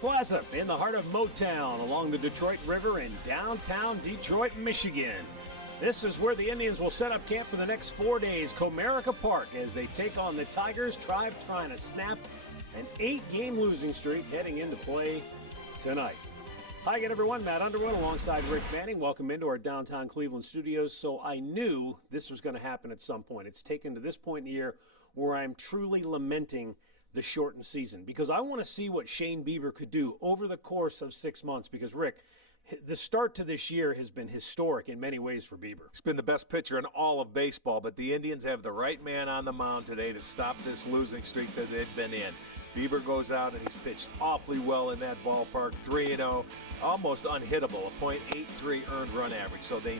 Plaza in the heart of Motown along the Detroit River in downtown Detroit, Michigan. This is where the Indians will set up camp for the next 4 days. Comerica Park as they take on the Tigers. Tribe trying to snap an 8-game losing streak heading into play tonight. Hi again, everyone. Matt Underwood alongside Rick Manning. Welcome into our downtown Cleveland studios. So I knew this was going to happen at some point. It's taken to this point in the year where I'm truly lamenting the shortened season because I want to see what Shane Bieber could do over the course of 6 months because, Rick, the start to this year has been historic in many ways for Bieber. He's been the best pitcher in all of baseball, but the Indians have the right man on the mound today to stop this losing streak that they've been in. Bieber goes out and he's pitched awfully well in that ballpark, 3-0, almost unhittable, a .83 earned run average. So they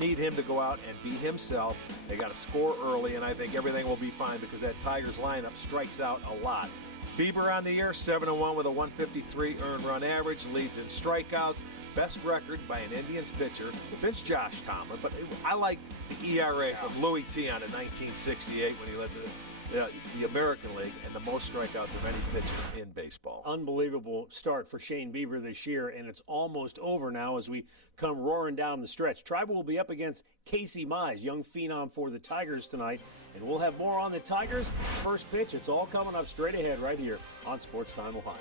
need him to go out and be himself. They got to score early, and I think everything will be fine because that Tigers lineup strikes out a lot. Bieber on the year, 7-1 with a 153 earned run average, leads in strikeouts, best record by an Indians pitcher since Josh Tomlin. But I like the ERA from Louis Tiant in 1968 when he led the American League and the most strikeouts of any pitcher in baseball. Unbelievable start for Shane Bieber this year, and it's almost over now as we come roaring down the stretch. Tribal will be up against Casey Mize, young phenom for the Tigers tonight, and we'll have more on the Tigers. First pitch, it's all coming up straight ahead right here on Sportstime Ohio.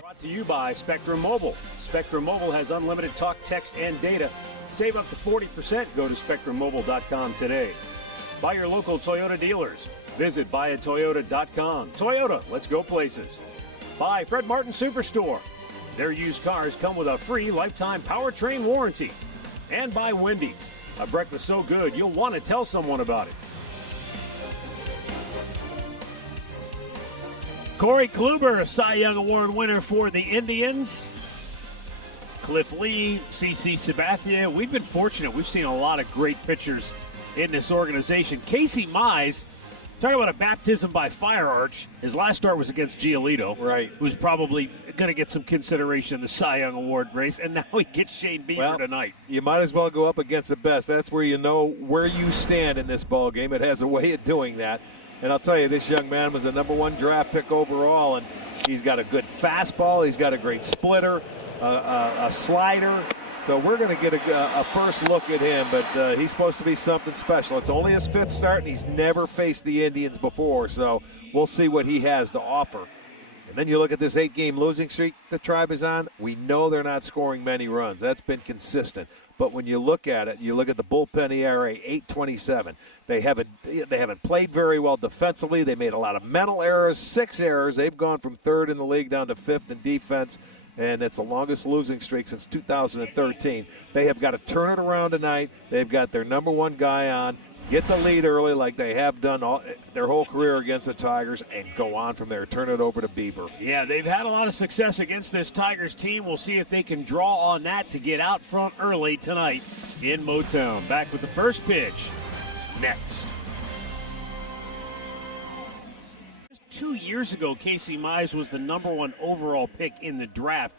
Brought to you by Spectrum Mobile. Spectrum Mobile has unlimited talk, text, and data. Save up to 40%. Go to SpectrumMobile.com today. Buy your local Toyota dealers. Visit buyatoyota.com. Toyota, let's go places. Buy Fred Martin Superstore. Their used cars come with a free lifetime powertrain warranty. And buy Wendy's. A breakfast so good you'll want to tell someone about it. Corey Kluber, a Cy Young Award winner for the Indians. Cliff Lee, CC Sabathia. We've been fortunate. We've seen a lot of great pitchers in this organization. Casey Mize, talking about a baptism by fire arch. His last start was against Giolito, right? Who's probably going to get some consideration in the Cy Young Award race, and now he gets Shane Bieber tonight. You might as well go up against the best. That's where you know where you stand in this ball game. It has a way of doing that. And I'll tell you, this young man was a #1 draft pick overall, and he's got a good fastball. He's got a great splitter, a slider. So we're going to get a first look at him, but he's supposed to be something special. It's only his 5th start, and he's never faced the Indians before, so we'll see what he has to offer. And then you look at this 8-game losing streak the Tribe is on. We know they're not scoring many runs. That's been consistent. But when you look at it, you look at the bullpen ERA, 8.27. They haven't played very well defensively. They made a lot of mental errors, 6 errors. They've gone from 3rd in the league down to 5th in defense, and it's the longest losing streak since 2013. They have got to turn it around tonight. They've got their #1 guy on. Get the lead early like they have done their whole career against the Tigers and go on from there. Turn it over to Bieber. Yeah, they've had a lot of success against this Tigers team. We'll see if they can draw on that to get out front early tonight in Motown. Back with the first pitch next. 2 years ago, Casey Mize was the #1 overall pick in the draft.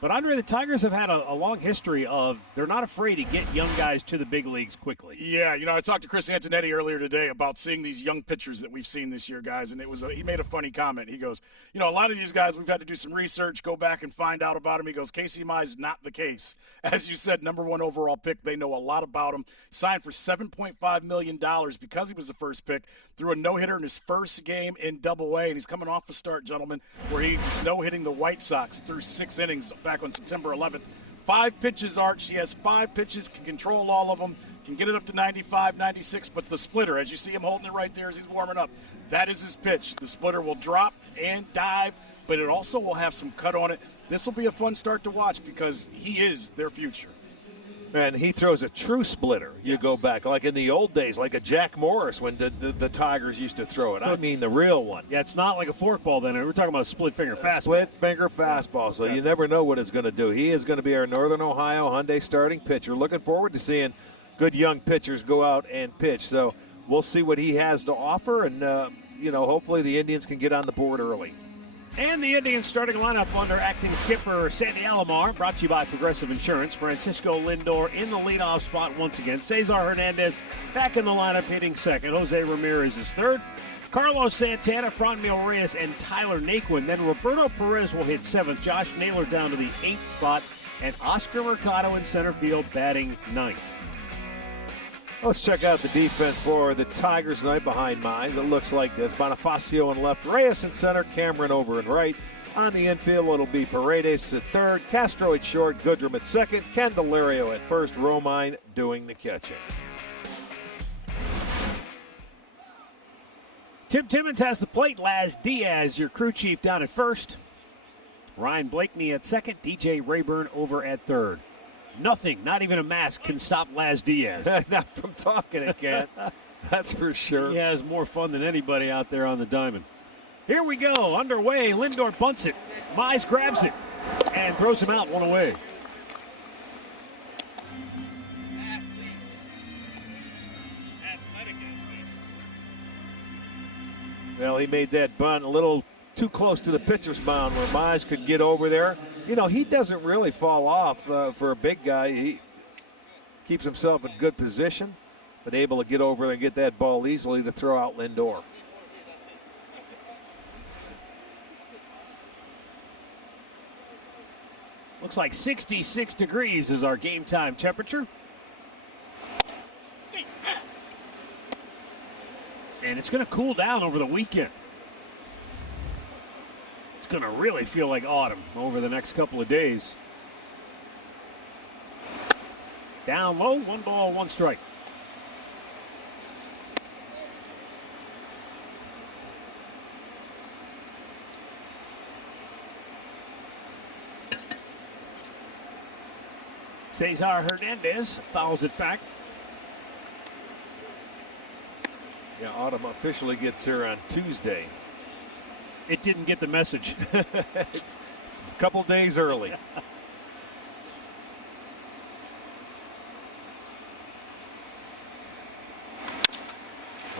But, Andre, the Tigers have had a long history of they're not afraid to get young guys to the big leagues quickly. Yeah, I talked to Chris Antonetti earlier today about seeing these young pitchers that we've seen this year, guys, and he made a funny comment. He goes, a lot of these guys, we've had to do some research, go back and find out about them. He goes, Casey Mize, not the case. As you said, #1 overall pick. They know a lot about him. Signed for $7.5 million because he was the first pick. Threw a no-hitter in his first game in Double-A, and he's coming off a start, gentlemen, where he was no-hitting the White Sox through 6 innings back on September 11th. 5 pitches, Arch. He has 5 pitches, can control all of them, can get it up to 95, 96, but the splitter, as you see him holding it right there as he's warming up, that is his pitch. The splitter will drop and dive, but it also will have some cut on it. This will be a fun start to watch because he is their future. And he throws a true splitter. You go back, like in the old days, like a Jack Morris when the Tigers used to throw it. I mean the real one. Yeah, it's not like a forkball then. We're talking about a split-finger fastball. Split-finger fastball, so you never know what it's going to do. He is going to be our Northern Ohio Hyundai starting pitcher. Looking forward to seeing good young pitchers go out and pitch. So we'll see what he has to offer, and, hopefully the Indians can get on the board early. And the Indians starting lineup under acting skipper Sandy Alomar, brought to you by Progressive Insurance. Francisco Lindor in the leadoff spot once again. Cesar Hernandez back in the lineup hitting second. Jose Ramirez is third. Carlos Santana, Franmil Reyes, and Tyler Naquin. Then Roberto Perez will hit seventh. Josh Naylor down to the eighth spot. And Oscar Mercado in center field batting ninth. Let's check out the defense for the Tigers tonight behind mine. It looks like this. Bonifacio in left, Reyes in center, Cameron over in right. On the infield, it'll be Paredes at third, Castro at short, Goodrum at second, Candelario at first, Romine doing the catching. Tim Timmons has the plate. Laz Diaz, your crew chief, down at first. Ryan Blakeney at second, DJ Rayburn over at third. Nothing, not even a mask, can stop Laz Diaz. Not from talking, it can't. That's for sure. He has more fun than anybody out there on the diamond. Here we go, underway. Lindor bunts it. Mize grabs it and throws him out, one away. Well, he made that bunt a little too close to the pitcher's mound where Mize could get over there. You know, he doesn't really fall off for a big guy. He keeps himself in good position, but able to get over there and get that ball easily to throw out Lindor. Looks like 66 degrees is our game time temperature. And it's going to cool down over the weekend. It's going to really feel like autumn over the next couple of days. Down low, 1 ball, 1 strike. Cesar Hernandez fouls it back. Yeah, autumn officially gets here on Tuesday. It didn't get the message. it's a couple days early.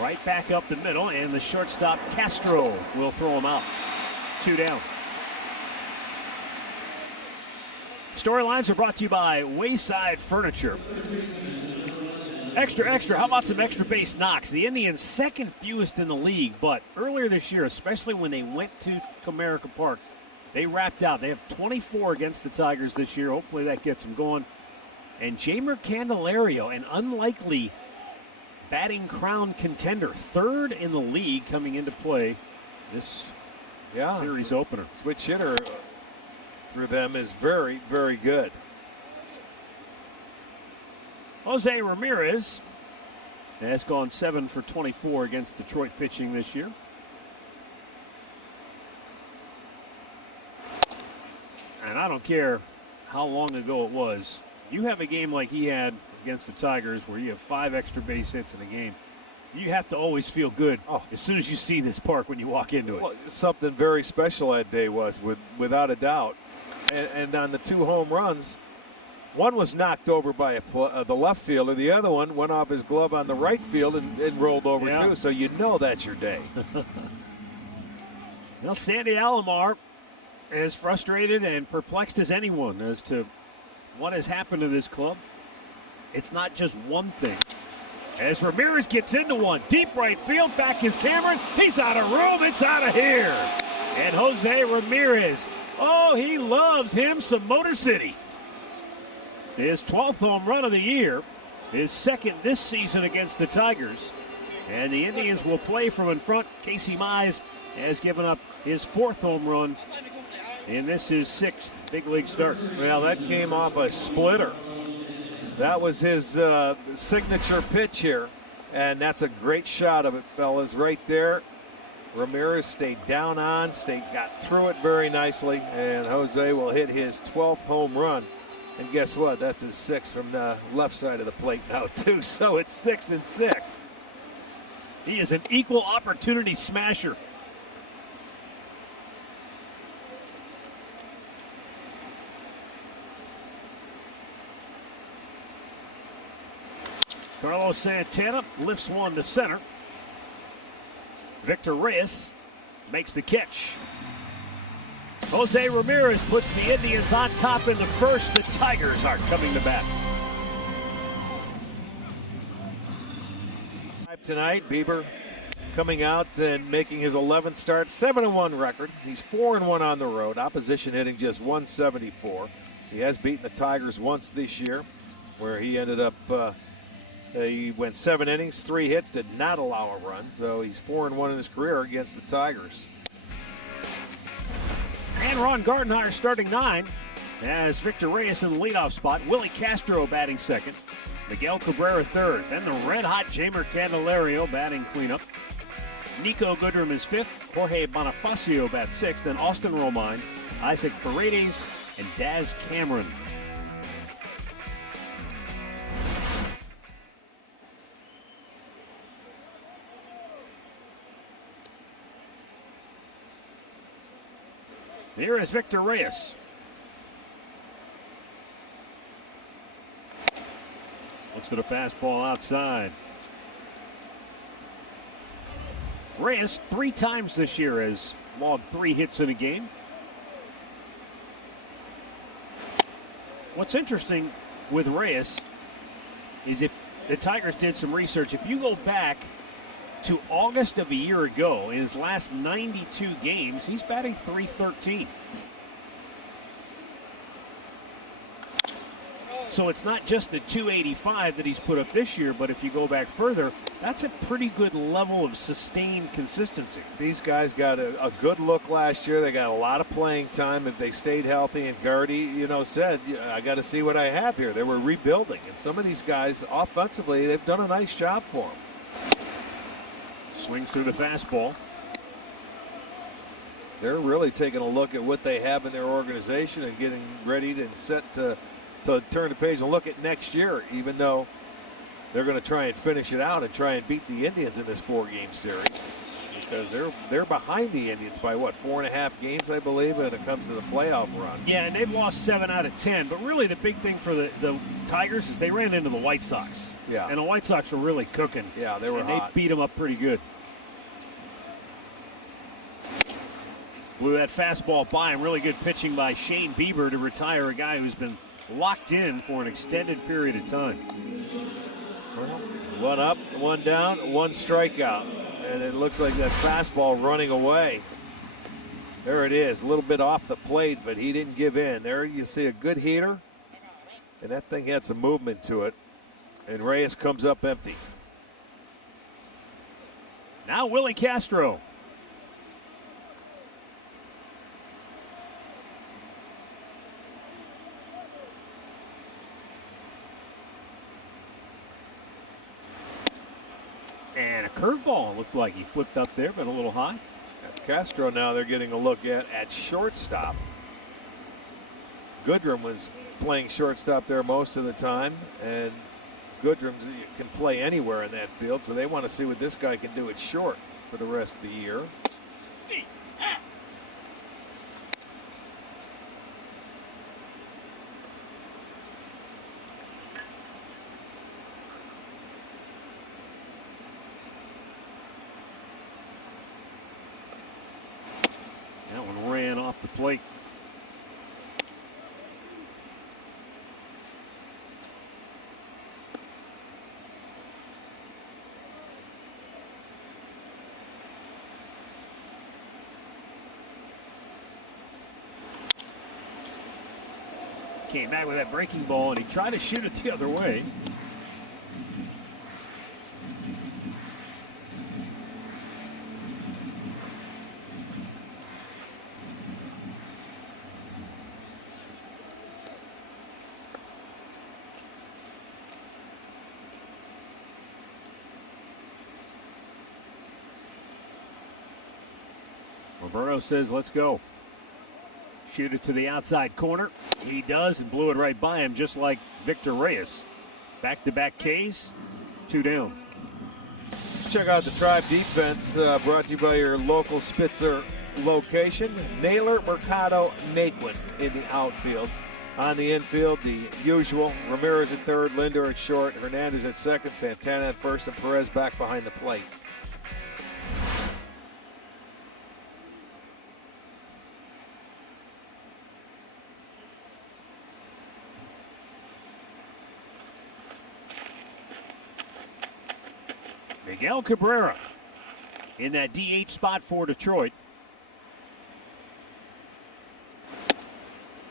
Right back up the middle, and the shortstop Castro will throw him out. 2 down. Storylines are brought to you by Wayside Furniture. Extra, extra. How about some extra base knocks? The Indians' second fewest in the league, but earlier this year, especially when they went to Comerica Park, they wrapped out. They have 24 against the Tigers this year. Hopefully that gets them going. And Jamer Candelario, an unlikely batting crown contender, third in the league coming into play this series opener. Switch hitter for them is very, very good. Jose Ramirez has gone 7 for 24 against Detroit pitching this year. And I don't care how long ago it was. You have a game like he had against the Tigers where you have 5 extra base hits in a game. You have to always feel good as soon as you see this park when you walk into it. Well, something very special that day was, without a doubt. And on the 2 home runs, one was knocked over by the left fielder. The other one went off his glove on the right field and rolled over too. So you know that's your day. Well, Sandy Alomar as frustrated and perplexed as anyone as to what has happened to this club. It's not just one thing. As Ramirez gets into one, deep right field, back is Cameron. He's out of room, it's out of here. And Jose Ramirez, he loves him some Motor City. His 12th home run of the year, his second this season against the Tigers. And the Indians will play from in front. Casey Mize has given up his 4th home run, and this is 6th big league start. Well, that came off a splitter. That was his signature pitch here, and that's a great shot of it, fellas, right there. Ramirez stayed down on, got through it very nicely, and Jose will hit his 12th home run. And guess what? That's his 6th from the left side of the plate now, too. So it's 6 and 6. He is an equal opportunity smasher. Carlos Santana lifts one to center. Victor Reyes makes the catch. Jose Ramirez puts the Indians on top in the first. The Tigers are coming to bat. Tonight, Bieber coming out and making his 11th start, 7-1 record. He's 4-1 on the road. Opposition hitting just 174. He has beaten the Tigers once this year, where he ended up, he went 7 innings, 3 hits, did not allow a run. So he's 4-1 in his career against the Tigers. And Ron Gardenhire starting 9 as Victor Reyes in the leadoff spot. Willie Castro batting second. Miguel Cabrera third. Then the red-hot Jamer Candelario batting cleanup. Nico Goodrum is fifth. Jorge Bonifacio bats sixth. Then Austin Romine, Isaac Paredes, and Daz Cameron. Here is Victor Reyes. Looks at a fastball outside. Reyes 3 times this year has logged 3 hits in a game. What's interesting with Reyes is if the Tigers did some research, if you go back to August of a year ago, in his last 92 games, he's batting .313. So it's not just the .285 that he's put up this year, but if you go back further, that's a pretty good level of sustained consistency. These guys got a good look last year. They got a lot of playing time if they stayed healthy. And Gardy, said, I got to see what I have here. They were rebuilding. And some of these guys, offensively, they've done a nice job for them. Swings through the fastball. They're really taking a look at what they have in their organization and getting ready and set to turn the page and look at next year, even though they're going to try and finish it out and try and beat the Indians in this 4-game series, because they're behind the Indians by 4.5 games, I believe, when it comes to the playoff run. Yeah, and they've lost 7 out of 10. But really, the big thing for the Tigers is they ran into the White Sox. Yeah, and the White Sox were really cooking. Yeah, they were hot. They beat them up pretty good. Blew that fastball by him. Really good pitching by Shane Bieber to retire a guy who's been locked in for an extended period of time. One up, one down, one strikeout. And it looks like that fastball running away. There it is, a little bit off the plate, but he didn't give in. There you see a good heater, and that thing had some movement to it. And Reyes comes up empty. Now Willie Castro. And a curveball. Looked like he flipped up there, but a little high. Castro now they're getting a look at shortstop. Goodrum was playing shortstop there most of the time, and Goodrum can play anywhere in that field, so they want to see what this guy can do at short for the rest of the year. That one ran off the plate. Came back with that breaking ball, and he tried to shoot it the other way. Roberto says, let's go. Shoot it to the outside corner. He does, and blew it right by him, just like Victor Reyes. Back-to-back Ks, 2 down. Check out the Tribe defense, brought to you by your local Spitzer location. Naylor, Mercado, Naquin in the outfield. On the infield, the usual. Ramirez at third, Linder at short, Hernandez at second, Santana at first, and Perez back behind the plate. Miguel Cabrera in that DH spot for Detroit.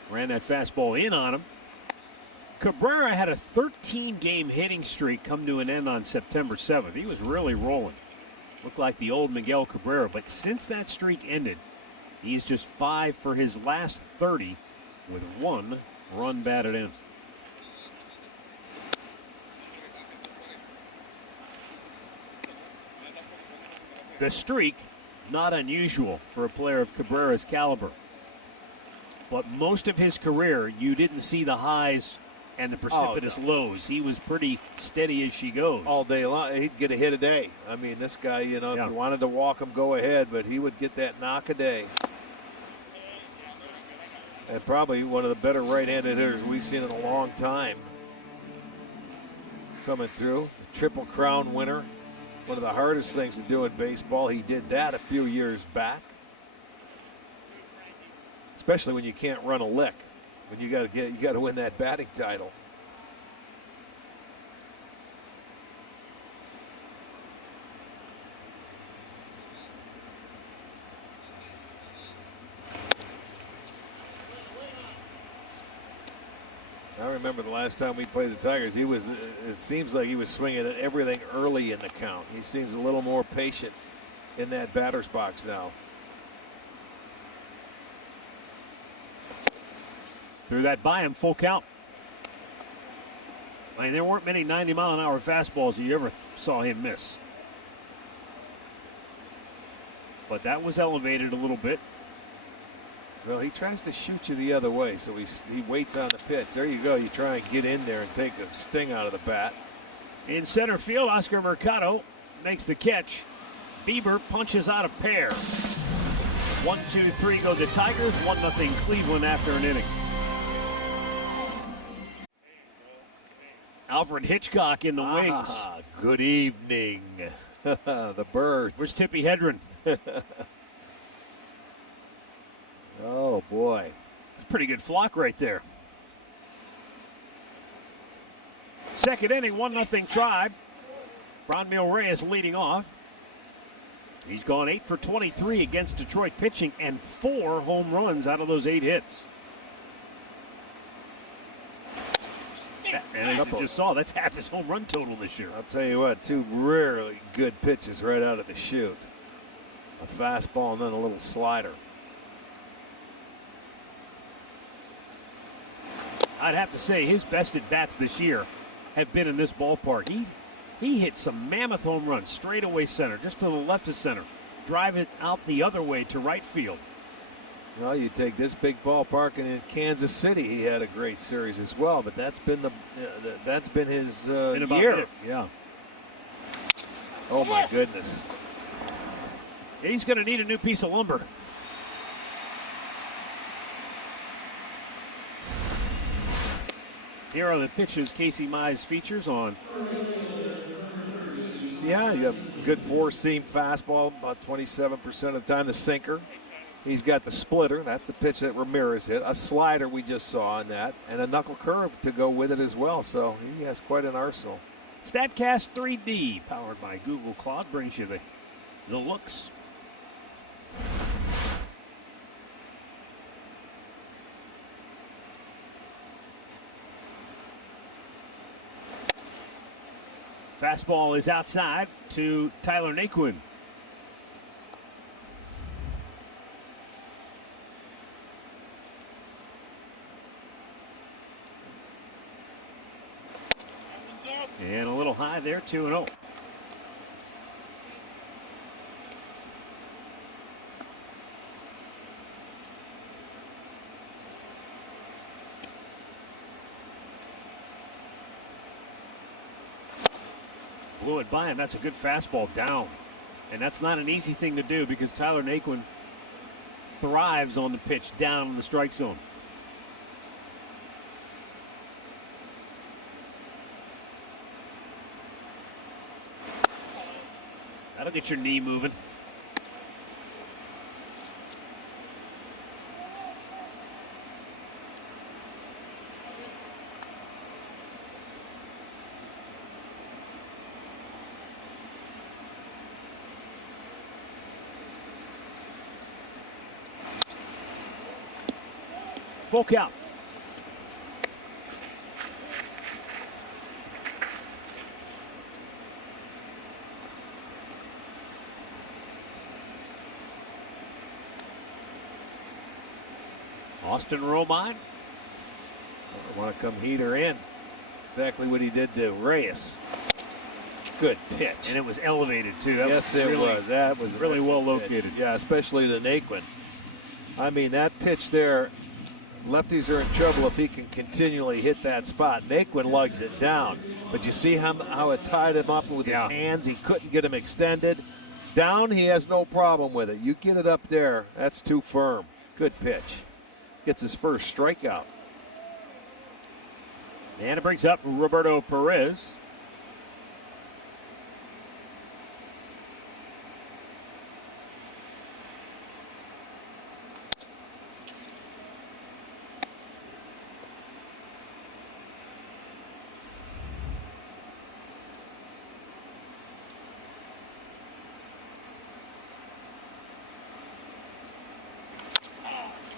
Ran that fastball in on him. Cabrera had a 13-game hitting streak come to an end on September 7th. He was really rolling. Looked like the old Miguel Cabrera, but since that streak ended, he's just 5 for his last 30 with 1 run batted in. The streak, not unusual for a player of Cabrera's caliber. But most of his career, you didn't see the highs and the precipitous lows. He was pretty steady as she goes. All day long. He'd get a hit a day. I mean, this guy, if you wanted to walk him, go ahead, but he would get that knock a day. And probably one of the better right-handed hitters we've seen in a long time. Coming through, the Triple Crown winner. One of the hardest things to do in baseball. He did that a few years back. Especially when you can't run a lick. When you got to win that batting title. I remember the last time we played the Tigers, it seems like he was swinging at everything early in the count. He seems a little more patient in that batter's box now. Threw that by him, full count. I mean, there weren't many 90-mile-an-hour fastballs you ever saw him miss. But that was elevated a little bit. Well, he tries to shoot you the other way, so he waits on the pitch. There you go. You try and get in there and take a sting out of the bat. In center field, Oscar Mercado makes the catch. Bieber punches out a pair. 1-2-3 go the Tigers. 1-0 Cleveland after an inning. Alfred Hitchcock in the wings. Good evening. The Birds. Where's Tippy Hedren? Oh, boy. It's a pretty good flock right there. Second inning, 1-0 Tribe. Franmil Reyes leading off. He's gone 8 for 23 against Detroit pitching and 4 home runs out of those 8 hits. And as you just saw, that's half his home run total this year. I'll tell you what, 2 really good pitches right out of the chute. A fastball and then a little slider. I'd have to say his best at bats this year have been in this ballpark. He hit some mammoth home runs straight away center, just to the left of center. Drive it out the other way to right field. Well, you take this big ballpark, and in Kansas City, he had a great series as well. But that's been his year. It, yeah. Oh my goodness. He's going to need a new piece of lumber. Here are the pitches Casey Mize features on. Yeah, you have good 4-seam fastball about 27% of the time. The sinker. He's got the splitter. That's the pitch that Ramirez hit. A slider we just saw on that. And a knuckle curve to go with it as well. So he has quite an arsenal. StatCast 3D, powered by Google Cloud, brings you the looks. Fastball is outside to Tyler Naquin. And a little high there, 2-0. Blew it by him. That's a good fastball down. And that's not an easy thing to do because Tyler Naquin thrives on the pitch down in the strike zone. That'll get your knee moving. Full count. Austin Romine. I want to come heater in. Exactly what he did to Reyes. Good pitch. And it was elevated, too. That yes, was it really, was. That was really well located. Pitch. Yeah, especially to Naquin. I mean, that pitch there, lefties are in trouble if he can continually hit that spot. Naquin lugs it down. But you see how it tied him up with his hands. He couldn't get him extended. Down, he has no problem with it. You get it up there, that's too firm. Good pitch. Gets his first strikeout. And it brings up Roberto Perez.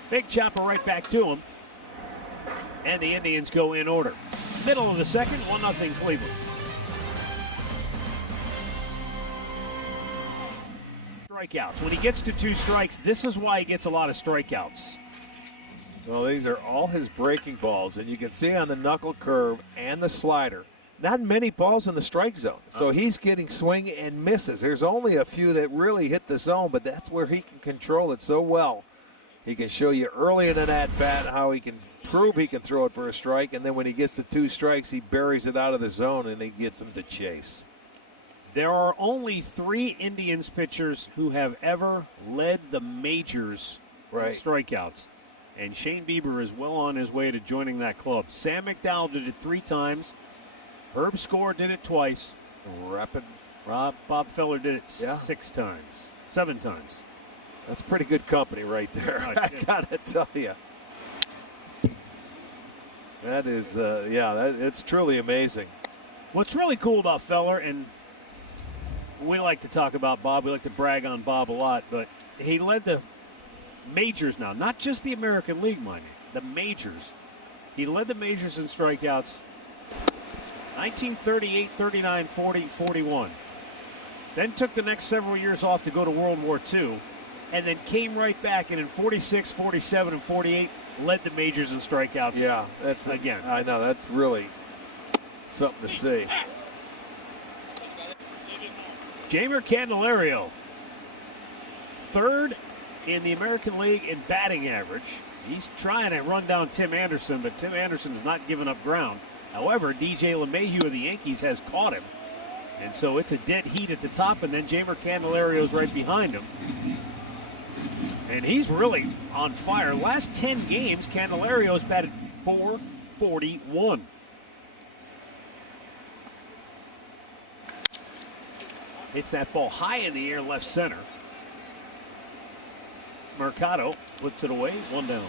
Big chopper right back to him. And the Indians go in order. Middle of the second, 1-0 Cleveland. Strikeouts. When he gets to 2 strikes, this is why he gets a lot of strikeouts. Well, these are all his breaking balls, and you can see on the knuckle curve and the slider, not many balls in the strike zone. So he's getting swing and misses. There's only a few that really hit the zone, but that's where he can control it so well. He can show you early in an at-bat how he can prove he can throw it for a strike, and then when he gets to 2 strikes, he buries it out of the zone, and he gets him to chase. There are only 3 Indians pitchers who have ever led the majors in strikeouts, and Shane Bieber is well on his way to joining that club. Sam McDowell did it 3 times. Herb Score did it twice. Bob Feller did it 6 times, 7 times. That's pretty good company right there. I gotta tell you. That is, it's truly amazing. What's really cool about Feller, and we like to talk about Bob, we like to brag on Bob a lot, but he led the majors now, not just the American League, mind you, the majors. He led the majors in strikeouts 1938, 39, 40, 41. Then took the next several years off to go to World War II, and then came right back, and in 46, 47, and 48, led the majors in strikeouts. Yeah, that's again. I know, that's really something to see. Jeimer Candelario, 3rd in the American League in batting average. He's trying to run down Tim Anderson, but Tim Anderson has not given up ground. However, DJ LeMahieu of the Yankees has caught him. And so it's a dead heat at the top, and then Jeimer Candelario's right behind him. And he's really on fire. Last 10 games, Candelario's batted .441. It's that ball high in the air, left center. Mercado puts it away, 1 down.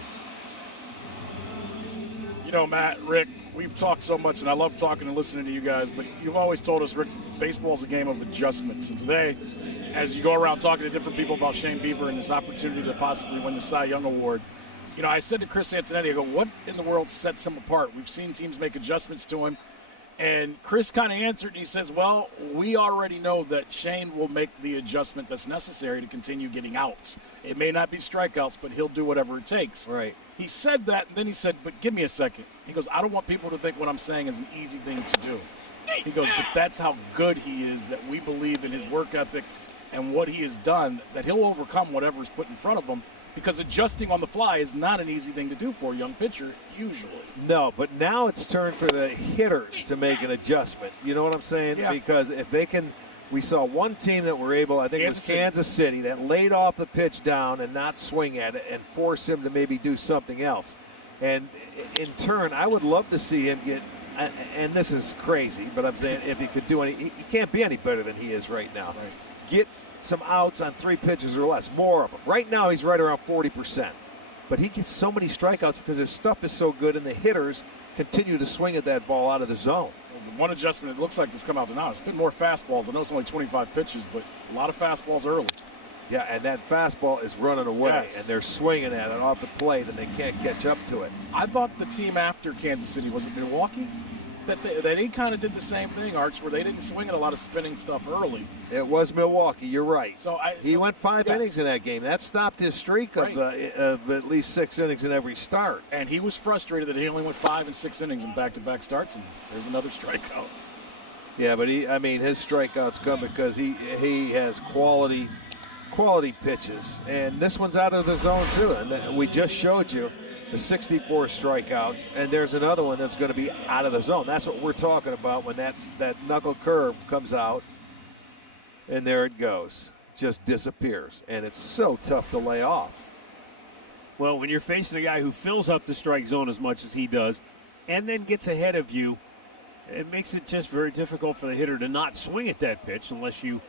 You know, Matt, Rick, we've talked so much, and I love talking and listening to you guys, but you've always told us, Rick, baseball's a game of adjustments. And today, as you go around talking to different people about Shane Bieber and his opportunity to possibly win the Cy Young Award, you know, I said to Chris Antonetti, I go, what in the world sets him apart? We've seen teams make adjustments to him. And Chris kind of answered, he says, well, we already know that Shane will make the adjustment that's necessary to continue getting outs. It may not be strikeouts, but he'll do whatever it takes. Right. He said that, and then he said, but give me a second. He goes, I don't want people to think what I'm saying is an easy thing to do. He goes, but that's how good he is, that we believe in his work ethic and what he has done, that he'll overcome whatever's put in front of him, because adjusting on the fly is not an easy thing to do for a young pitcher, usually. No, but now it's turned for the hitters to make an adjustment. You know what I'm saying? Yeah. Because if they can, we saw one team that were able, I think it was Kansas City, that laid off the pitch down and not swing at it and force him to maybe do something else. And in turn, I would love to see him get, and this is crazy, but I'm saying if he could do any, he can't be any better than he is right now. Right. Get some outs on 3 pitches or less, more of them. Right now he's right around 40%. But he gets so many strikeouts because his stuff is so good and the hitters continue to swing at that ball out of the zone. The one adjustment it looks like that's come out now, it's been more fastballs. I know it's only 25 pitches, but a lot of fastballs early. Yeah, and that fastball is running away, Yes. and they're swinging at it off the plate, and they can't catch up to it. I thought the team after Kansas City, was it Milwaukee? That they kind of did the same thing, Arch, where they didn't swing at a lot of spinning stuff early. It was Milwaukee. You're right. He went 5 yes. innings in that game. That stopped his streak of at least 6 innings in every start. And he was frustrated that he only went 5 and 6 innings in back-to-back starts, and there's another strikeout. Yeah, but his strikeouts come because he has quality pitches, and this one's out of the zone too. And we just showed you the 64 strikeouts, and there's another one that's going to be out of the zone. That's what we're talking about when that knuckle curve comes out, and there it goes, just disappears, and it's so tough to lay off. Well, when you're facing a guy who fills up the strike zone as much as he does, and then gets ahead of you, it makes it just very difficult for the hitter to not swing at that pitch unless you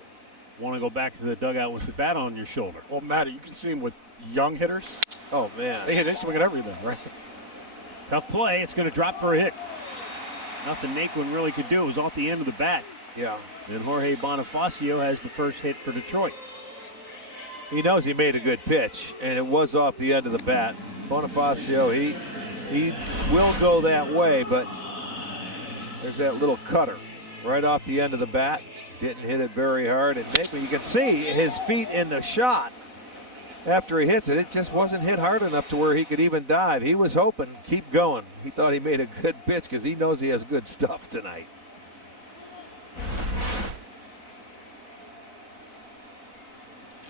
want to go back to the dugout with the bat on your shoulder. Well, Matty, you can see him with young hitters. Oh, man. They swing at everything, right? Tough play. It's going to drop for a hit. Nothing Naquin really could do. It was off the end of the bat. Yeah. And Jorge Bonifacio has the first hit for Detroit. He knows he made a good pitch, and it was off the end of the bat. Bonifacio, he will go that way, but there's that little cutter right off the end of the bat. Didn't hit it very hard, and Naquin, you can see his feet in the shot. After he hits it, it just wasn't hit hard enough to where he could even dive. He was hoping, keep going. He thought he made a good pitch because he knows he has good stuff tonight.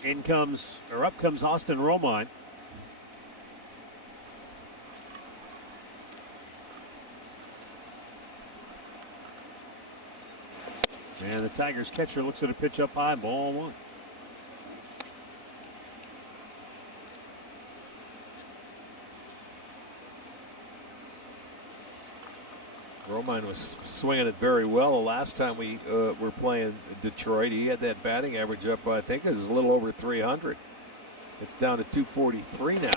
Up comes Austin Romine. And the Tigers catcher looks at a pitch up high, ball one. Romine was swinging it very well the last time we were playing Detroit. He had that batting average up, I think it was a little over 300. It's down to 243 now.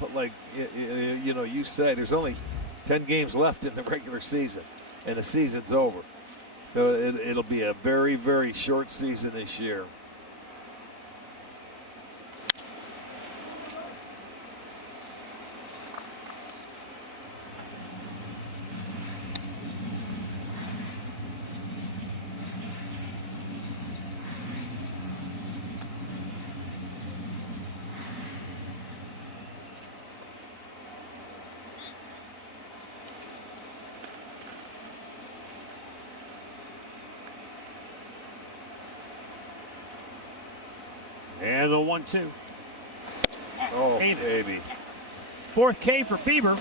But like you say, there's only 10 games left in the regular season, and the season's over. So it'll be a very, very short season this year. And the 1-2. Oh, baby. Fourth K for Bieber.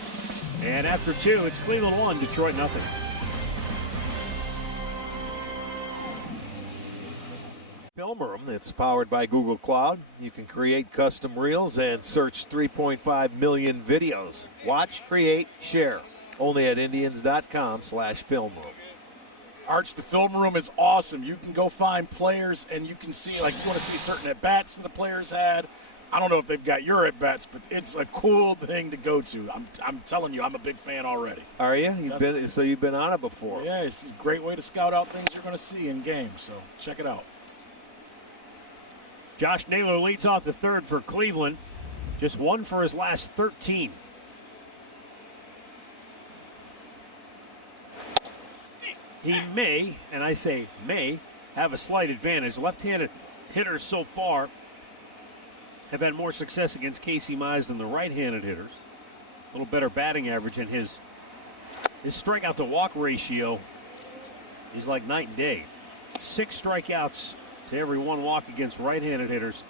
And after 2, it's Cleveland 1, Detroit nothing. Film Room, it's powered by Google Cloud. You can create custom reels and search 3.5 million videos. Watch, create, share. Only at Indians.com/film room. Arch, the film room is awesome. You can go find players and you can see, like, you want to see certain at-bats that the players had. I don't know if they've got your at-bats, but it's a cool thing to go to. I'm telling you, I'm a big fan already. Are you? You've been on it before. Yeah, it's a great way to scout out things you're going to see in games, so check it out. Josh Naylor leads off the third for Cleveland. Just 1 for his last 13. He may, and I say may, have a slight advantage. Left-handed hitters so far have had more success against Casey Mize than the right-handed hitters. A little better batting average, and his strikeout to walk ratio is like night and day. 6 strikeouts to every 1 walk against right-handed hitters.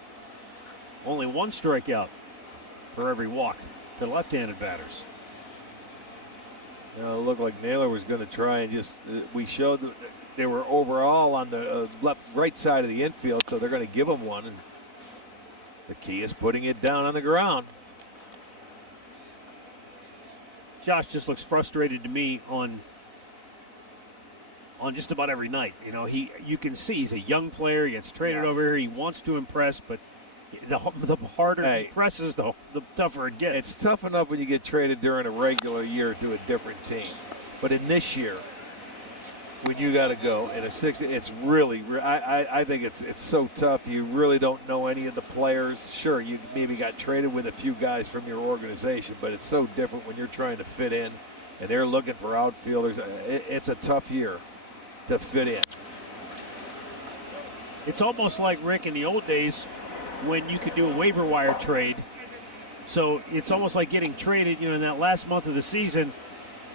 Only 1 strikeout for every walk to left-handed batters. It looked like Naylor was going to try and just, we showed that they were overall on the right side of the infield, so they're going to give him one. And the key is putting it down on the ground. Josh just looks frustrated to me on just about every night. You know, you can see he's a young player. He gets traded over here. He wants to impress, but The harder he presses, the tougher it gets. It's tough enough when you get traded during a regular year to a different team. But in this year, when you got to go in a 60, it's really, I think it's so tough. You really don't know any of the players. Sure, you maybe got traded with a few guys from your organization, but it's so different when you're trying to fit in and they're looking for outfielders. It's a tough year to fit in. It's almost like, Rick, in the old days when you could do a waiver wire trade. So it's almost like getting traded, in that last month of the season,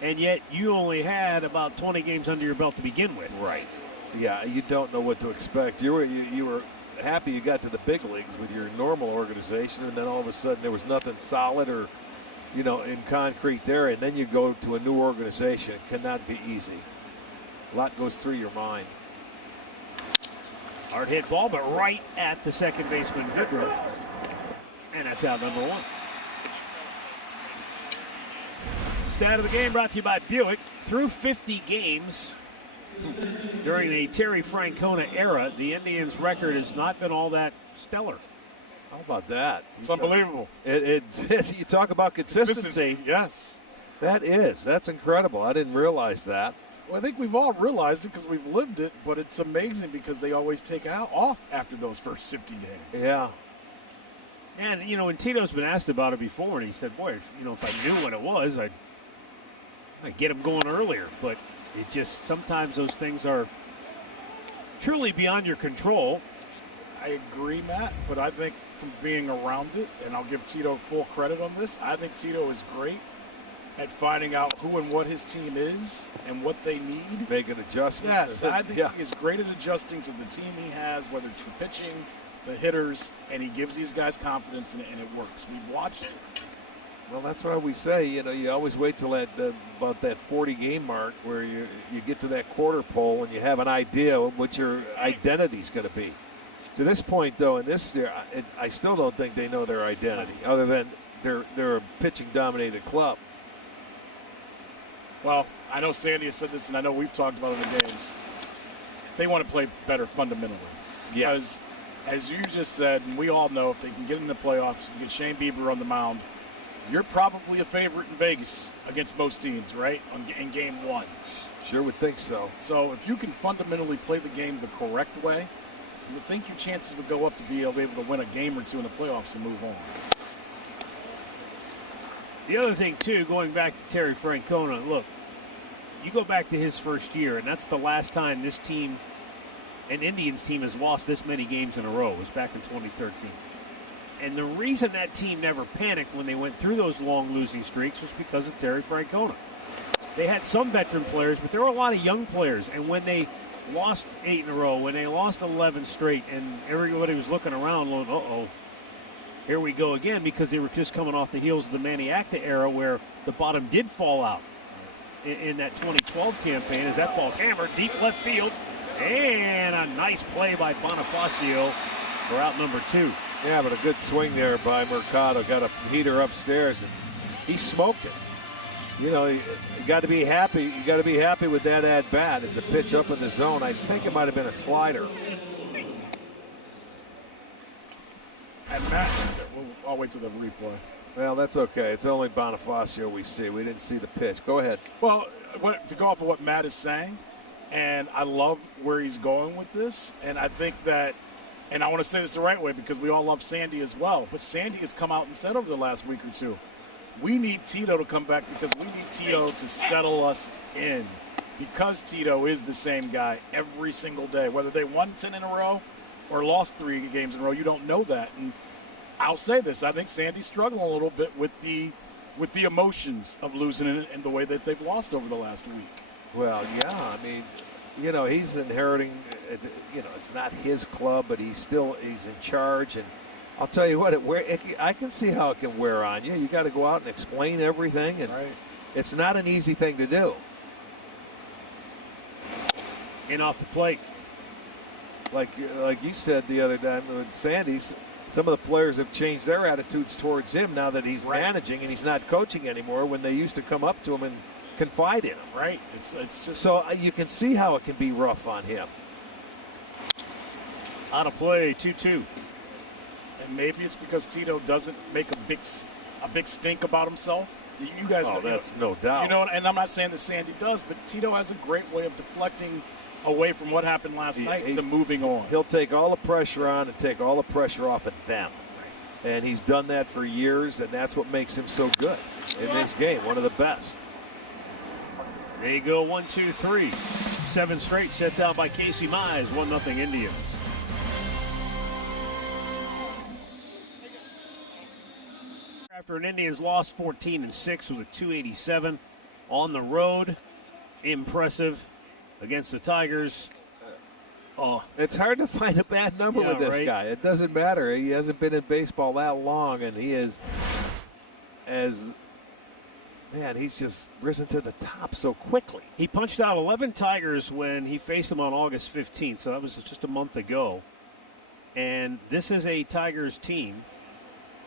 and yet you only had about 20 games under your belt to begin with. Right. Yeah, you don't know what to expect. You were happy you got to the big leagues with your normal organization, and then all of a sudden there was nothing solid or, in concrete there, and then you go to a new organization. It cannot be easy. A lot goes through your mind. Hard hit ball, but right at the second baseman, Goodrow. And that's out number one. Stat of the game brought to you by Buick. Through 50 games during the Terry Francona era, the Indians' record has not been all that stellar. How about that? It's unbelievable. You talk about consistency. Yes. That's incredible. I didn't realize that. Well, I think we've all realized it because we've lived it, but it's amazing because they always take off after those first 50 games. Yeah. And, when Tito's been asked about it before, and he said, boy, if I knew what it was, I'd get him going earlier. But it just, sometimes those things are truly beyond your control. I agree, Matt, but I think from being around it, and I'll give Tito full credit on this, I think Tito is great at finding out who and what his team is and what they need. Make an adjustment. Yes, I think he is great at adjusting to the team he has, whether it's the pitching, the hitters, and he gives these guys confidence, and it works. We've watched it. Well, that's why we say, you always wait till about that 40-game mark where you get to that quarter pole and you have an idea of what your identity's going to be. To this point, though, in this year, I still don't think they know their identity, other than they're a pitching-dominated club. Well, I know Sandy has said this, and I know we've talked about it in the games. They want to play better fundamentally. Yes. Because, as you just said, and we all know, if they can get in the playoffs, you get Shane Bieber on the mound, you're probably a favorite in Vegas against most teams, right, in Game 1. Sure would think so. So if you can fundamentally play the game the correct way, you would think your chances would go up to be able to win a game or two in the playoffs and move on. The other thing, too, going back to Terry Francona, look, you go back to his first year, and that's the last time this team, an Indians team, has lost this many games in a row. It was back in 2013. And the reason that team never panicked when they went through those long losing streaks was because of Terry Francona. They had some veteran players, but there were a lot of young players. And when they lost 8 in a row, when they lost 11 straight, and everybody was looking around going, uh-oh, here we go again, because they were just coming off the heels of the Maniacta era where the bottom did fall out in that 2012 campaign as that ball's hammered deep left field. And a nice play by Bonifacio for out number 2. Yeah, but a good swing there by Mercado. Got a heater upstairs, and he smoked it. You got to be happy. You got to be happy with that at bat. It's a pitch up in the zone. I think it might have been a slider. And Matt, I'll wait till the replay. Well, that's okay. It's only Bonifacio we see. We didn't see the pitch. Go ahead. Well, to go off of what Matt is saying, and I love where he's going with this, and I think that, and I want to say this the right way because we all love Sandy as well, but Sandy has come out and said over the last week or two, we need Tito to come back because we need Tito to settle us in, because Tito is the same guy every single day. Whether they won 10 in a row or lost 3 games in a row, you don't know that. And I'll say this, I think Sandy's struggling a little bit with the emotions of losing and the way that they've lost over the last week. Well, yeah, I mean, he's inheriting, it's not his club, but he's in charge. And I'll tell you what, I can see how it can wear on you. You got to go out and explain everything, and right. It's not an easy thing to do. In off the plate. Like you said the other time with Sandy's, some of the players have changed their attitudes towards him now that he's managing and he's not coaching anymore, when they used to come up to him and confide in him. Right. It's just so you can see how it can be rough on him. Out of play, 2-2. And maybe it's because Tito doesn't make a big stink about himself. You guys know. That's no doubt. You know, and I'm not saying that Sandy does, but Tito has a great way of deflecting away from what happened last night to moving on. He'll take all the pressure on and take all the pressure off of them. And he's done that for years, and that's what makes him so good in this game, one of the best. There you go, 1, 2, 3. 7 straight set down by Casey Mize, 1-0 Indians. After an Indians loss, 14-6 with a 287 on the road. Impressive against the Tigers. Oh, it's hard to find a bad number with this guy. It doesn't matter. He hasn't been in baseball that long, and he is he's just risen to the top so quickly. He punched out 11 Tigers when he faced them on August 15th, so that was just a month ago. And this is a Tigers team,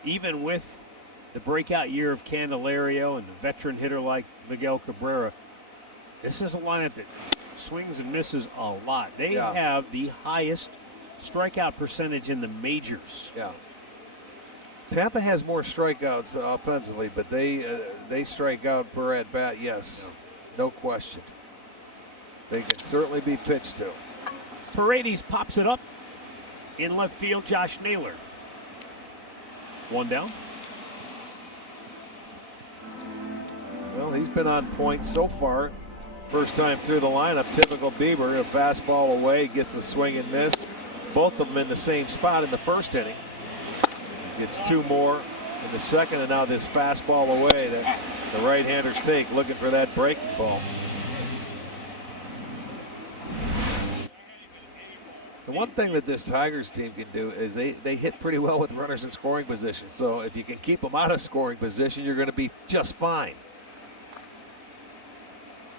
even with the breakout year of Candelario and a veteran hitter like Miguel Cabrera, this is a lineup that swings and misses a lot. They have the highest strikeout percentage in the majors. Yeah. Tampa has more strikeouts offensively, but they strike out per at bat. Yes, no question. They can certainly be pitched to. Paredes pops it up in left field. Josh Naylor. 1 down. Well, he's been on point so far. First time through the lineup, typical Bieber, a fastball away, gets the swing and miss. Both of them in the same spot in the first inning. Gets 2 more in the second, and now this fastball away that the right-handers take, looking for that breaking ball. The one thing that this Tigers team can do is they hit pretty well with runners in scoring position. So if you can keep them out of scoring position, you're going to be just fine.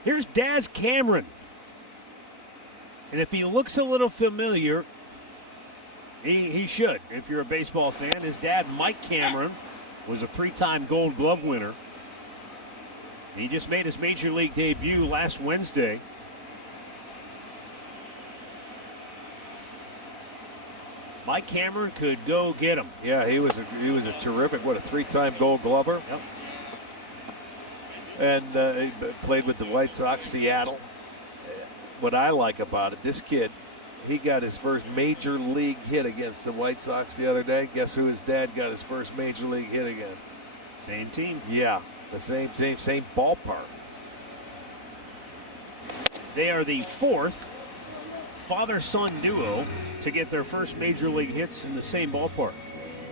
Here's Daz Cameron. And if he looks a little familiar, he should. If you're a baseball fan, his dad, Mike Cameron, was a 3-time Gold Glove winner. He just made his major league debut last Wednesday. Mike Cameron could go get him. Yeah, he was a terrific, a 3-time Gold Glover. Yep. And he played with the White Sox, Seattle. What I like about it, this kid, he got his first major league hit against the White Sox the other day. Guess who his dad got his first major league hit against? Same team. Yeah, the same team, same ballpark. They are the 4th father-son duo to get their first major league hits in the same ballpark.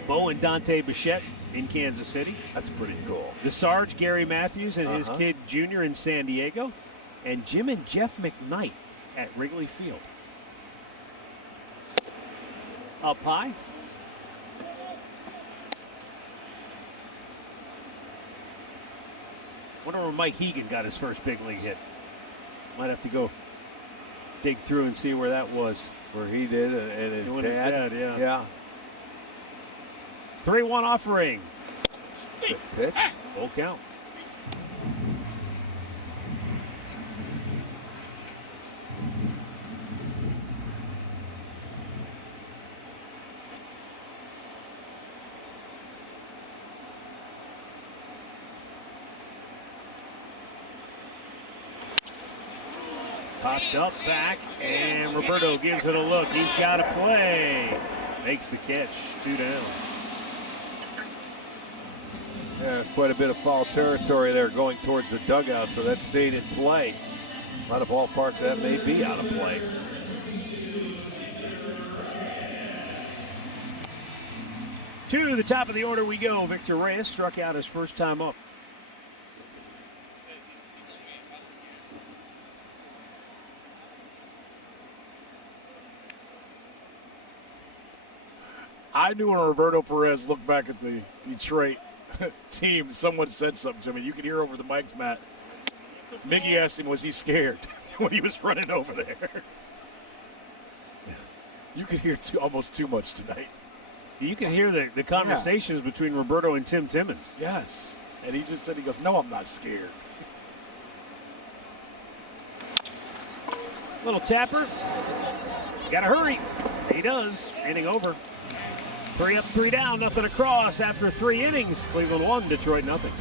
Bo and Dante Bichette in Kansas City. That's pretty cool. The Sarge, Gary Matthews, and his kid Junior in San Diego. And Jim and Jeff McKnight at Wrigley Field. Up high. Wonder where Mike Hegan got his first big league hit. Might have to go dig through and see where that was. Where he did, and his dad. Yeah. 3-1 offering. Good pitch. Full count. Popped up back, and Roberto gives it a look. He's got to play. Makes the catch. 2 down. Yeah, quite a bit of foul territory there going towards the dugout, so that stayed in play. A lot of ballparks that may be out of play. To the top of the order we go. Victor Reyes struck out his first time up. I knew when Roberto Perez looked back at the Detroit team, someone said something to me. You could hear over the mics, Matt. Miggy asked him, was he scared when he was running over there? You could hear almost too much tonight. You can hear the conversations between Roberto and Tim Timmons. Yes. And he just said, he goes, no, I'm not scared. Little tapper. Got to hurry. He does. Inning over. 3 up, 3 down, nothing across after 3 innings. Cleveland 1, Detroit nothing.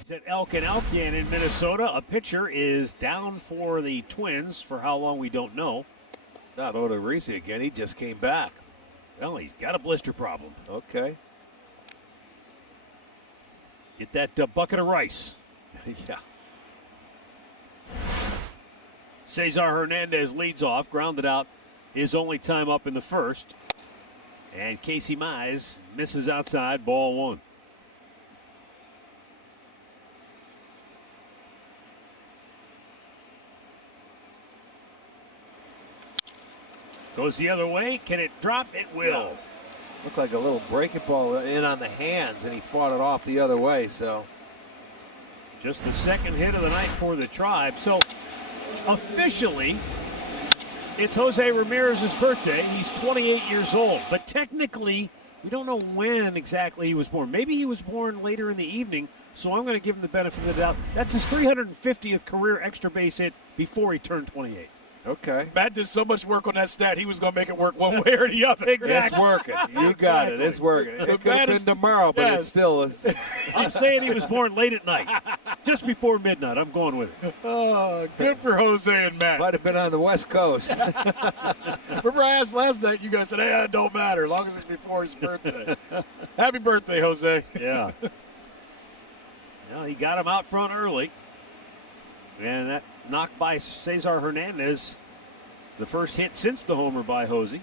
It's at Elk and Elkian in Minnesota. A pitcher is down for the Twins for how long we don't know. Not Odorizzi again. He just came back. Well, he's got a blister problem. Okay. Get that bucket of rice. Yeah. Cesar Hernandez leads off, grounded out his only time up in the first. And Casey Mize misses outside, ball 1. Goes the other way. Can it drop? It will. Looked like a little breaking ball in on the hands, and he fought it off the other way. So, just the second hit of the night for the Tribe. So, officially, it's Jose Ramirez's birthday. He's 28 years old, but technically, we don't know when exactly he was born. Maybe he was born later in the evening, so I'm going to give him the benefit of the doubt. That's his 350th career extra base hit before he turned 28. Okay. Matt did so much work on that stat, he was going to make it work one way or the other. Exactly. It's working. You got it. It's working. It could have been tomorrow, but yes. It's still is. I'm saying he was born late at night, just before midnight. I'm going with it. Oh, good for Jose and Matt. Might have been on the West Coast. Remember I asked last night, you guys said, hey, it don't matter, as long as it's before his birthday. Happy birthday, Jose. Yeah. Well, he got him out front early. And that knock by Cesar Hernandez, the first hit since the homer by Jose.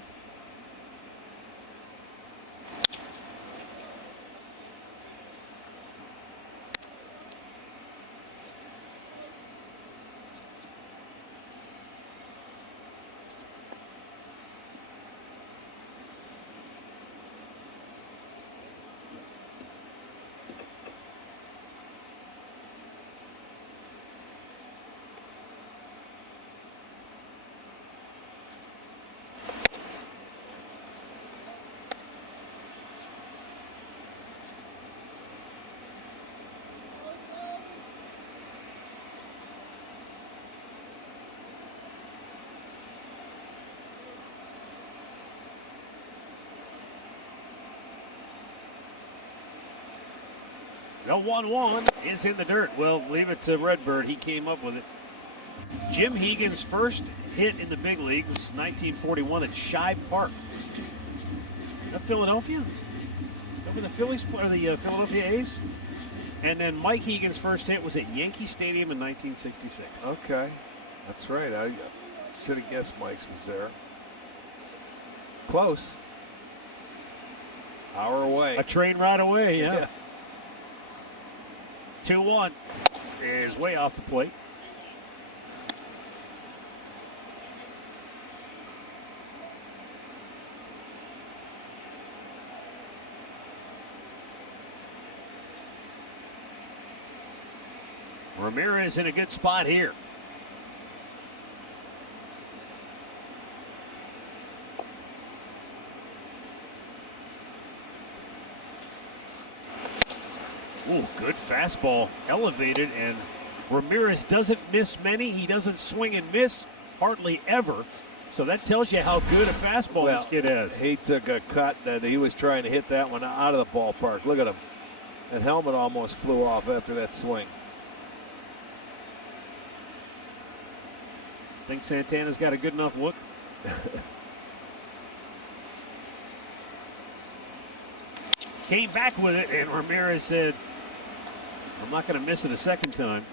The 1-1 is in the dirt. Well, leave it to Redbird. He came up with it. Jim Hegan's first hit in the big league was 1941 at Shibe Park. Is that Philadelphia? Is that where the Phillies play, or the Philadelphia A's? And then Mike Hegan's first hit was at Yankee Stadium in 1966. Okay. That's right. I should have guessed Mike's was there. Close. Hour away. A train ride away, yeah. 2-1 is way off the plate. Ramirez in a good spot here. Ooh, good fastball, elevated, and Ramirez doesn't miss many. He doesn't swing and miss hardly ever. So that tells you how good a fastball this kid has. He took a cut that he was trying to hit that one out of the ballpark. Look at him. That helmet almost flew off after that swing. Think Santana's got a good enough look? Came back with it, and Ramirez said, I'm not going to miss it a second time.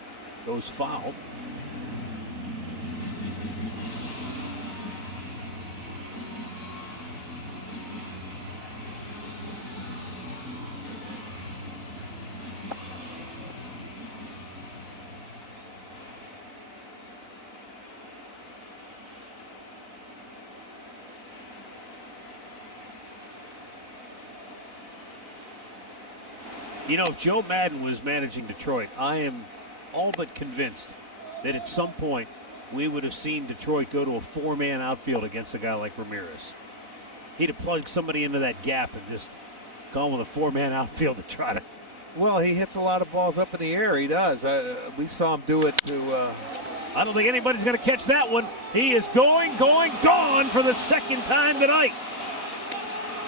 Goes foul. You know, if Joe Madden was managing Detroit, I am all but convinced that at some point we would have seen Detroit go to a four-man outfield against a guy like Ramirez. He'd have plugged somebody into that gap and just gone with a four-man outfield to try to. Well, he hits a lot of balls up in the air. He does. We saw him do it to I don't think anybody's going to catch that one. He is gone for the second time tonight.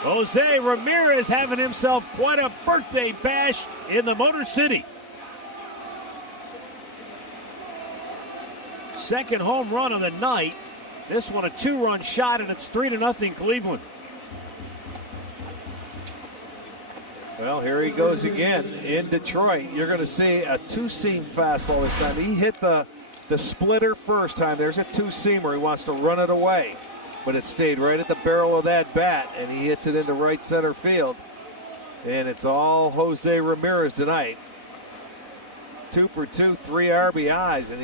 Jose Ramirez having himself quite a birthday bash in the Motor City. Second home run of the night. This one a 2-run shot, and it's 3-0 Cleveland. Well, here he goes again in Detroit. You're going to see a two-seam fastball this time. He hit the splitter first time. There's a two-seamer. He wants to run it away, but it stayed right at the barrel of that bat, and he hits it into right center field. And it's all Jose Ramirez tonight. 2 for 2, 3 RBIs, and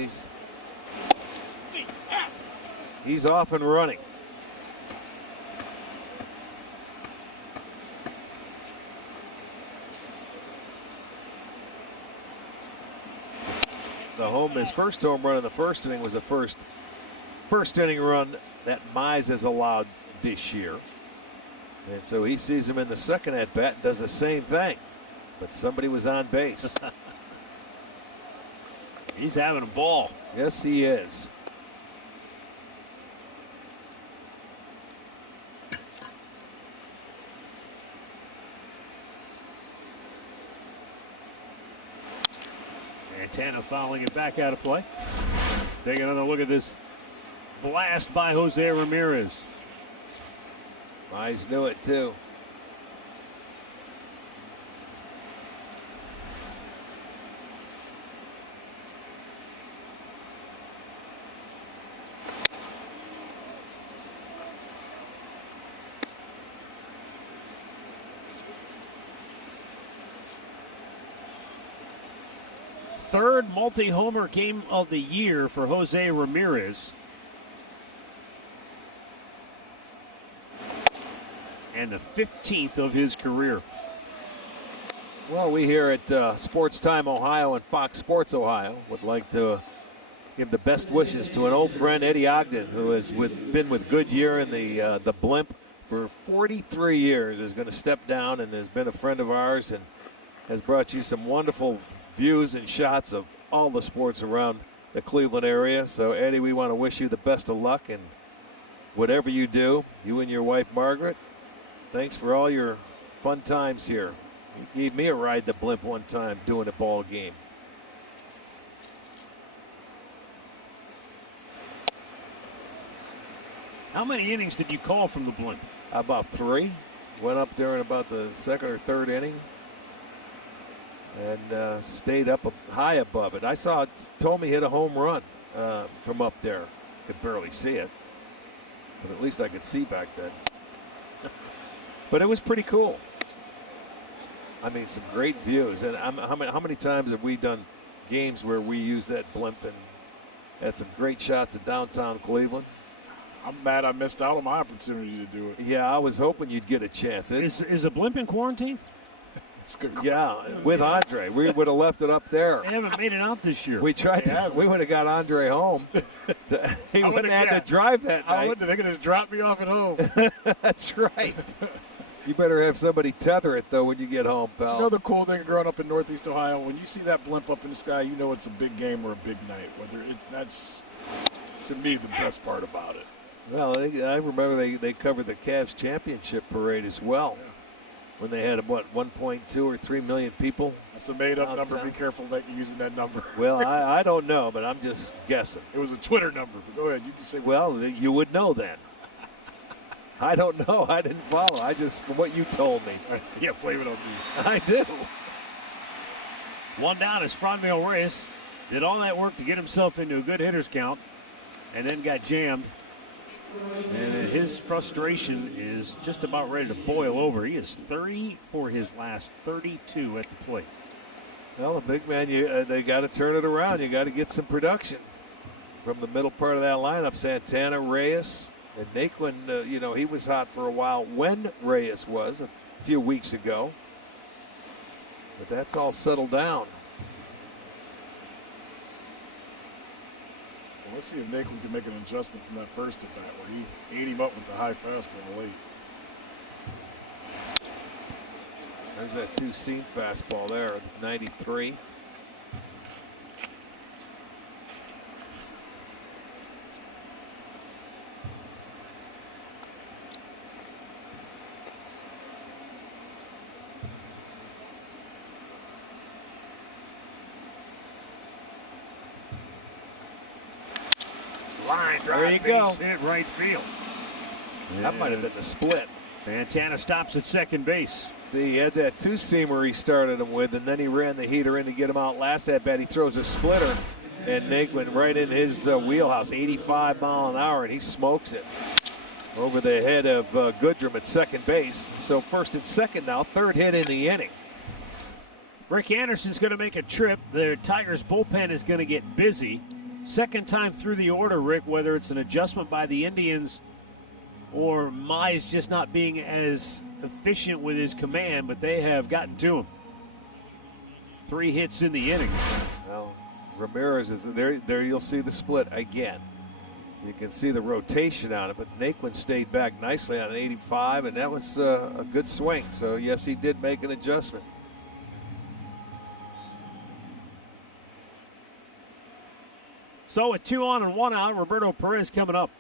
he's off and running. His first home run in the first inning was the first inning run that Mize has allowed this year. And so he sees him in the second at bat and does the same thing. But somebody was on base. He's having a ball. Yes, he is. Santana fouling it back out of play. Take another look at this blast by Jose Ramirez. Mize knew it too. Third multi-homer game of the year for Jose Ramirez. And the 15th of his career. Well, we here at Sportstime Ohio and Fox Sports Ohio would like to give the best wishes to an old friend, Eddie Ogden, who has been with Goodyear in the blimp for 43 years, is going to step down and has been a friend of ours and has brought you some wonderful views and shots of all the sports around the Cleveland area. So, Eddie, we want to wish you the best of luck in whatever you do. You and your wife, Margaret, thanks for all your fun times here. You gave me a ride the blimp one time doing a ball game. How many innings did you call from the blimp? About 3. Went up there in about the second or third inning and stayed up high above it. I saw Tommy hit a home run from up there. Could barely see it, but at least I could see back then. But it was pretty cool. I mean, some great views. And how many times have we done games where we use that blimp and had some great shots of downtown Cleveland? I'm mad I missed out on my opportunity to do it. Yeah, I was hoping you'd get a chance. Is a blimp in quarantine? It's good. Yeah, with Andre. We would have left it up there. They haven't made it out this year. We tried to. We would have got Andre home. He wouldn't have had to drive that night. They could just drop me off at home. That's right. You better have somebody tether it, though, when you get home, pal. You know the cool thing growing up in Northeast Ohio, when you see that blimp up in the sky, you know it's a big game or a big night. That's, to me, the best part about it. Well, I remember they covered the Cavs championship parade as well. Yeah. When they had, 1.2 or 3 million people? That's a made-up number. Be careful using that number. Well, I don't know, but I'm just guessing. It was a Twitter number, but go ahead. You can say. Well, you would know then. I don't know. I didn't follow. I just, from what you told me. Yeah, blame it on me. I do. One down is Franmil Reyes. Did all that work to get himself into a good hitter's count and then got jammed. And his frustration is just about ready to boil over. He is 30 for his last 32 at the plate. Well, the big man, they got to turn it around. You got to get some production from the middle part of that lineup. Santana, Reyes, and Naquin, he was hot for a while when Reyes was a few weeks ago. But that's all settled down. Well, let's see if Naquin can make an adjustment from that first at bat where he ate him up with the high fastball late. There's that two-seam fastball there, 93. Line drive, there you go. base hit right field. That might have been the split. Santana stops at second base. He had that two-seamer he started him with, and then he ran the heater in to get him out last at bat. He throws a splitter, and Nate went right in his wheelhouse, 85 mile an hour, and he smokes it over the head of Goodrum at second base. So first and second now, third hit in the inning. Rick Anderson's going to make a trip. The Tigers bullpen is going to get busy. Second time through the order, Rick, whether it's an adjustment by the Indians or Mize just not being as efficient with his command, but they have gotten to him. 3 hits in the inning. Well, Ramirez is there. There you'll see the split again. You can see the rotation on it, but Naquin stayed back nicely on an 85, and that was a good swing. So, yes, he did make an adjustment. So with 2 on and 1 out, Roberto Perez coming up.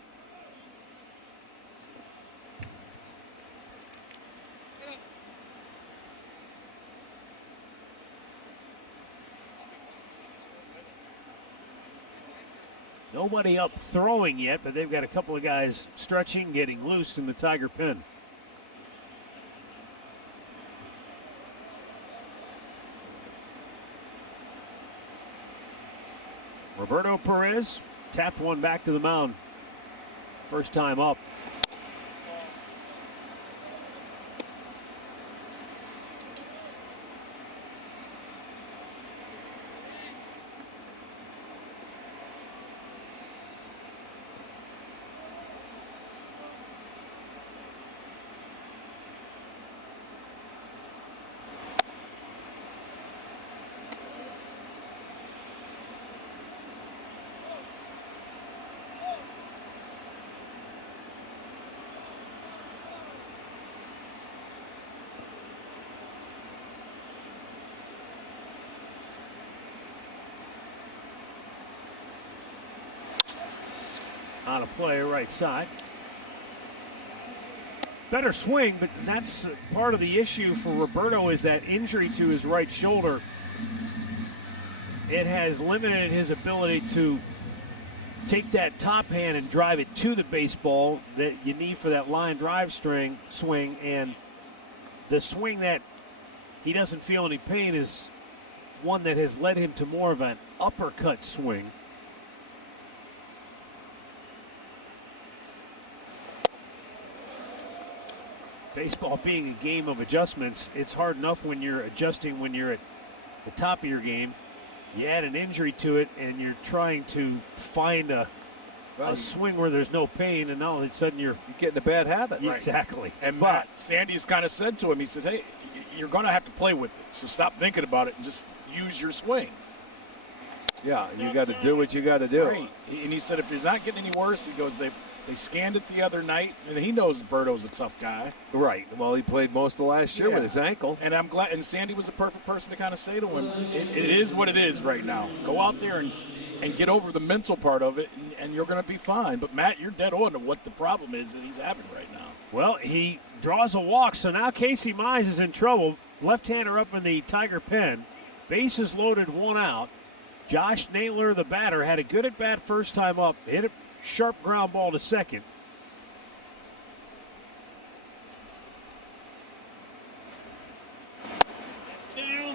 Nobody up throwing yet, but they've got a couple of guys stretching, getting loose in the Tiger pen. Roberto Perez tapped one back to the mound. First time up. On a play right side. Better swing, but that's part of the issue for Roberto is that injury to his right shoulder. It has limited his ability to take that top hand and drive it to the baseball that you need for that line drive swing. And the swing that he doesn't feel any pain is one that has led him to more of an uppercut swing. Baseball being a game of adjustments, it's hard enough when you're adjusting when you're at the top of your game. You add an injury to it, and you're trying to find a swing where there's no pain, and now all of a sudden you're getting a bad habit. Right. Exactly. And Matt, Sandy's kind of said to him, he says, hey, you're going to have to play with it, so stop thinking about it and just use your swing. Yeah, you got to do what you got to do. Right. And he said if it's not getting any worse, he goes, they scanned it the other night, and he knows Berto's a tough guy. Right. Well, he played most of last year with his ankle. And I'm glad. And Sandy was the perfect person to kind of say to him, it is what it is right now. Go out there and get over the mental part of it, and you're going to be fine. But, Matt, you're dead on to what the problem is that he's having right now. Well, he draws a walk, so now Casey Mize is in trouble. Left-hander up in the Tiger pen. Bases loaded, 1 out. Josh Naylor, the batter, had a good at-bat first time up. Hit a sharp ground ball to second.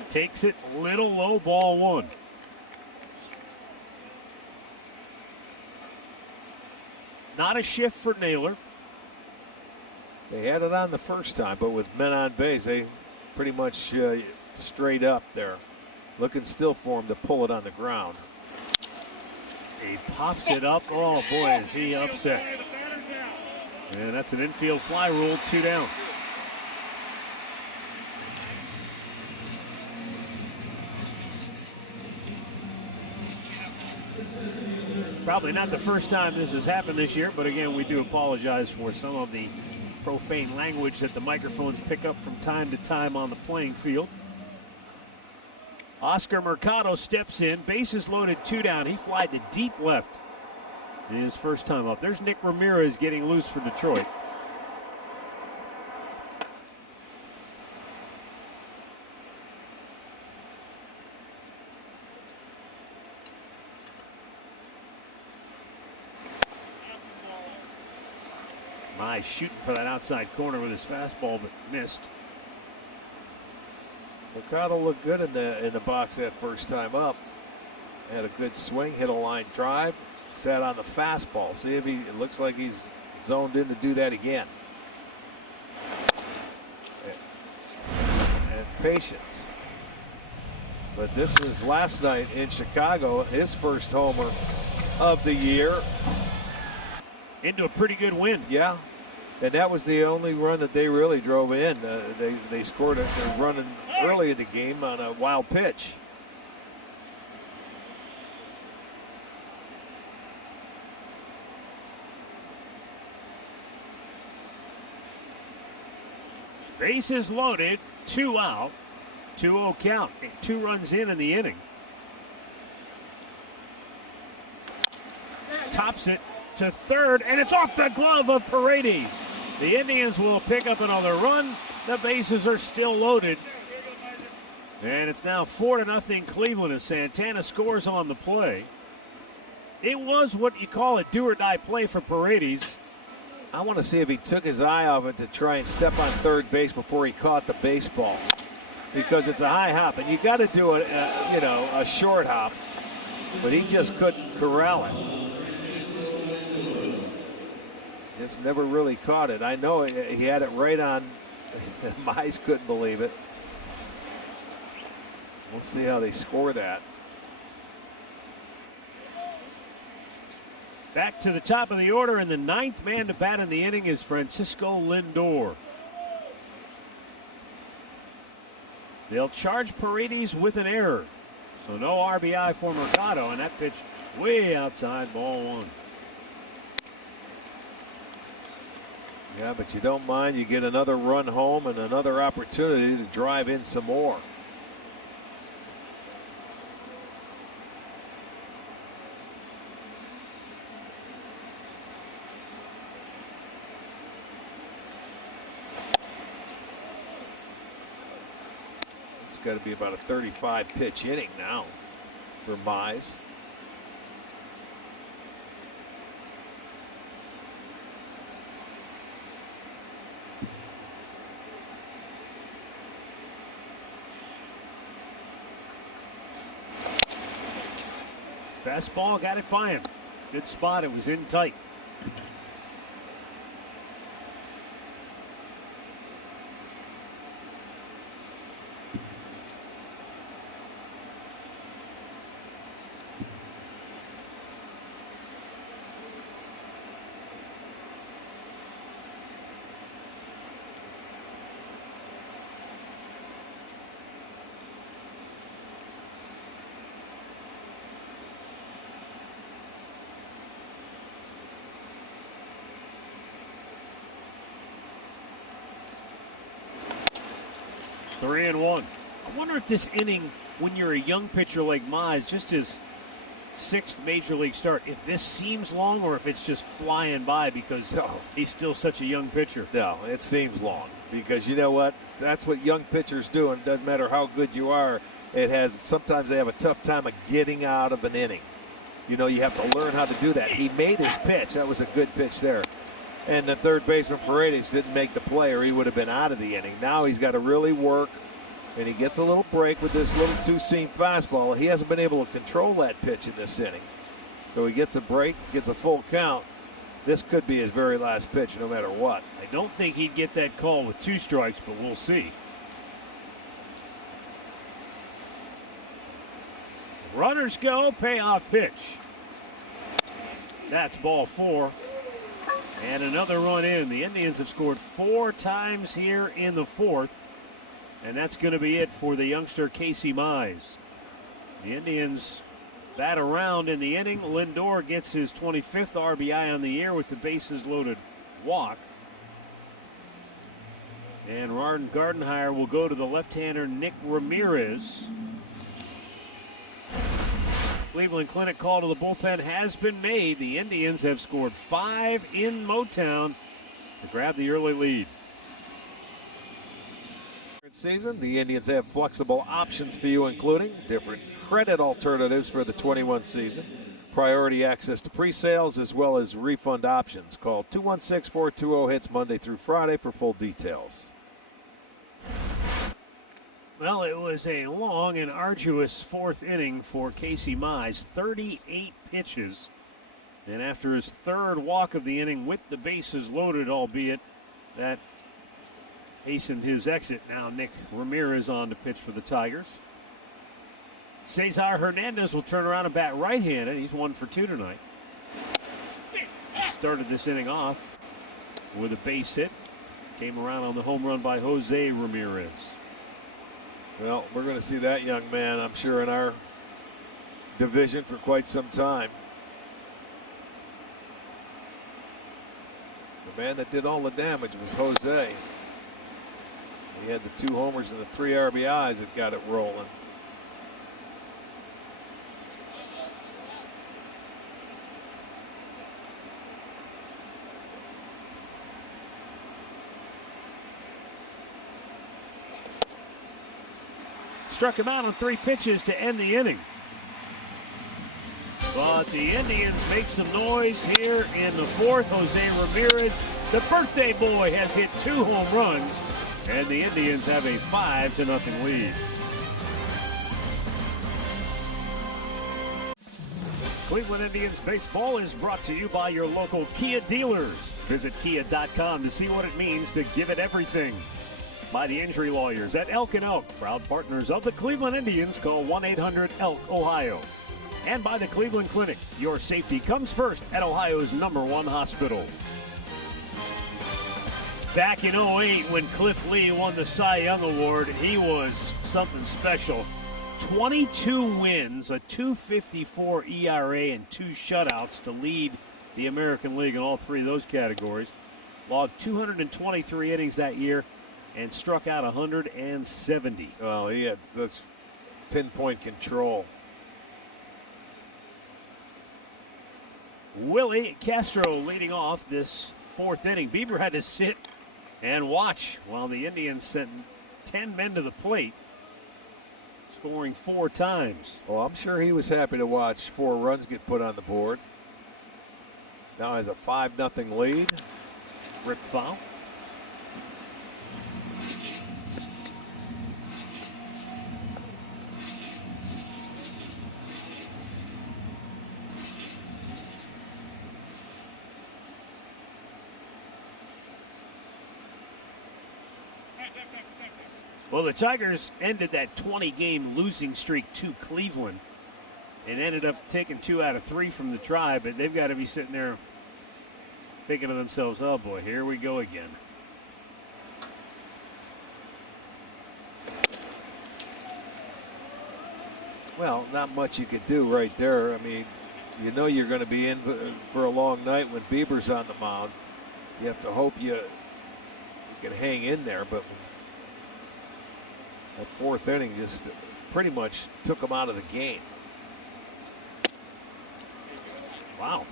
Takes it, little low, ball 1. Not a shift for Naylor. They had it on the first time, but with men on base, they pretty much straight up there. Looking still for him to pull it on the ground. He pops it up. Oh, boy, is he upset. And that's an infield fly rule, 2 down. Probably not the first time this has happened this year, but again, we do apologize for some of the profane language that the microphones pick up from time to time on the playing field. Oscar Mercado steps in, bases loaded, 2 down. He flied to deep left in his first time up. There's Nick Ramirez getting loose for Detroit. Mize shooting for that outside corner with his fastball, but missed. Mercado looked good in the box that first time up. Had a good swing, hit a line drive, sat on the fastball. See if it looks like he's zoned in to do that again. And patience. But this was last night in Chicago, his first homer of the year. Into a pretty good wind. Yeah, and that was the only run that they really drove in. They scored a run early in the game on a wild pitch. Bases loaded, 2 out, 2-0 count, 2 runs in the inning. Tops it to third, and it's off the glove of Paredes. The Indians will pick up another run. The bases are still loaded. And it's now 4-0 Cleveland as Santana scores on the play. It was what you call a do-or-die play for Paredes. I want to see if he took his eye off it to try and step on third base before he caught the baseball, because it's a high hop, and you got to do a short hop, but he just couldn't corral it. Just never really caught it. I know he had it right on. Mize couldn't believe it. We'll see how they score that. Back to the top of the order, and the 9th man to bat in the inning is Francisco Lindor. They'll charge Paredes with an error. So no RBI for Mercado, and that pitch way outside, ball 1. Yeah, but you don't mind. You get another run home and another opportunity to drive in some more. Got to be about a 35 pitch inning now for Mize. Fastball got it by him. Good spot. It was in tight. Three and one. I wonder if this inning, when you're a young pitcher like Mize, just his 6th major league start, if this seems long or if it's just flying by because he's still such a young pitcher. No, it seems long because you know what? That's what young pitchers do, and it doesn't matter how good you are. Sometimes they have a tough time of getting out of an inning. You know, you have to learn how to do that. He made his pitch. That was a good pitch there. And the third baseman Paredes didn't make the play or he would have been out of the inning. Now he's got to really work, and he gets a little break with this little two-seam fastball. He hasn't been able to control that pitch in this inning. So he gets a break, gets a full count. This could be his very last pitch no matter what. I don't think he'd get that call with 2 strikes, but we'll see. Runners go, payoff pitch. That's ball 4. And another run in. The Indians have scored 4 times here in the 4th. And that's going to be it for the youngster Casey Mize. The Indians bat around in the inning. Lindor gets his 25th RBI on the year with the bases loaded walk. And Rarden Gardenhire will go to the left-hander Nick Ramirez. Cleveland Clinic call to the bullpen has been made. The Indians have scored 5 in Motown to grab the early lead. Season, the Indians have flexible options for you, including different credit alternatives for the 21 season, priority access to pre-sales as well as refund options. Call 216-420-HITS Monday through Friday for full details. Well, it was a long and arduous fourth inning for Casey Mize. 38 pitches. And after his third walk of the inning with the bases loaded, albeit that hastened his exit. Now Nick Ramirez on to pitch for the Tigers. Cesar Hernandez will turn around and bat right-handed. He's 1 for 2 tonight. Started this inning off with a base hit. Came around on the home run by Jose Ramirez. Well, we're going to see that young man, I'm sure, in our division for quite some time. The man that did all the damage was Jose. He had the 2 homers and the 3 RBIs that got it rolling. Struck him out on 3 pitches to end the inning. But the Indians make some noise here in the fourth. Jose Ramirez, the birthday boy, has hit 2 home runs, and the Indians have a 5-0 lead. Cleveland Indians baseball is brought to you by your local Kia dealers. Visit kia.com to see what it means to give it everything. By the injury lawyers at Elk & Elk, proud partners of the Cleveland Indians. Call 1-800-ELK, Ohio. And by the Cleveland Clinic, your safety comes first at Ohio's #1 hospital. Back in 2008, when Cliff Lee won the Cy Young Award, he was something special. 22 wins, a .254 ERA, and 2 shutouts to lead the American League in all 3 of those categories. Logged 223 innings that year and struck out 170. Well, he had such pinpoint control. Willie Castro leading off this 4th inning. Bieber had to sit and watch while the Indians sent 10 men to the plate, scoring 4 times. Well, I'm sure he was happy to watch 4 runs get put on the board. Now has a 5-0 lead. Rip foul. Well, the Tigers ended that 20-game losing streak to Cleveland and ended up taking 2 out of 3 from the Tribe, but they've got to be sitting there thinking to themselves, oh boy, here we go again. Well, not much you could do right there. I mean, you know you're going to be in for a long night when Bieber's on the mound. You have to hope you can hang in there, but that 4th inning just pretty much took him out of the game. Wow.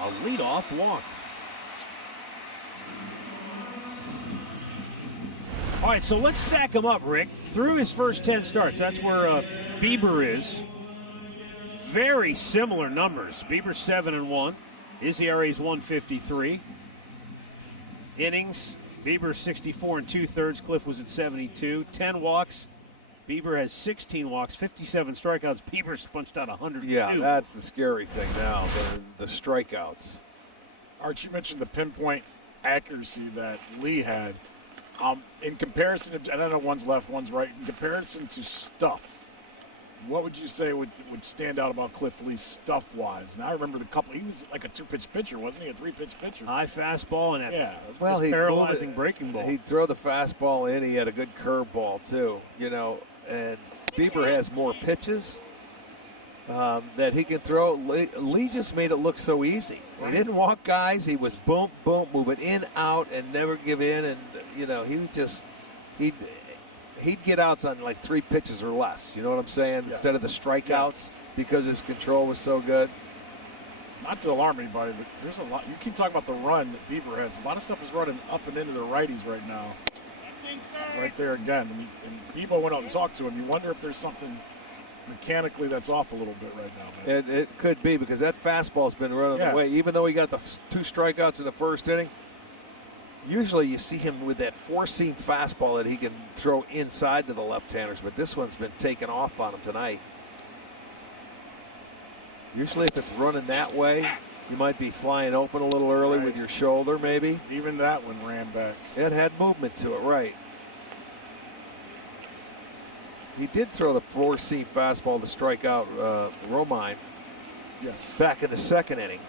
A leadoff walk. All right, so let's stack them up, Rick. Through his first 10 starts, that's where Bieber is. Very similar numbers. Bieber 7-1. His ERA is 1.53. Innings, Bieber 64 2/3. Cliff was at 72. 10 walks. Bieber has 16 walks, 57 strikeouts. Bieber's punched out 102. Yeah, that's the scary thing now, the strikeouts. Art, you mentioned the pinpoint accuracy that Lee had. In comparison, I don't know, one's left, one's right. In comparison to stuff, what would you say would stand out about Cliff Lee stuff-wise? And I remember he was like a 2-pitch pitcher, wasn't he? A 3-pitch pitcher. High fastball and he paralyzing breaking ball. He'd throw the fastball in. He had a good curveball too, and Bieber has more pitches that he can throw. Lee just made it look so easy. He didn't walk guys. He was boom, boom, moving in, out, and never give in. And, he'd get outs on like 3 pitches or less. You know what I'm saying? Yeah. Instead of the strikeouts, because his control was so good. Not to alarm anybody, but there's a lot. You keep talking about the run that Bieber has. A lot of stuff is running up and into the righties right now. Right there again. And Bieber went out and talked to him. You wonder if there's something mechanically that's off a little bit right now, man. It could be because that fastball's been running away. Even though he got the 2 strikeouts in the first inning, usually you see him with that 4-seam fastball that he can throw inside to the left-handers, but this one's been taken off on him tonight. Usually if it's running that way, you might be flying open a little early with your shoulder maybe. Even that one ran back. It had movement to it, right. He did throw the 4-seam fastball to strike out Romine. Yes. Back in the second inning.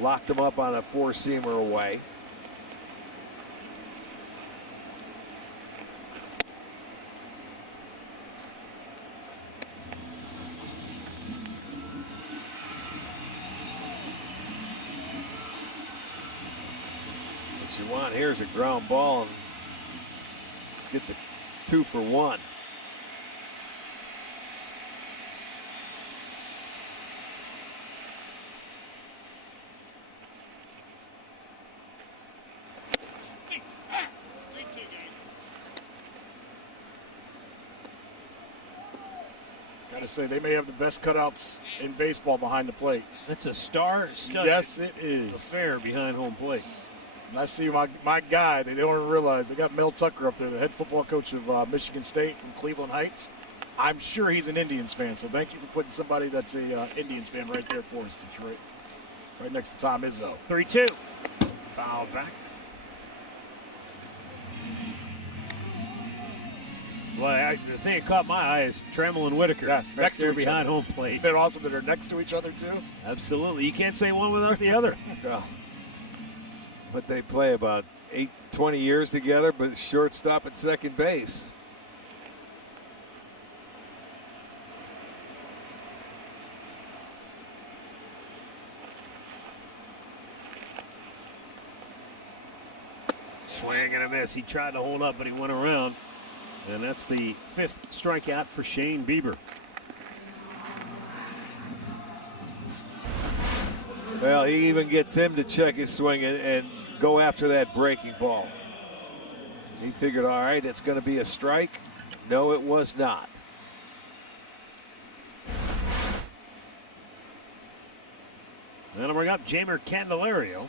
Locked him up on a 4-seamer away. What you want here is a ground ball and get the 2 for 1. Gotta say, they may have the best cutouts in baseball behind the plate. That's a star-studded Yes, it is. affair behind home plate. And I see my guy, they don't even realize, they got Mel Tucker up there, the head football coach of Michigan State from Cleveland Heights. I'm sure he's an Indians fan, so thank you for putting somebody that's a Indians fan right there for us, Detroit. Right next to Tom Izzo. 3-2. Foul back. Well, the thing that caught my eye is Trammell and Whitaker. Yes, next to behind home plate. Isn't it awesome that they're next to each other, too? Absolutely. You can't say one without the other. Well, but they play about 20 years together, but shortstop at second base. Swing and a miss. He tried to hold up, but he went around. And that's the 5th strikeout for Shane Bieber. Well, he even gets him to check his swing and go after that breaking ball. He figured, all right, it's going to be a strike. No, it was not. That'll bring up Jamer Candelario.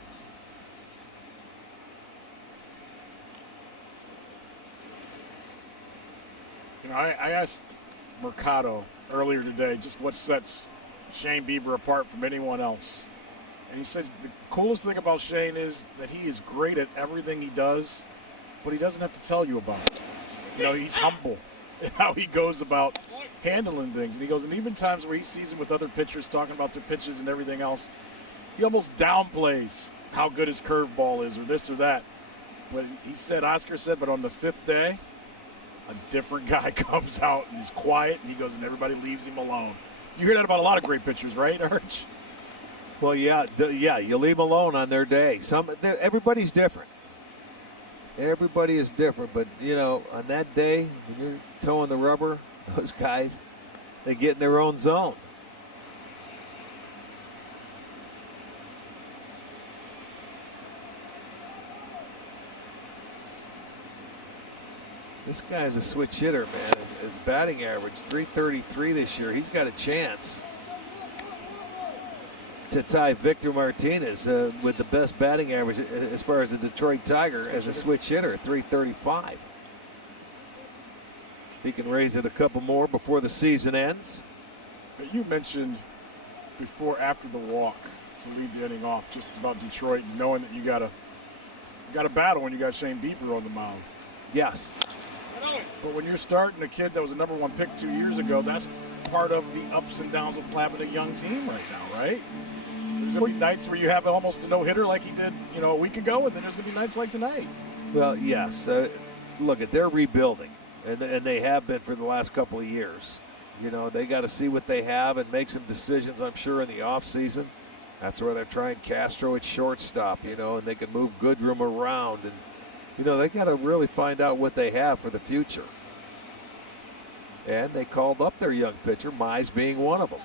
You know, I asked Mercado earlier today just what sets Shane Bieber apart from anyone else. And he said the coolest thing about Shane is that he is great at everything he does, but he doesn't have to tell you about it. You know, he's humble in how he goes about handling things. And he goes, and even times where he sees him with other pitchers talking about their pitches and everything else, he almost downplays how good his curveball is or this or that. But he said, Oscar said, but on the 5th day, a different guy comes out and he's quiet and he goes and everybody leaves him alone. You hear that about a lot of great pitchers, right, Arch? Well, yeah, you leave them alone on their day. Everybody's different. Everybody is different, but you know, on that day when you're towing the rubber, those guys, they get in their own zone. This guy's a switch hitter, man. His batting average, .333 this year. He's got a chance to tie Victor Martinez with the best batting average as far as the Detroit Tiger as a switch hitter, .335. He can raise it a couple more before the season ends. You mentioned after the walk to lead the inning off, just about Detroit, knowing that you got to battle when you got Shane Bieber on the mound. Yes. But when you're starting a kid that was a #1 pick 2 years ago, that's part of the ups and downs of having a young team right now, right? There's going to be nights where you have almost a no-hitter like he did, a week ago, and then there's going to be nights like tonight. Well, yes. Look, they're rebuilding, and they have been for the last couple of years. You know, they got to see what they have and make some decisions, I'm sure, in the offseason. That's where they're trying Castro at shortstop, and they can move Goodrum around. And, they got to really find out what they have for the future. And they called up their young pitcher, Mize being one of them.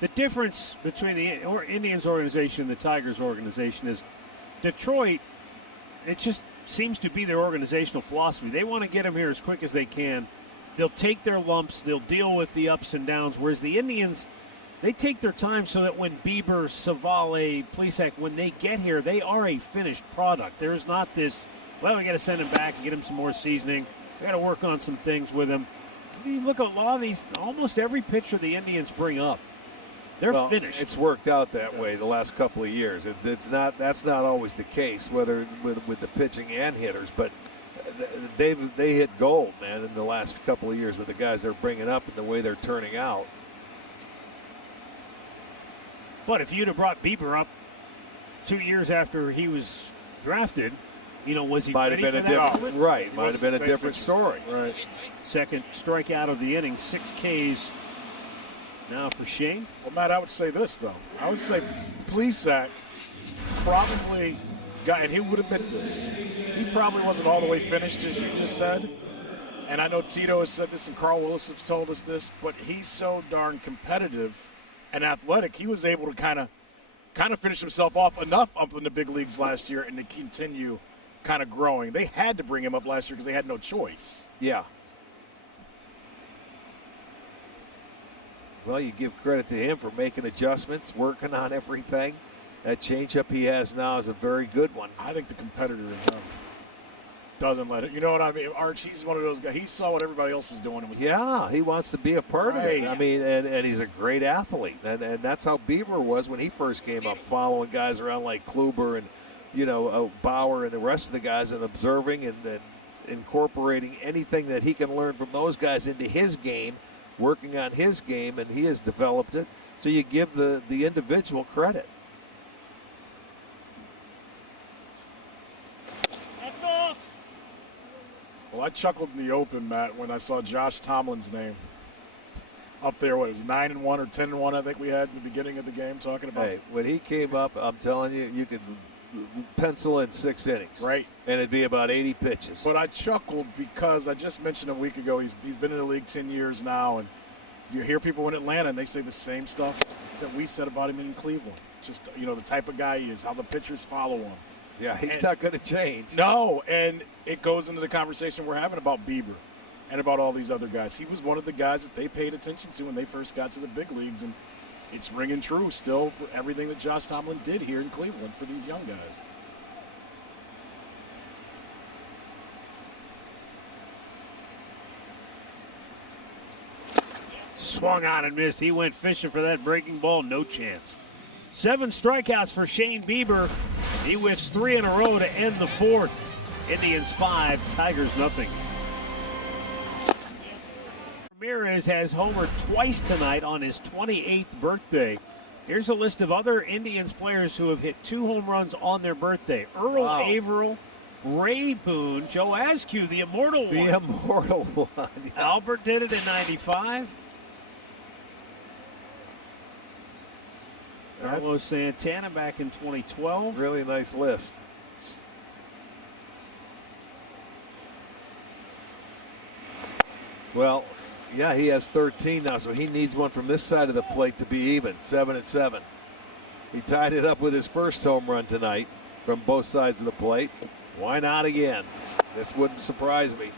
The difference between the Indians organization and the Tigers organization is Detroit, it just seems to be their organizational philosophy. They want to get him here as quick as they can. they'll take their lumps, they'll deal with the ups and downs, whereas the Indians, they take their time so that when Bieber, Savale, Plesac, when they get here, they are a finished product. There's not this, well, we got to send him back and get him some more seasoning. We got to work on some things with him. I mean, look at a lot of these, almost every pitcher the Indians bring up, they're finished. It's worked out that way the last couple of years. That's not always the case, whether with the pitching and hitters, but they hit gold, man, in the last couple of years with the guys they're bringing up and the way they're turning out. But if you'd have brought Bieber up 2 years after he was drafted, was he ready for that? Right, might have been a different story. Right. Second strikeout of the inning, 6 Ks now for Shane. Well, Matt, I would say this, though. I would say Plesac probably got, and he would admit this, he probably wasn't all the way finished, as you just said. And I know Tito has said this and Carl Willis has told us this, but he's so darn competitive and athletic, he was able to kind of finish himself off enough up in the big leagues last year and to continue kind of growing. They had to bring him up last year because they had no choice. Yeah. Well, you give credit to him for making adjustments, working on everything. That changeup he has now is a very good one. I think the competitor in him doesn't let it. You know what I mean? Arch, he's one of those guys. He saw what everybody else was doing. Yeah, he wants to be a part of it. I mean, and he's a great athlete. And that's how Bieber was when he first came up, following guys around like Kluber and, Bauer and the rest of the guys and observing and incorporating anything that he can learn from those guys into his game, working on his game, and he has developed it. So you give the individual credit. Well, I chuckled in the open, Matt, when I saw Josh Tomlin's name up there. What, it was 9-1 or 10-1, I think we had in the beginning of the game talking about. Hey, when he came up, I'm telling you, you could pencil in 6 innings. Right. And it'd be about 80 pitches. But I chuckled because I just mentioned a week ago he's been in the league 10 years now, and you hear people in Atlanta, and they say the same stuff that we said about him in Cleveland. Just, the type of guy he is, how the pitchers follow him. Yeah, he's not going to change. No, and it goes into the conversation we're having about Bieber and about all these other guys. He was one of the guys that they paid attention to when they first got to the big leagues, and it's ringing true still for everything that Josh Tomlin did here in Cleveland for these young guys. Swung on and missed. He went fishing for that breaking ball. No chance. 7 strikeouts for Shane Bieber. He whiffs 3 in a row to end the 4th. Indians 5, Tigers nothing. Ramirez has homered twice tonight on his 28th birthday. Here's a list of other Indians players who have hit 2 home runs on their birthday. Earl Averill, Ray Boone, Joe Askew, the immortal one. The immortal one. Yeah. Albert did it in 95. Carlos Santana back in 2012. Really nice list. Well, yeah, he has 13 now, so he needs one from this side of the plate to be even, 7-7. He tied it up with his first home run tonight from both sides of the plate. Why not again? This wouldn't surprise me.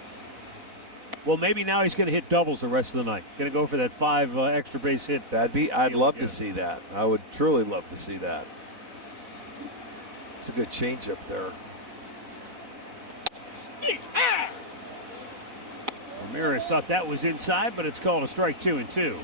Well, maybe now he's going to hit doubles the rest of the night. Going to go for that 5 extra base hit. I'd love to see that. I would truly love to see that. It's a good changeup there. Ramirez thought that was inside, but it's called a strike 2-2.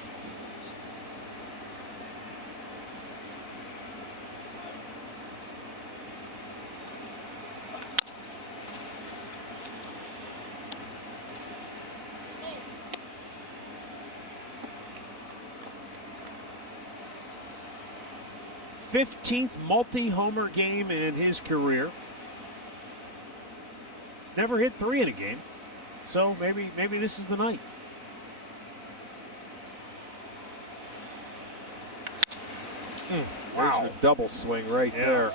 '15th multi-homer game in his career. He's never hit 3 in a game, so maybe this is the night. There's your double swing right there.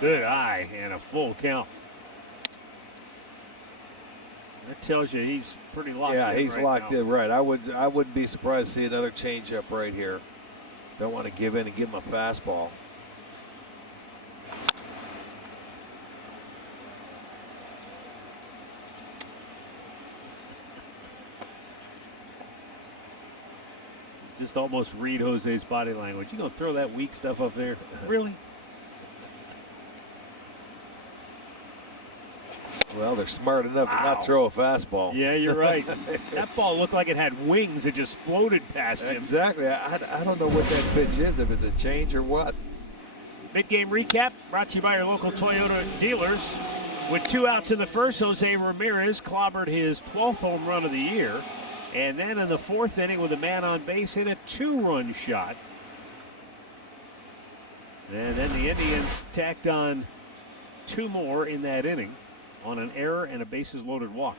Good eye and a full count. that tells you he's pretty locked in. Yeah, he's right locked now. in, right. I wouldn't be surprised to see another changeup right here. Don't want to give in and give him a fastball. Just almost read Jose's body language. You gonna throw that weak stuff up there? Really? Well, they're smart enough to not throw a fastball. Yeah, you're right. That ball looked like it had wings. It just floated past him. Exactly. I don't know what that pitch is, if it's a change or what. Mid-game recap brought to you by your local Toyota dealers. With 2 outs in the first, Jose Ramirez clobbered his 12th home run of the year. And then in the 4th inning with a man on base, hit a 2-run shot. And then the Indians tacked on 2 more in that inning on an error and a bases loaded walk.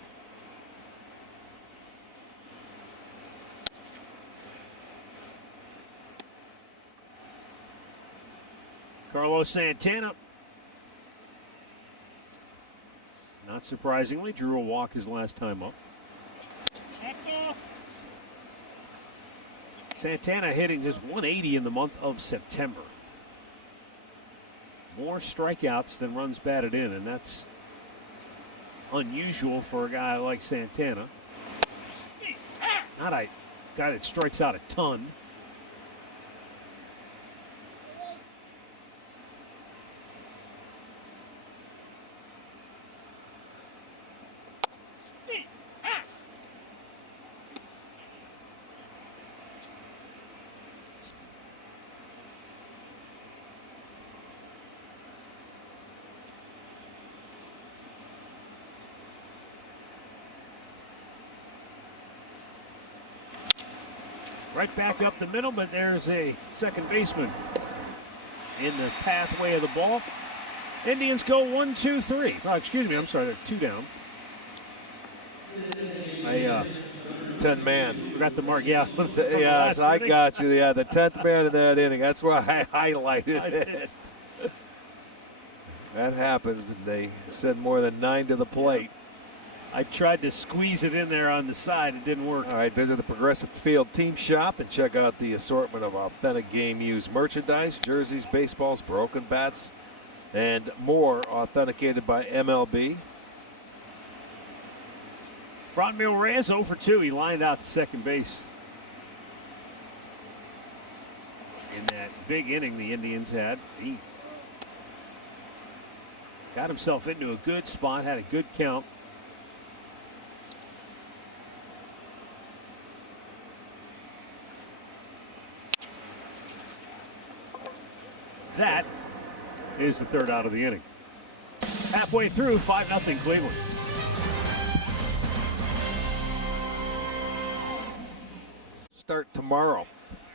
Carlos Santana, not surprisingly, drew a walk his last time up. Santana hitting just 180 in the month of September. More strikeouts than runs batted in, and that's unusual for a guy like Santana. Not a guy that strikes out a ton. Right back up the middle, but there's a second baseman in the pathway of the ball. Indians go 1, 2, 3. Oh, excuse me, I'm sorry, they're 2 down. 10-man. Forgot the mark, yeah. Yes, I got you. Yeah, the 10th man in that inning. That's why I highlighted it. That happens when they send more than 9 to the plate. I tried to squeeze it in there on the side. It didn't work. All right, visit the Progressive Field Team Shop and check out the assortment of authentic game used merchandise, jerseys, baseballs, broken bats, and more authenticated by MLB. Franmil Reyes 0 for 2. He lined out to second base. In that big inning the Indians had, he got himself into a good spot, had a good count. That is the 3rd out of the inning. Halfway through, 5-0 Cleveland. Start tomorrow.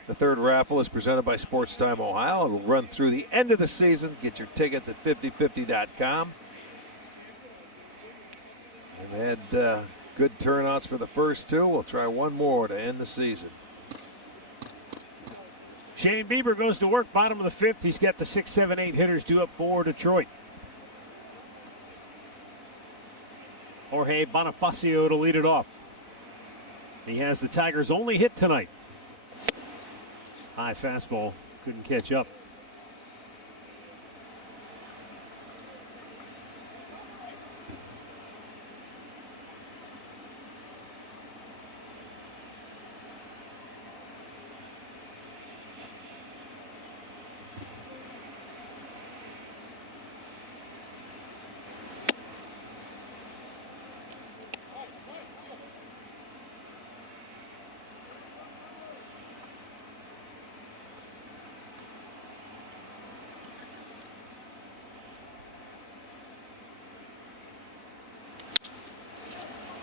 The 3rd raffle is presented by Sportstime Ohio. It will run through the end of the season. Get your tickets at 5050.com. They've had good turnouts for the first 2. We'll try one more to end the season. Shane Bieber goes to work, bottom of the 5th. He's got the 6, 7, 8 hitters due up for Detroit. Jorge Bonifacio to lead it off. He has the Tigers' only hit tonight. High fastball, couldn't catch up.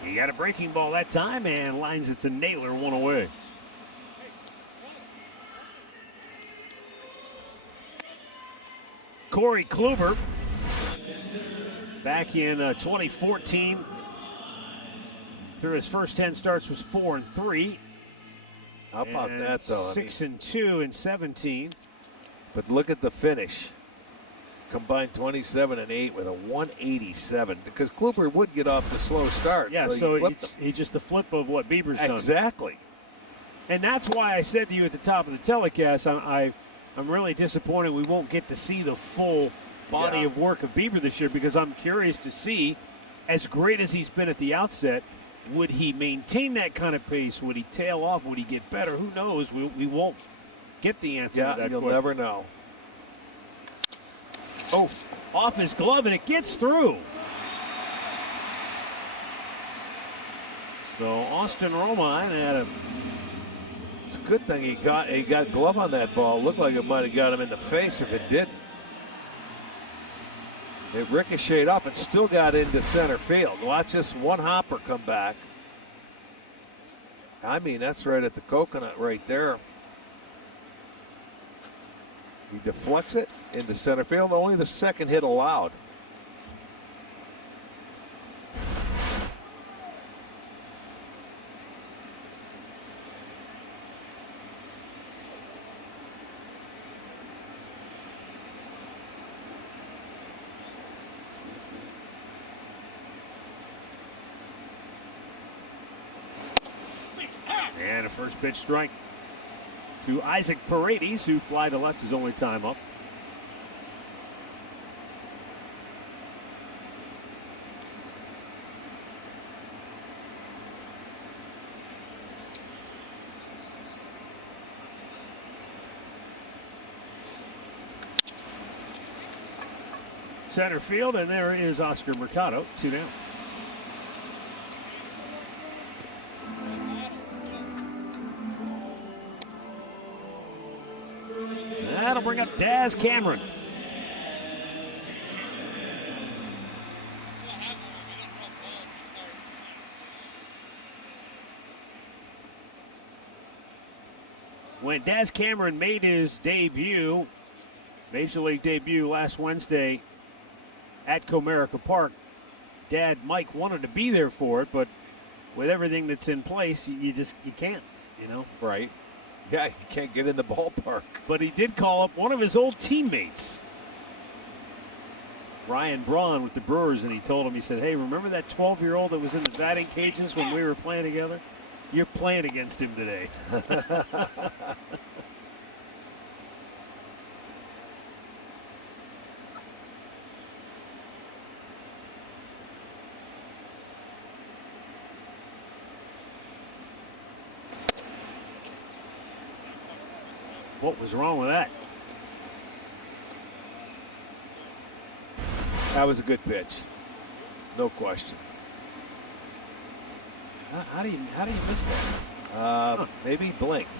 He got a breaking ball that time and lines it to Naylor, 1 away. Corey Kluber, back in 2014, through his first 10 starts was 4-3. How about that, though? 6-2 in 17. But look at the finish. combined 27 and 8 with a 187 because Kluber would get off the slow start. Yeah, so he's just a flip of what Bieber's done. Exactly. And that's why I said to you at the top of the telecast, I'm really disappointed we won't get to see the full body of work of Bieber this year because I'm curious to see, as great as he's been at the outset, would he maintain that kind of pace? Would he tail off? Would he get better? Who knows? We won't get the answer to that you'll question. never know. Oh, off his glove, and it gets through. So Austin Romine had It's a good thing he got glove on that ball. Looked like it might have got him in the face if it didn't. It ricocheted off and still got into center field. Watch this one hopper come back. I mean, that's right at the coconut right there. He deflects it into center field. Only the second hit allowed. And a first pitch strike to Isaac Paredes, who fly to left his only time up. Center field, and there is Oscar Mercado, 2 down. That'll bring up Daz Cameron. When Daz Cameron made his debut, Major League debut last Wednesday at Comerica Park, Dad Mike wanted to be there for it, but with everything that's in place, you can't, you know. Right. Yeah, he can't get in the ballpark. But he did call up one of his old teammates, Ryan Braun with the Brewers, and he told him, he said, hey, remember that 12-year-old that was in the batting cages when we were playing together? You're playing against him today. What was wrong with that? That was a good pitch. No question. How do you miss that? Maybe he blinked.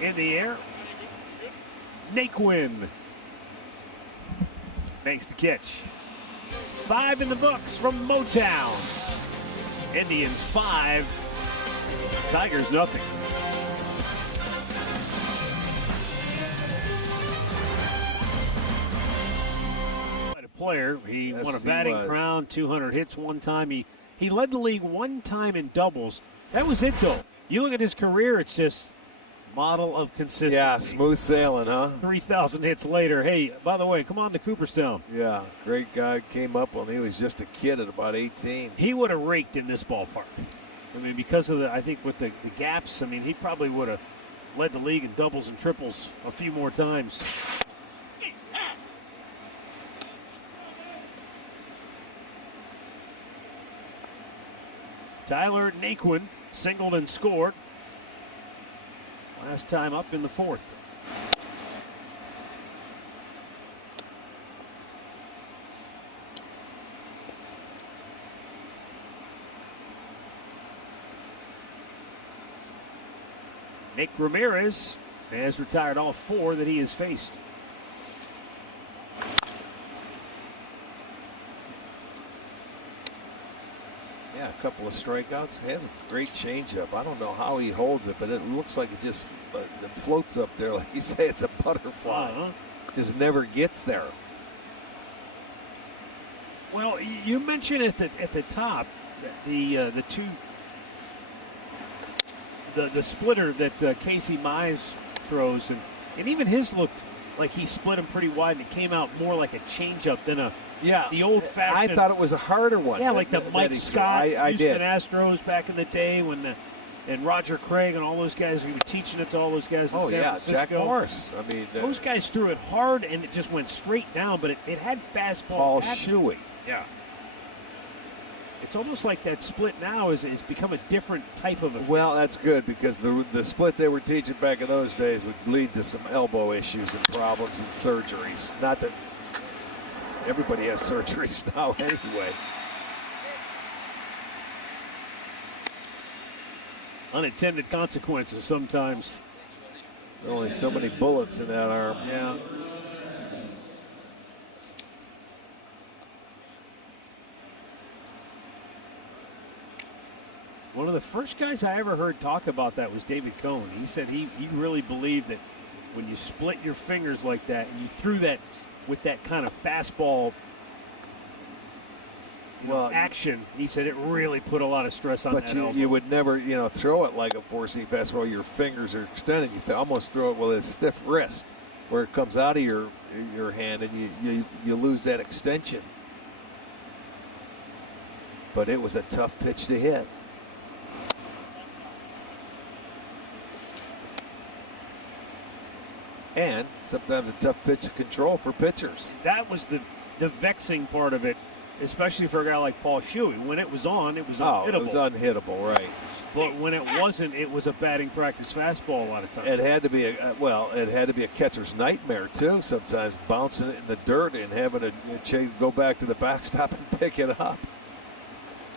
In the air. Naquin makes the catch. 5 in the books from Motown. Indians 5, Tigers nothing. Quite a player. He won a batting crown, 200 hits one time. He led the league one time in doubles. That was it, though. You look at his career, it's just model of consistency. Yeah, smooth sailing, huh? 3,000 hits later. Hey, by the way, come on to Cooperstown. Yeah, great guy. Came up when he was just a kid at about 18. He would have raked in this ballpark. I mean, because of I think with the gaps, I mean, he probably would have led the league in doubles and triples a few more times. Tyler Naquin singled and scored. Last time up in the 4th. Nick Ramirez has retired all 4 that he has faced. Yeah, a couple of strikeouts. He has a great changeup. I don't know how he holds it, but it looks like it just it floats up there. Like you say, it's a butterfly. Just never gets there. Well, you mentioned at the top, the splitter that Casey Mize throws, and even his looked like he split him pretty wide, and it came out more like a changeup than the old-fashioned. I thought it was a harder one. Yeah, like the Mike Scott Houston did. Astros back in the day and Roger Craig and all those guys, he was teaching it to all those guys in San Francisco. Jack Morris. I mean, those guys threw it hard, and it just went straight down, but it had fastball. Paul Shuey. Yeah. It's almost like that split now is become a different type of a. Well, that's good because the split they were teaching back in those days would lead to some elbow issues and problems and surgeries. Not that everybody has surgeries now anyway. Unintended consequences sometimes. Only so many bullets in that arm. Yeah. One of the first guys I ever heard talk about that was David Cohn. He said he really believed that when you split your fingers like that and you threw that with that kind of fastball action, he said it really put a lot of stress on that elbow. But you would never, throw it like a 4-seam fastball. Your fingers are extended. You almost throw it with a stiff wrist where it comes out of your hand and you lose that extension. But it was a tough pitch to hit. And sometimes a tough pitch to control for pitchers. That was the vexing part of it, especially for a guy like Paul Shuey. When it was on, it was unhittable. It was unhittable, right. But when it wasn't, it was a batting practice fastball a lot of times. It had to be a catcher's nightmare too. Sometimes bouncing it in the dirt and having to go back to the backstop and pick it up.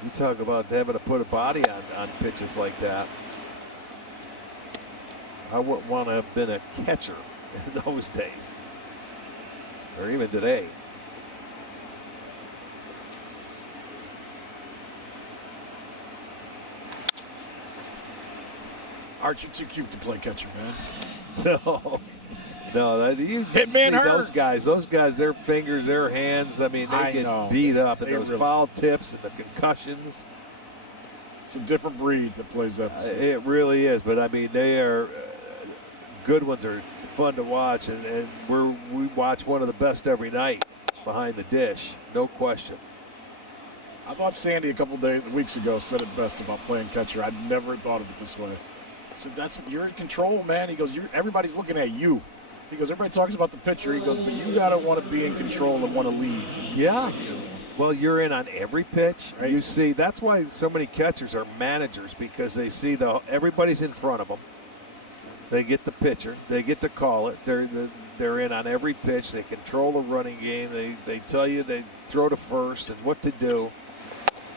You talk about having to put a body on pitches like that. I wouldn't want to have been a catcher in those days, or even today. Art, you're too cute to play catcher, man. No, you Hitman see those guys, their fingers, their hands, I mean, they get beat up, and those foul tips and the concussions. It's a different breed that plays that position. It really is, but I mean, they are good ones are fun to watch, and we watch one of the best every night behind the dish, no question. I thought Sandy a couple weeks ago said it best about playing catcher. I'd never thought of it this way. I said, you're in control, man. He goes, everybody's looking at you. He goes, everybody talks about the pitcher. He goes, but you got to want to be in control and want to lead. Yeah. Well, you're in on every pitch. Right. You see, that's why so many catchers are managers, because they see everybody's in front of them. They get the pitcher. They get to call it. They're in on every pitch. They control the running game. They tell you they throw to first and what to do.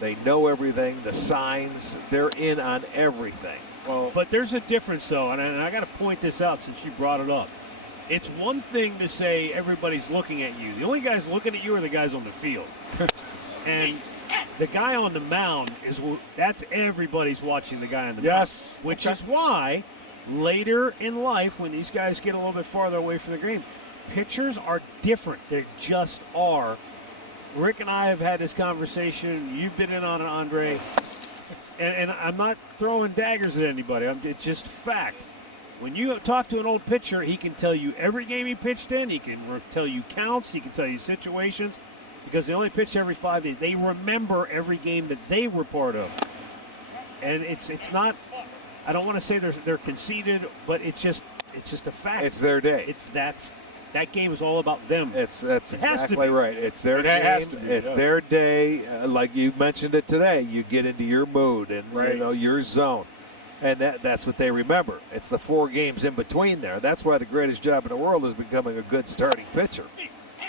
They know everything, the signs. They're in on everything. Well, but there's a difference, though, and I got to point this out since you brought it up. It's one thing to say everybody's looking at you. The only guys looking at you are the guys on the field. And the guy on the mound, that's everybody's watching the guy on the mound. Which is why later in life, when these guys get a little bit farther away from the game, pitchers are different. They just are. Rick and I have had this conversation. You've been in on it, Andre. And I'm not throwing daggers at anybody. It's just fact. When you talk to an old pitcher, he can tell you every game he pitched in. He can tell you counts. He can tell you situations. Because they only pitch every 5 days. They remember every game that they were part of. And it's not, I don't want to say they're conceited, but it's just a fact. It's their day. That game is all about them. That's exactly right. It's their game. Has to be, it's their day. Like you mentioned it today, you get into your mood and your zone, and that's what they remember. It's the 4 games in between there. That's why the greatest job in the world is becoming a good starting pitcher,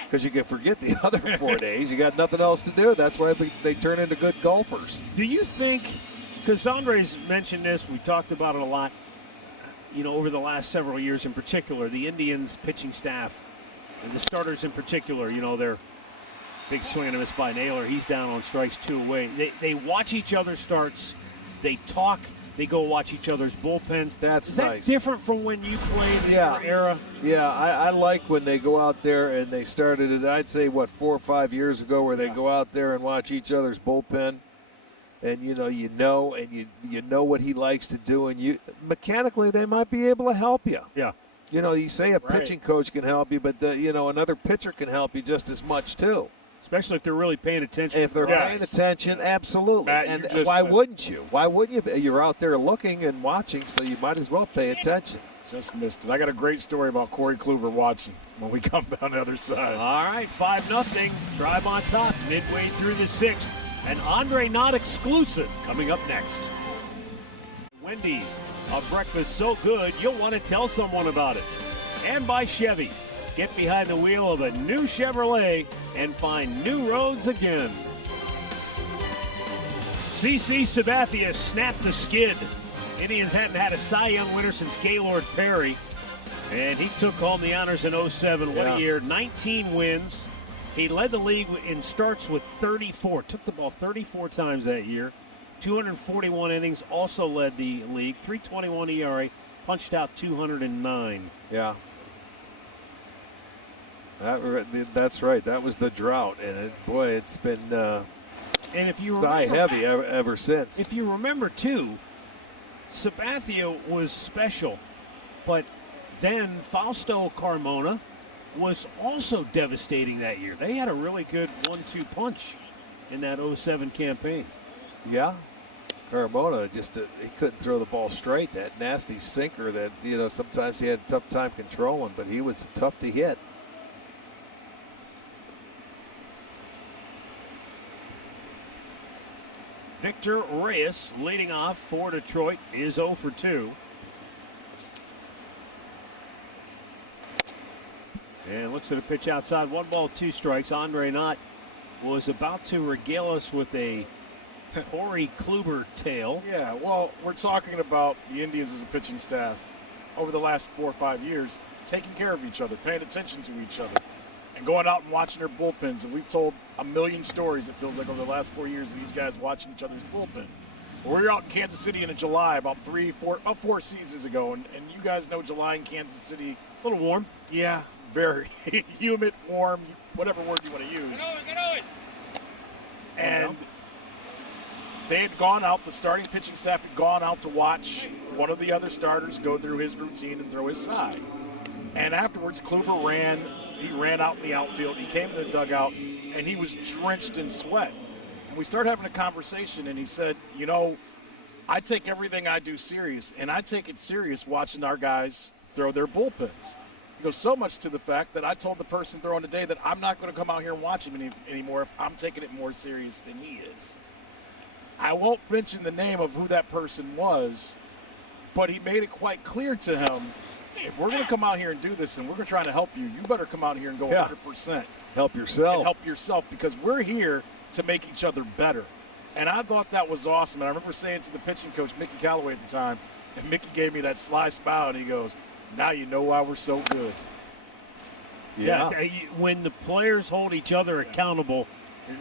because you can forget the other 4 days. You got nothing else to do. That's why they turn into good golfers. Do you think? Because Andre's mentioned this, we talked about it a lot. Over the last several years in particular, the Indians pitching staff, and the starters in particular, they're big swing and a miss by Naylor. He's down on strikes 2 away. They watch each other's starts. They talk. They go watch each other's bullpens. Is that different from when you played in your era? Yeah, I like when they go out there, and they started it, I'd say, 4 or 5 years ago, where they go out there and watch each other's bullpen. and you know what he likes to do, and you mechanically they might be able to help you. Yeah. You say a pitching coach can help you, but another pitcher can help you just as much too. Especially if they're really paying attention. If they're paying attention, absolutely. Matt, and why wouldn't you? Why wouldn't you? You're out there looking and watching, so you might as well pay attention. Just missed it. I got a great story about Corey Kluber watching when we come down the other side. All right, 5-0. Tribe on top midway through the 6th. An Andre Knott exclusive coming up next. Wendy's, a breakfast so good you'll want to tell someone about it. And by Chevy. Get behind the wheel of a new Chevrolet and find new roads again. CC Sabathia snapped the skid. Indians hadn't had a Cy Young winner since Gaylord Perry, and he took home the honors in 07. What a year, 19 wins. He led the league in starts with 34. Took the ball 34 times that year. 241 innings, also led the league. 3.21 ERA, punched out 209. Yeah. That's right. That was the drought, and it's been and if you Cy heavy ever since. If you remember, too, Sabathia was special, but then Fausto Carmona was also devastating that year. They had a really good 1-2 punch in that 07 campaign. Yeah. Carmona he couldn't throw the ball straight. That nasty sinker that, sometimes he had a tough time controlling, but he was tough to hit. Victor Reyes leading off for Detroit is 0 for 2. And looks at a pitch outside. 1 ball, 2 strikes. Andre Knott was about to regale us with a Corey Kluber tale. Yeah, well, we're talking about the Indians as a pitching staff over the last 4 or 5 years, taking care of each other, paying attention to each other, and going out and watching their bullpens. And we've told a million stories, it feels like, over the last 4 years of these guys watching each other's bullpen. We were out in Kansas City in July about 4 seasons ago, and you guys know July in Kansas City. A little warm. Yeah, very humid, warm, whatever word you want to use. And they had gone out, the starting pitching staff had gone out to watch one of the other starters go through his routine and throw his side. And afterwards, Kluber ran out in the outfield. He came to the dugout, and he was drenched in sweat. And we started having a conversation, and he said, I take everything I do serious, and I take it serious watching our guys throw their bullpens. He goes, so much to the fact that I told the person throwing today that I'm not going to come out here and watch him anymore if I'm taking it more serious than he is. I won't mention the name of who that person was, but he made it quite clear to him, if we're going to come out here and do this and we're going to try to help you, you better come out here and go 100%. Help yourself. And help yourself, because we're here to make each other better. And I thought that was awesome. And I remember saying to the pitching coach, Mickey Callaway at the time, and Mickey gave me that sly smile, and he goes, now you know why we're so good. Yeah. When the players hold each other accountable,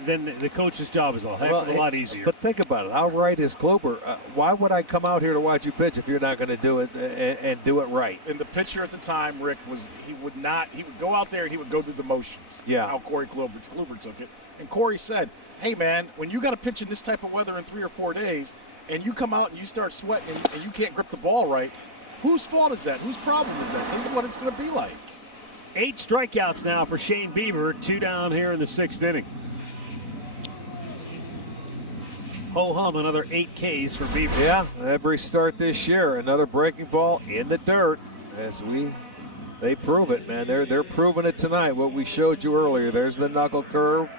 then the coach's job is a heck of a lot easier. But think about it. How right is Kluber? Why would I come out here to watch you pitch if you're not going to do it and do it right? And the pitcher at the time, Rick, he would go out there and he would go through the motions. Yeah. How Corey Kluber took it. And Corey said, hey, man, when you got to pitch in this type of weather in 3 or 4 days and you come out and you start sweating and you can't grip the ball right, whose fault is that? Whose problem is that? This is what it's going to be like. 8 strikeouts now for Shane Bieber, 2 down here in the 6th inning. Ho-hum, another 8 Ks for Bieber. Yeah, every start this year, another breaking ball in the dirt they prove it, man. They're proving it tonight, what we showed you earlier. There's the knuckle curve.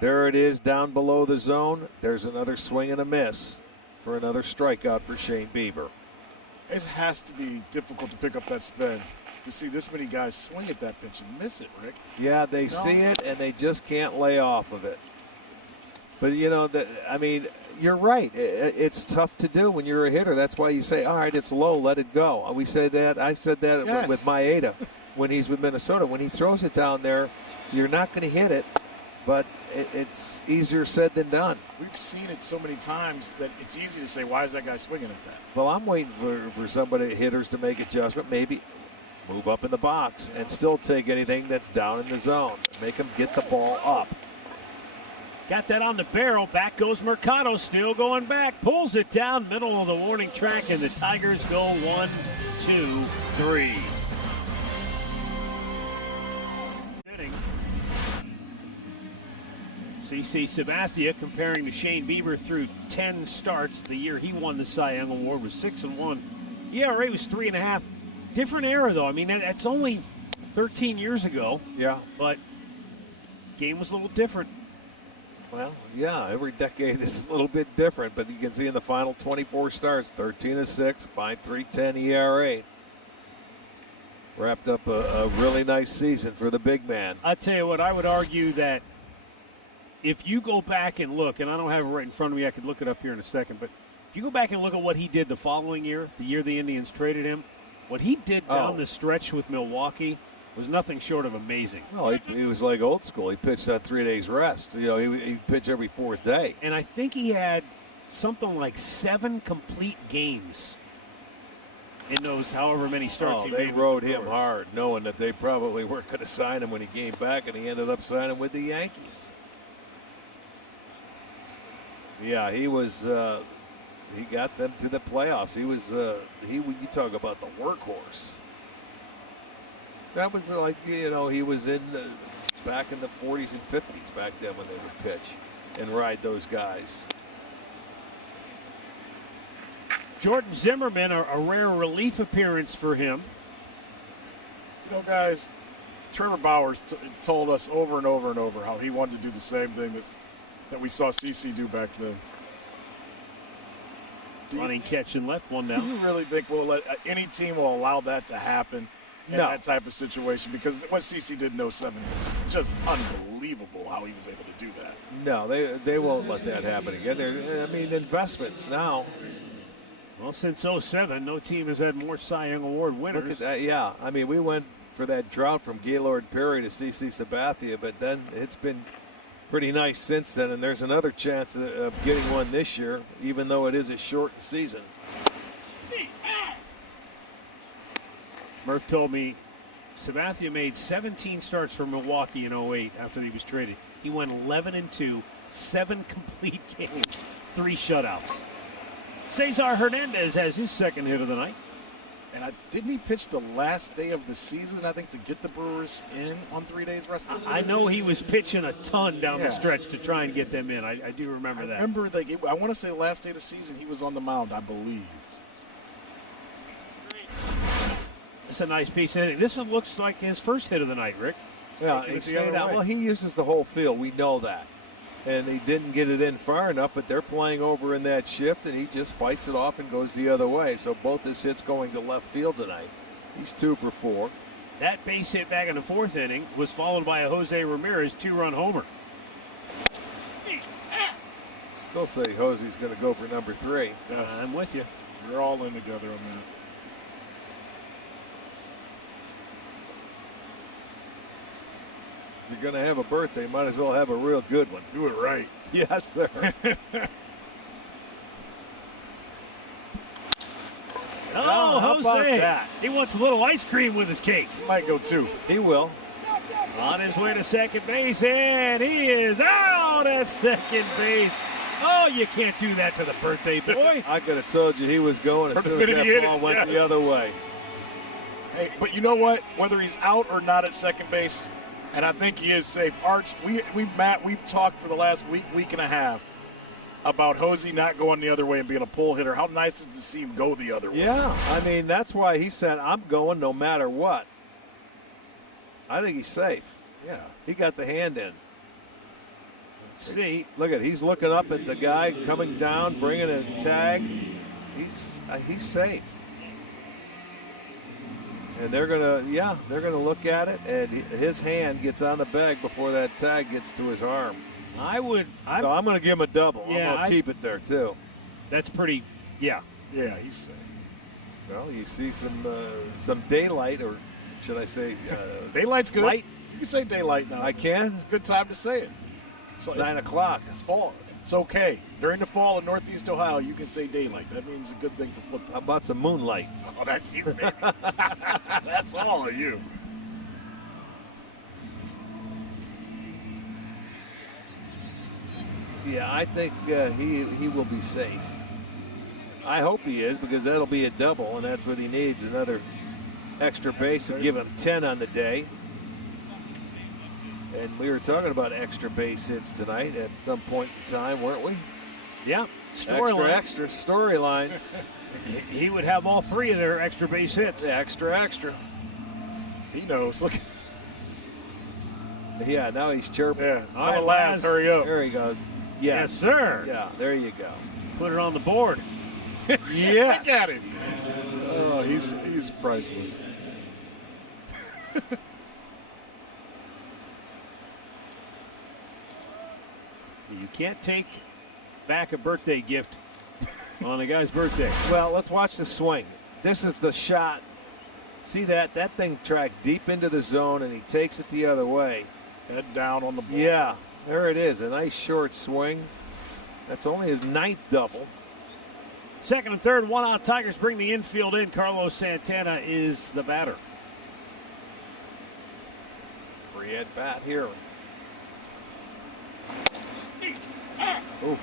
There it is down below the zone. There's another swing and a miss for another strikeout for Shane Bieber. It has to be difficult to pick up that spin, to see this many guys swing at that pitch and miss it, Rick. Yeah, they see it, and they just can't lay off of it. But, you're right. It's tough to do when you're a hitter. That's why you say, all right, it's low, let it go. I said that with Maeda when he's with Minnesota. When he throws it down there, you're not going to hit it, but it's easier said than done. We've seen it so many times that it's easy to say, why is that guy swinging at that? Well, I'm waiting for hitters to make adjustment, maybe move up in the box and still take anything that's down in the zone. Make them get the ball up. Got that on the barrel. Back goes Mercado, still going back. Pulls it down, middle of the warning track, and the Tigers go 1, 2, 3. CC Sabathia comparing to Shane Bieber through 10 starts. The year he won the Cy Young Award was 6-1. ERA was 3.5. Different era, though. I mean, that's only 13 years ago. Yeah. But game was a little different. Well, yeah, every decade is a little bit different, but you can see in the final 24 starts, 13-6, 5.310 ERA. Wrapped up a really nice season for the big man. I tell you what, I would argue that if you go back and look, and I don't have it right in front of me, I could look it up here in a second, but if you go back and look at what he did the following year, the year the Indians traded him, what he did down the stretch with Milwaukee was nothing short of amazing. No, he was like old school. He pitched that 3 days rest. You know, he'd pitch every fourth day. And I think he had something like 7 complete games in those however many starts he they made. rode him hard, knowing that they probably weren't going to sign him when he came back, and he ended up signing with the Yankees. Yeah, he was. He got them to the playoffs. He was. You talk about the workhorse. That was like, you know, he was in back in the 40s and 50s back then when they would pitch and ride those guys. Jordan Zimmerman, a rare relief appearance for him. You know, guys, Trevor Bauer told us over and over and over how he wanted to do the same thing that we saw CC do back then. Running catch and left, one Do down. you really think any team will allow that to happen in that type of situation? Because what CC did in 07 was just unbelievable how he was able to do that. No, they won't let that happen again. I mean, investments now. Well, since 07, no team has had more Cy Young Award winners. Look at that, yeah. I mean, we went for that drought from Gaylord Perry to CC Sabathia, but then it's been pretty nice since then, and there's another chance of getting one this year, even though it is a shortened season. Murph told me Sabathia made 17 starts for Milwaukee in 08 after he was traded. He went 11-2, 7 complete games, 3 shutouts. Cesar Hernandez has his second hit of the night. And didn't he pitch the last day of the season, I think, to get the Brewers in on 3 days rest? I know he was pitching a ton down the stretch to try and get them in. I do remember that. I want to say the last day of the season he was on the mound, I believe. It's a nice piece of hitting. This looks like his first hit of the night, Rick. Yeah, well, he uses the whole field. We know that. And he didn't get it in far enough, but they're playing over in that shift, and he just fights it off and goes the other way. So both his hits going to left field tonight. He's 2 for 4. That base hit back in the 4th inning was followed by a Jose Ramirez 2-run homer. Still say Jose's going to go for number 3. Yes. I'm with you. We're all in together on that. You're going to have a birthday, might as well have a real good one. Do it right. Yes, sir. Oh, how about Jose. that? He wants a little ice cream with his cake. He might go 2. He will. On his way to second base, and he is out at second base. Oh, you can't do that to the birthday boy. I could have told you he was going as soon as that ball went the other way. Hey, but you know what? Whether he's out or not at second base, and I think he is safe. Arch, we've talked for the last week and a half about Jose not going the other way and being a pull hitter. How nice is it to see him go the other way? Yeah, I mean, that's why he said, I'm going no matter what. I think he's safe. Yeah. He got the hand in. Let's see. Look at, he's looking up at the guy coming down, bringing a tag. He's safe. And they're gonna look at it, and his hand gets on the bag before that tag gets to his arm. I'm going to give him a double. Yeah, I'm going to keep it there too. That's pretty. Yeah. Yeah, he's safe. Well, you see some daylight, or should I say daylight's good. Light. You can say daylight now. I can. It's a good time to say it. So 9 o'clock. It's fall. It's okay. During the fall in Northeast Ohio, you can say daylight. That means a good thing for football. How about some moonlight? Oh, that's you, baby. That's all of you. Yeah, I think he will be safe. I hope he is, because that'll be a double, and that's what he needs, another extra base to give him 10 on the day. And we were talking about extra base hits tonight at some point in time, weren't we? Yeah, extra storylines. He would have all 3 of their extra base hits. Extra. He knows. Look. Yeah, now he's chirping. Yeah, tell the lads, hurry up. There he goes. Yes, sir. Yeah, there you go. Put it on the board. Yeah. Look at him. Oh, he's priceless. You can't take back a birthday gift on a guy's birthday. Well, let's watch the swing. This is the shot. See that? That thing tracked deep into the zone, and he takes it the other way. Head down on the ball. Yeah, there it is. A nice short swing. That's only his 9th double. Second and third, 1 out. Tigers bring the infield in. Carlos Santana is the batter. Free at bat here. Ooh.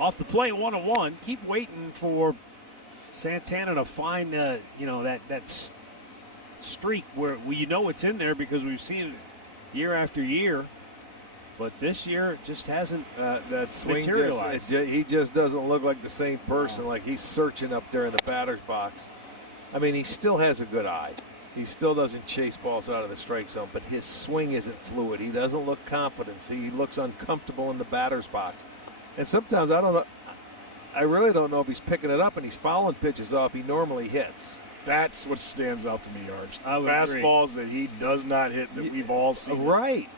Off the plate, 1-1. Keep waiting for Santana to find, that streak where you know it's in there, because we've seen it year after year. But this year, it just hasn't that swing materialized. He just doesn't look like the same person. Like he's searching up there in the batter's box. I mean, he still has a good eye. He still doesn't chase balls out of the strike zone, but his swing isn't fluid. He doesn't look confident. He looks uncomfortable in the batter's box. And sometimes I really don't know if he's picking it up and he's fouling pitches off he normally hits. That's what stands out to me, Arch. I would Fastballs agree. that he does not hit that we've all seen. Right.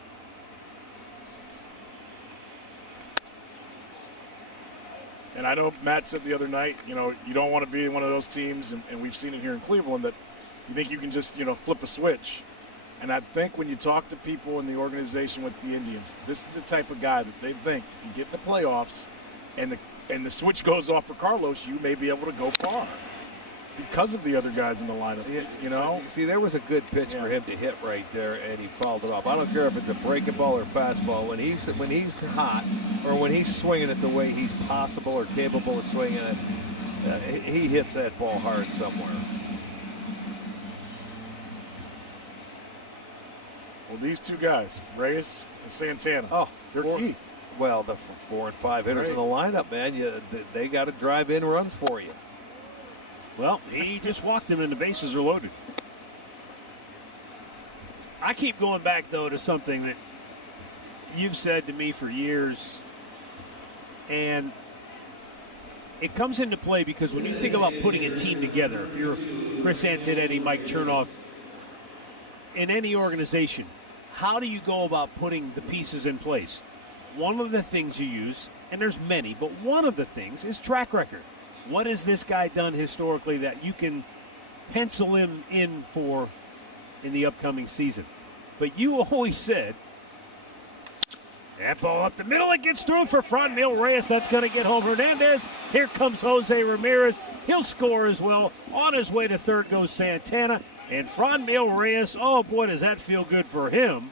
And I know Matt said the other night, you don't want to be one of those teams, and we've seen it here in Cleveland, that you think you can just, flip a switch. And I think when you talk to people in the organization with the Indians, this is the type of guy that they think if you get in the playoffs and the switch goes off for Carlos, you may be able to go far because of the other guys in the lineup. See, there was a good pitch for him to hit right there, and he fouled it off. I don't care if it's a breaking ball or fastball. When he's hot, or when he's swinging it the way he's possible or capable of swinging it, he hits that ball hard somewhere. Well, these two guys, Reyes and Santana, they're key. Well, the 4 and 5 hitters in the lineup, man, they got to drive in runs for you. Well, he just walked him and the bases are loaded. I keep going back, though, to something that you've said to me for years, and it comes into play because when you think about putting a team together, if you're Chris Antonetti, Mike Chernoff, in any organization, how do you go about putting the pieces in place? One of the things you use, and there's many, but one of the things is track record. What has this guy done historically that you can pencil him in for in the upcoming season? But you always said, that ball up the middle, it gets through for Franmil Reyes. That's going to get home Hernandez. Here comes Jose Ramirez. He'll score as well. On his way to third goes Santana. And Franmil Reyes, oh boy, does that feel good for him,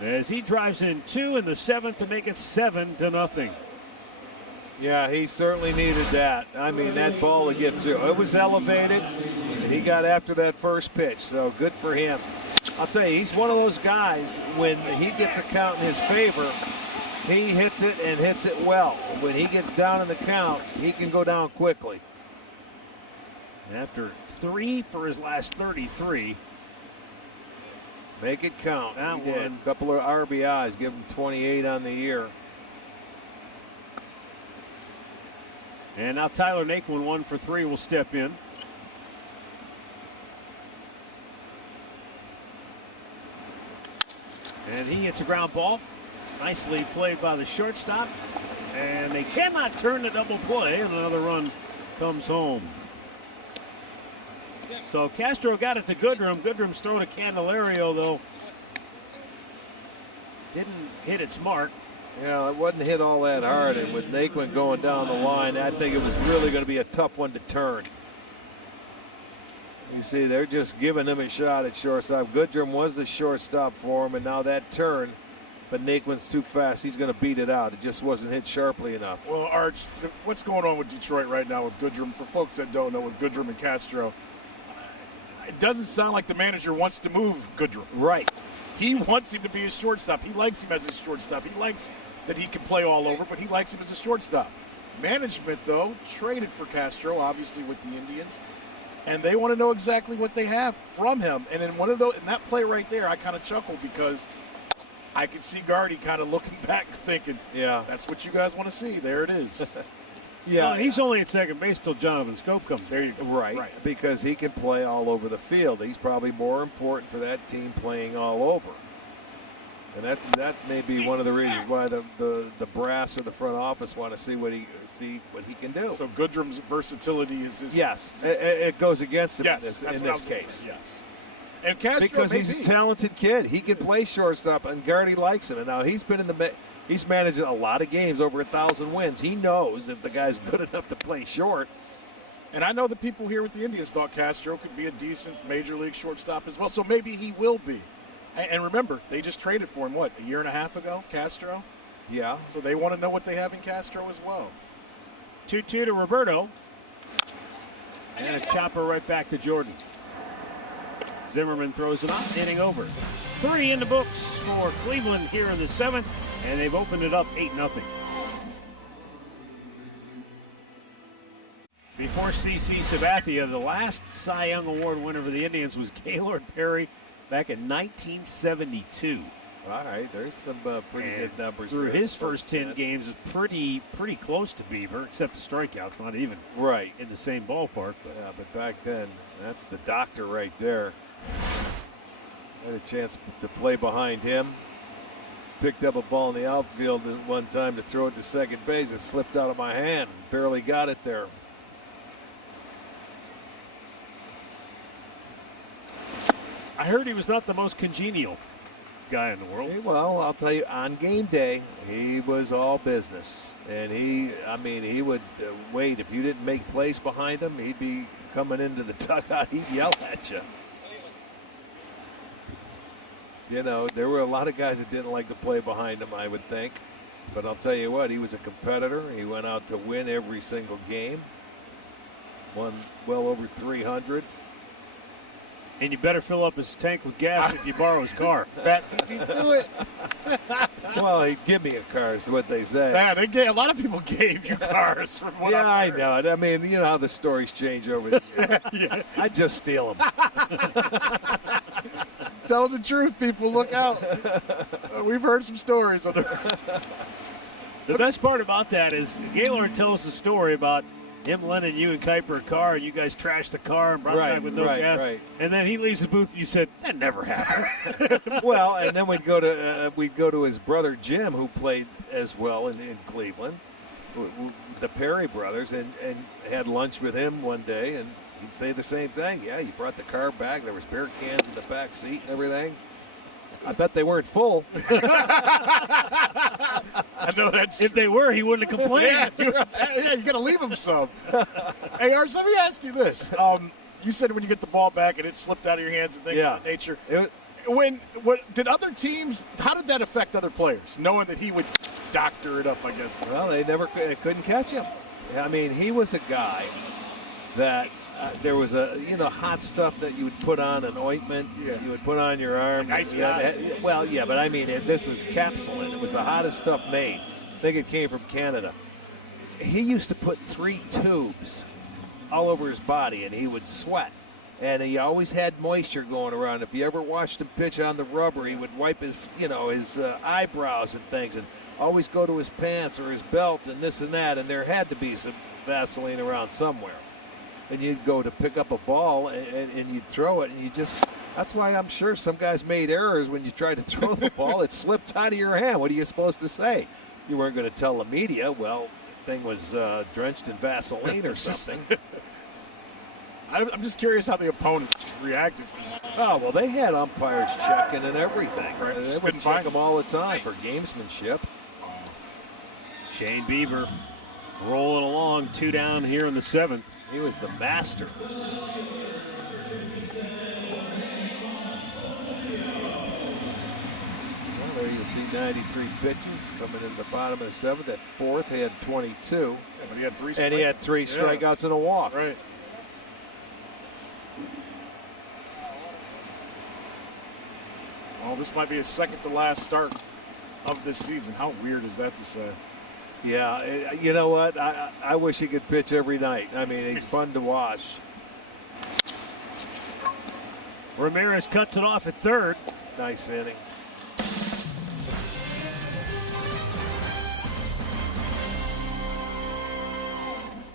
as he drives in 2 in the 7th to make it 7-0. Yeah, he certainly needed that. I mean, that ball to get through. It was elevated, and he got after that first pitch, so good for him. I'll tell you, he's one of those guys, when he gets a count in his favor, he hits it and hits it well. When he gets down in the count, he can go down quickly. After 3 for his last 33. Make it count. That he did. A couple of RBIs, give him 28 on the year. And now Tyler Naquin, 1 for 3, will step in. And he hits a ground ball. Nicely played by the shortstop. And they cannot turn the double play, and another run comes home. So Castro got it to Goodrum. Goodrum's throw to Candelario, though, didn't hit its mark. Yeah, it wasn't hit all that hard, and with Naquin going down the line, I think it was really going to be a tough one to turn. You see, they're just giving him a shot at shortstop. Goodrum was the shortstop for him, and now that turn, but Naquin's too fast. He's going to beat it out. It just wasn't hit sharply enough. Well, Arch, what's going on with Detroit right now with Goodrum? For folks that don't know, with Goodrum and Castro, it doesn't sound like the manager wants to move Goodrum. Right. He wants him to be his shortstop. He likes him as his shortstop. He likes that he can play all over, but he likes him as a shortstop. Management, though, traded for Castro, obviously with the Indians, and they want to know exactly what they have from him. And in that play right there, I kind of chuckled because I could see Gardy kind of looking back, thinking, "Yeah, that's what you guys want to see. There it is." Yeah, well, he's only at second base till Jonathan Scope comes. There you go. Right, because he can play all over the field. He's probably more important for that team playing all over. And that may be one of the reasons why the brass or the front office want to see what he can do. So Goodrum's versatility is it goes against him yes, in this case. Yes. And Castro because he's a talented kid. He can play shortstop, and Gardy likes him. And now he's managed a lot of games, over 1,000 wins. He knows if the guy's good enough to play short. And I know the people here with the Indians thought Castro could be a decent major league shortstop as well. So maybe he will be. And remember, they just traded for him, a year and a half ago, Castro? Yeah. So they want to know what they have in Castro as well. 2-2 to Roberto. And a chopper right back to Jordan. Zimmerman throws it up, inning over. 3 in the books for Cleveland here in the 7th, and they've opened it up 8-0. Before C.C. Sabathia, the last Cy Young Award winner for the Indians was Gaylord Perry back in 1972. All right, there's some pretty good numbers. Through his first 10 games is pretty close to Bieber, except the strikeouts, not even in the same ballpark. But back then, that's the doctor right there. Had a chance to play behind him. Picked up a ball in the outfield at one time to throw it to second base. It slipped out of my hand. Barely got it there. I heard he was not the most congenial guy in the world. Well, I'll tell you, on game day, he was all business. And he would wait. If you didn't make plays behind him, he'd be coming into the dugout. He'd yell at you. You know, there were a lot of guys that didn't like to play behind him, I would think. But I'll tell you what, he was a competitor. He went out to win every single game. Won well over 300. And you better fill up his tank with gas if you borrow his car. That you do it. Well, he'd give me a car, is what they say. Yeah, a lot of people gave you cars from what I know it. I mean, you know how the stories change over the years. I just steal them. Tell the truth, people. Look out. We've heard some stories. The best part about that is Gaylord tells the story about him lending you and Kuiper a car, and you guys trashed the car and brought it back with no gas. Right. And then he leaves the booth, and you said, that never happened. Well, and then we'd go to his brother Jim, who played as well in Cleveland, the Perry brothers, and had lunch with him one day, and he'd say the same thing. Yeah, you brought the car back. There was beer cans in the back seat and everything. I bet they weren't full. I know that's. If they were, he wouldn't have complained. Yeah, you got to leave him some. Hey, Arch, let me ask you this. You said when you get the ball back and it slipped out of your hands and things of that nature. Did other teams? How did that affect other players, knowing that he would doctor it up? I guess. Well, they couldn't catch him. I mean, he was a guy that. There was hot stuff that you would put on an ointment. Yeah. You would put on your arm. Like icy hot. Well, yeah, but I mean, this was Capsulin. It was the hottest stuff made. I think it came from Canada. He used to put 3 tubes all over his body, and he would sweat. And he always had moisture going around. If you ever watched him pitch on the rubber, he would wipe his eyebrows and things, and always go to his pants or his belt and this and that. And there had to be some Vaseline around somewhere. And you'd go to pick up a ball and you'd throw it, and that's why I'm sure some guys made errors when you tried to throw the ball. It slipped out of your hand. What are you supposed to say? You weren't going to tell the media, well, the thing was drenched in Vaseline or something. I'm just curious how the opponents reacted. Oh, well, they had umpires checking and everything. Right. They would check them all the time for gamesmanship. Shane Bieber rolling along, 2 down here in the 7th. He was the master. Well, there you see 93 pitches coming in the bottom of the 7th. At 4th, he had 22. Yeah, but he had 3 strikeouts. And he had 3 strikeouts and a walk. Right. Well, this might be his second to last start of this season. How weird is that to say? Yeah, you know what? I wish he could pitch every night. I mean, he's fun to watch. Ramirez cuts it off at 3rd. Nice inning.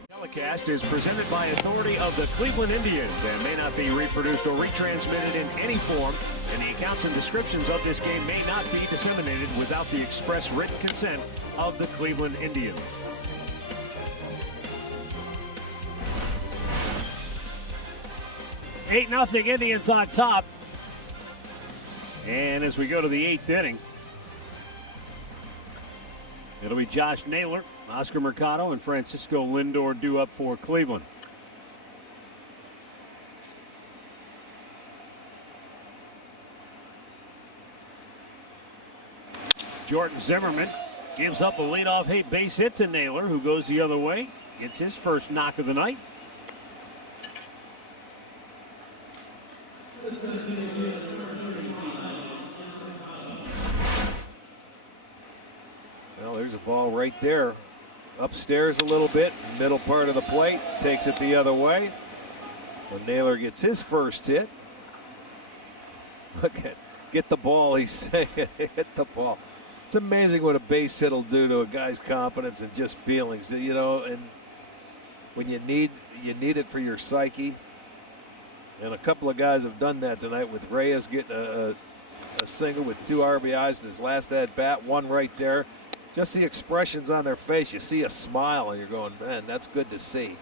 Telecast is presented by authority of the Cleveland Indians and may not be reproduced or retransmitted in any form, and the accounts and descriptions of this game may not be disseminated without the express written consent of the Cleveland Indians. Eight nothing Indians on top. And as we go to the 8th inning, it'll be Josh Naylor, Oscar Mercado, and Francisco Lindor due up for Cleveland. Jordan Zimmerman gives up a leadoff base hit to Naylor, who goes the other way. Gets his first knock of the night. Well, there's a ball right there. Upstairs a little bit, middle part of the plate, takes it the other way. Well, Naylor gets his first hit. Look at, get the ball, he's saying, hit the ball. It's amazing what a base hit will do to a guy's confidence and just feelings, you know, and when you need it for your psyche. And a couple of guys have done that tonight with Reyes getting a single with 2 RBIs in his last at bat, one right there. Just the expressions on their face, you see a smile and you're going, man, that's good to see.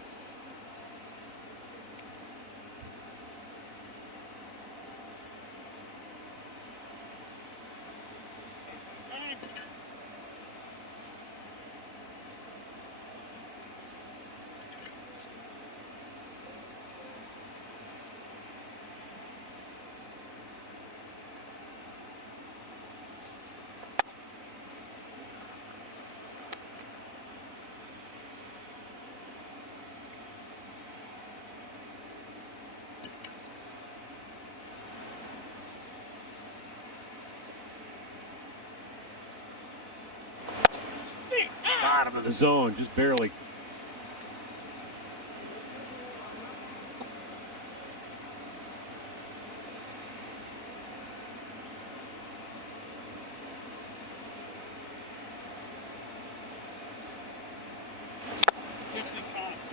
Bottom of the zone, just barely.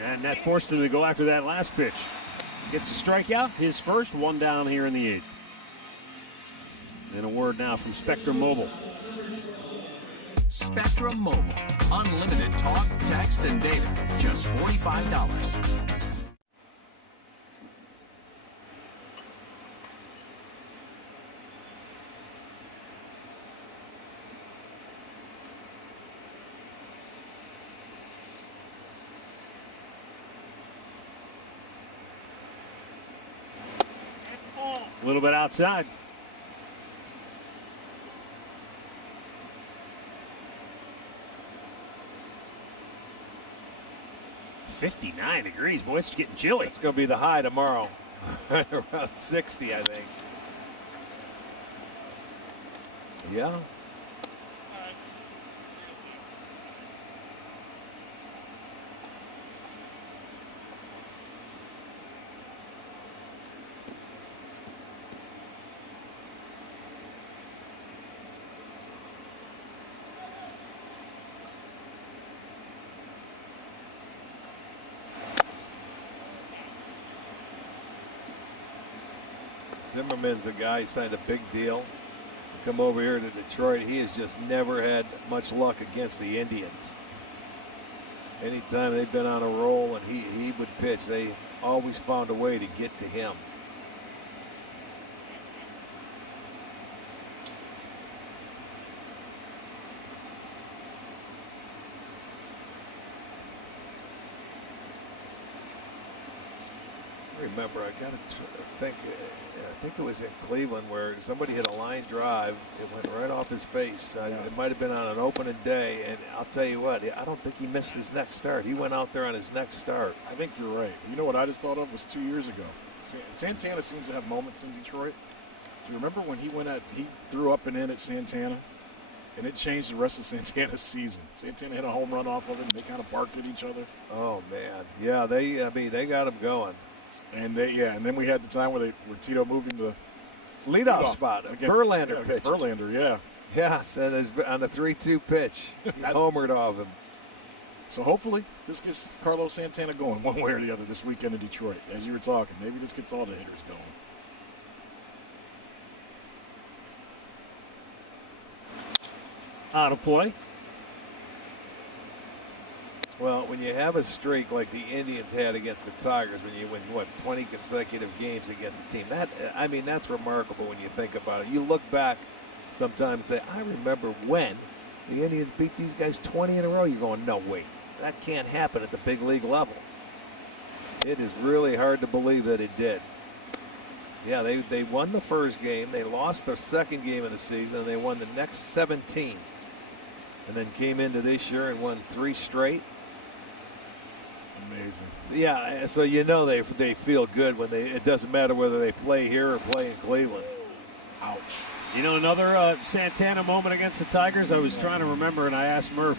And that forced him to go after that last pitch. Gets a strikeout, his first, 1 down here in the 8th. And a word now from Spectrum Mobile. Spectrum Mobile. Unlimited talk, text, and data. Just $45. A little bit outside. .59 degrees, boy, it's getting chilly. It's going to be the high tomorrow. Around 60, I think. Yeah. Zimmerman's a guy, he signed a big deal. Come over here to Detroit, he has just never had much luck against the Indians. Anytime they've been on a roll and he would pitch, they always found a way to get to him. Remember, I think it was in Cleveland where somebody hit a line drive. It went right off his face. It might have been on an opening day, and I'll tell you what, I don't think he missed his next start. He went out there on his next start. I think you're right. You know what I just thought of was 2 years ago. Santana seems to have moments in Detroit. Do you remember when he threw up and in at Santana? And it changed the rest of Santana's season. Santana hit a home run off of him. They kind of barked at each other. Oh, man. Yeah, they got him going. And then we had the time where Tito moved him to leadoff spot. Verlander pitch. Verlander, yeah. Yes, and on a 3-2 pitch, he homered off him. So hopefully this gets Carlos Santana going one way or the other this weekend in Detroit. As you were talking, maybe this gets all the hitters going. Out of play. Well, when you have a streak like the Indians had against the Tigers, when you win, 20 consecutive games against a team, that's remarkable when you think about it. You look back sometimes and say, I remember when the Indians beat these guys 20 in a row. You're going, no, wait, that can't happen at the big league level. It is really hard to believe that it did. Yeah, they won the first game. They lost their second game of the season, and they won the next 17. And then came into this year and won 3 straight. Amazing. Yeah, so they feel good when it doesn't matter whether they play here or play in Cleveland. Ouch. Another Santana moment against the Tigers, I was trying to remember, and I asked Murph,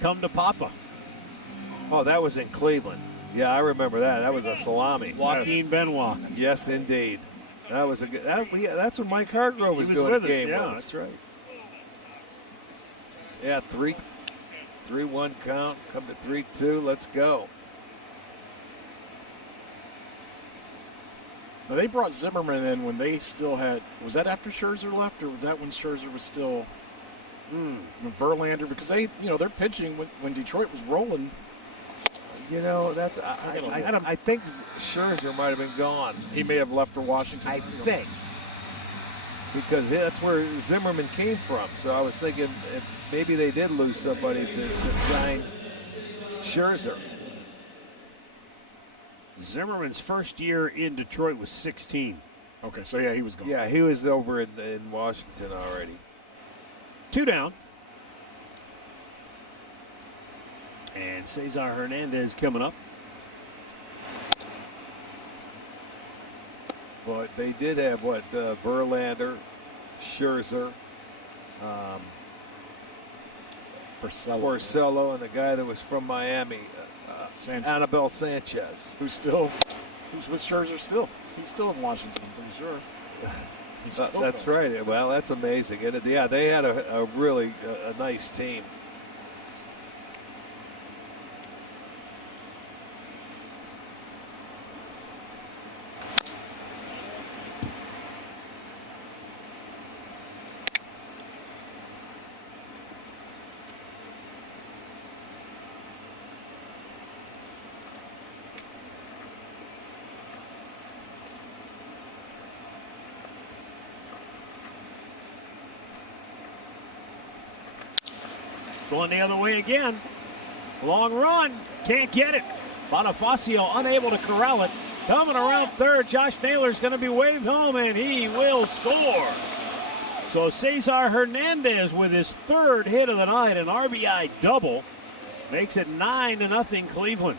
come to Papa. Oh, that was in Cleveland. Yeah, I remember that. That was a salami. Joaquin Benoit. Yes, indeed. That was a good. That's when Mike Hargrove was doing with the game. Yeah, that's right. Yeah, 3-1 count. Come to 3-2. Let's go. Now they brought Zimmerman in when they still had. Was that after Scherzer left, or was that when Scherzer was still? Verlander, because they're pitching when Detroit was rolling. That's I think Scherzer might have been gone. He may have left for Washington. I think. Because that's where Zimmerman came from. So I was thinking maybe they did lose somebody to sign Scherzer. Zimmerman's first year in Detroit was 16. Okay, so yeah, he was gone. Yeah, he was over in Washington already. 2 down. And Cesar Hernandez coming up. But they did have Verlander, Scherzer, Porcello, and the guy that was from Miami, Anibal Sanchez. Who's with Scherzer still. He's still in Washington, I'm pretty sure. That's right. Well, that's amazing. Yeah, they had a really nice team. Going the other way again. Long run. Can't get it. Bonifacio unable to corral it. Coming around third. Josh Naylor's going to be waved home, and he will score. So Cesar Hernandez with his 3rd hit of the night, an RBI double, makes it 9-0 Cleveland.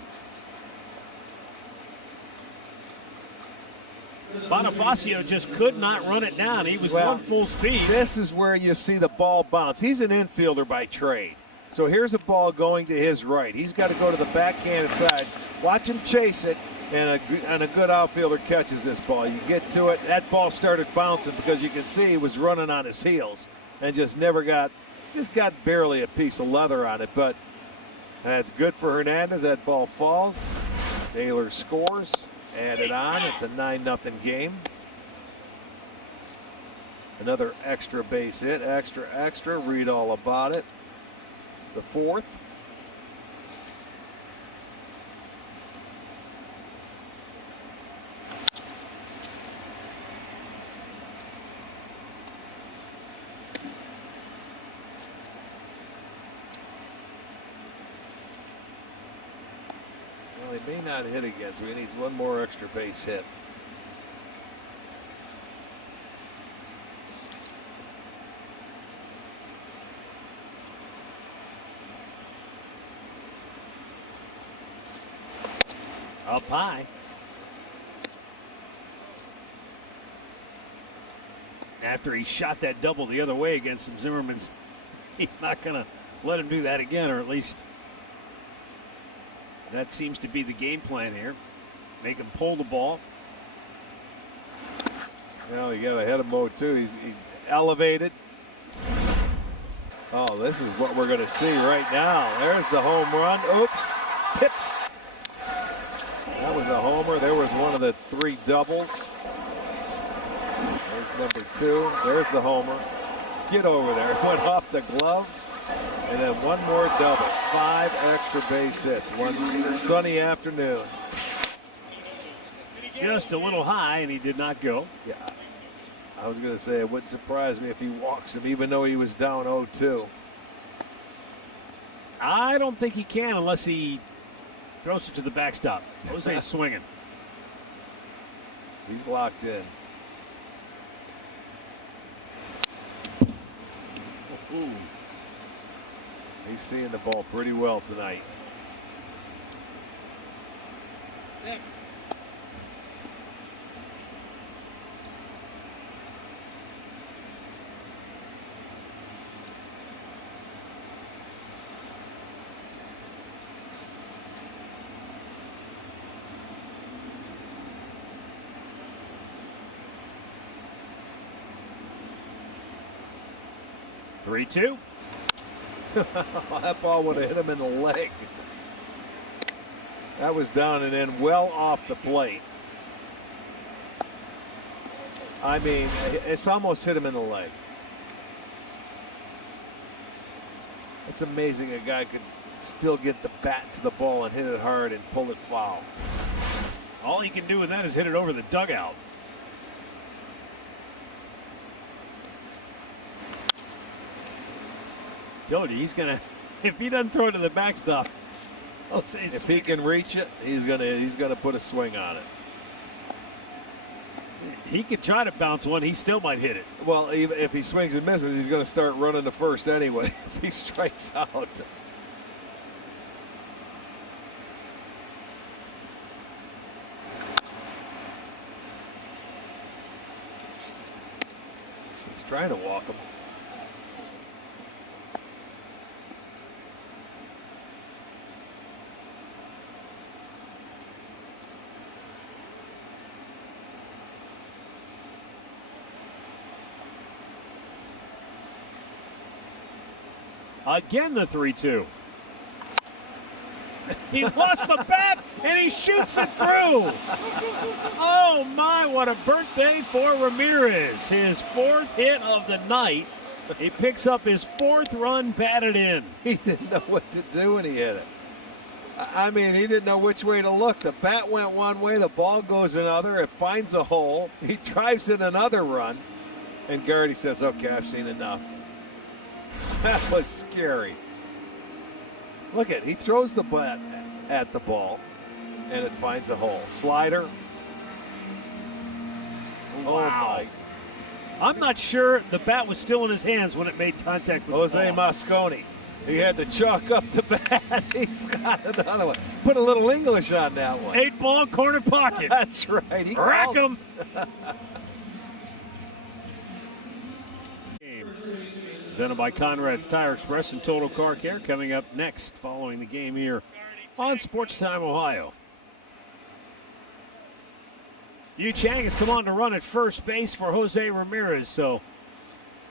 Bonifacio just could not run it down. He was going full speed. This is where you see the ball bounce. He's an infielder by trade. So here's a ball going to his right. He's got to go to the backhand side. Watch him chase it, and a good outfielder catches this ball. You get to it. That ball started bouncing because you can see he was running on his heels and just got barely a piece of leather on it. But that's good for Hernandez. That ball falls. Naylor scores. Add it on. It's a 9-0 game. Another extra base hit. Extra. Read all about it. The 4th. may not hit again, so he needs one more extra base hit. Up high. After he shot that double the other way against some Zimmermans, he's not going to let him do that again, or at least that seems to be the game plan here. Make him pull the ball. Well, you got to hit him mode too. He's elevated. Oh, this is what we're going to see right now. There's the home run. Oops. Tip. That was a homer. There was one of the 3 doubles. There's number 2. There's the homer. Get over there. Went off the glove. And then one more double. 5 extra base hits. One sunny afternoon. Just a little high, and he did not go. Yeah. I was going to say, it wouldn't surprise me if he walks him, even though he was down 0-2. I don't think he can unless he throws it to the backstop. Jose's swinging. He's locked in. Ooh. He's seeing the ball pretty well tonight. Yeah. 3-2. That ball would have hit him in the leg. That was down and in well off the plate. I mean, it's almost hit him in the leg. It's amazing a guy could still get the bat to the ball and hit it hard and pull it foul. All he can do with that is hit it over the dugout. Told you, he's gonna, if he doesn't throw it to the backstop, if he can reach it, he's gonna put a swing on it. He could try to bounce one, he still might hit it. Well, even if he swings and misses, he's going to start running to first anyway if he strikes out. He's trying to walk him. Again, the 3-2. He lost the bat, and he shoots it through. Oh, my, what a birthday for Ramirez. His 4th hit of the night. He picks up his 4th run batted in. He didn't know what to do when he hit it. I mean, he didn't know which way to look. The bat went one way, the ball goes another. It finds a hole. He drives in another run, and Garrity says, okay, I've seen enough. That was scary. Look at, he throws the bat at the ball, and it finds a hole. Slider. Wow. Oh, my. I'm not sure the bat was still in his hands when it made contact with Jose the ball. Mosconi. He had to chalk up the bat. He's got another one. Put a little English on that one. 8-ball corner pocket. That's right. He Rack him. Presented by Conrad's Tire Express and Total Car Care. Coming up next following the game here on Sportstime, Ohio. Yu Chang has come on to run at first base for Jose Ramirez, so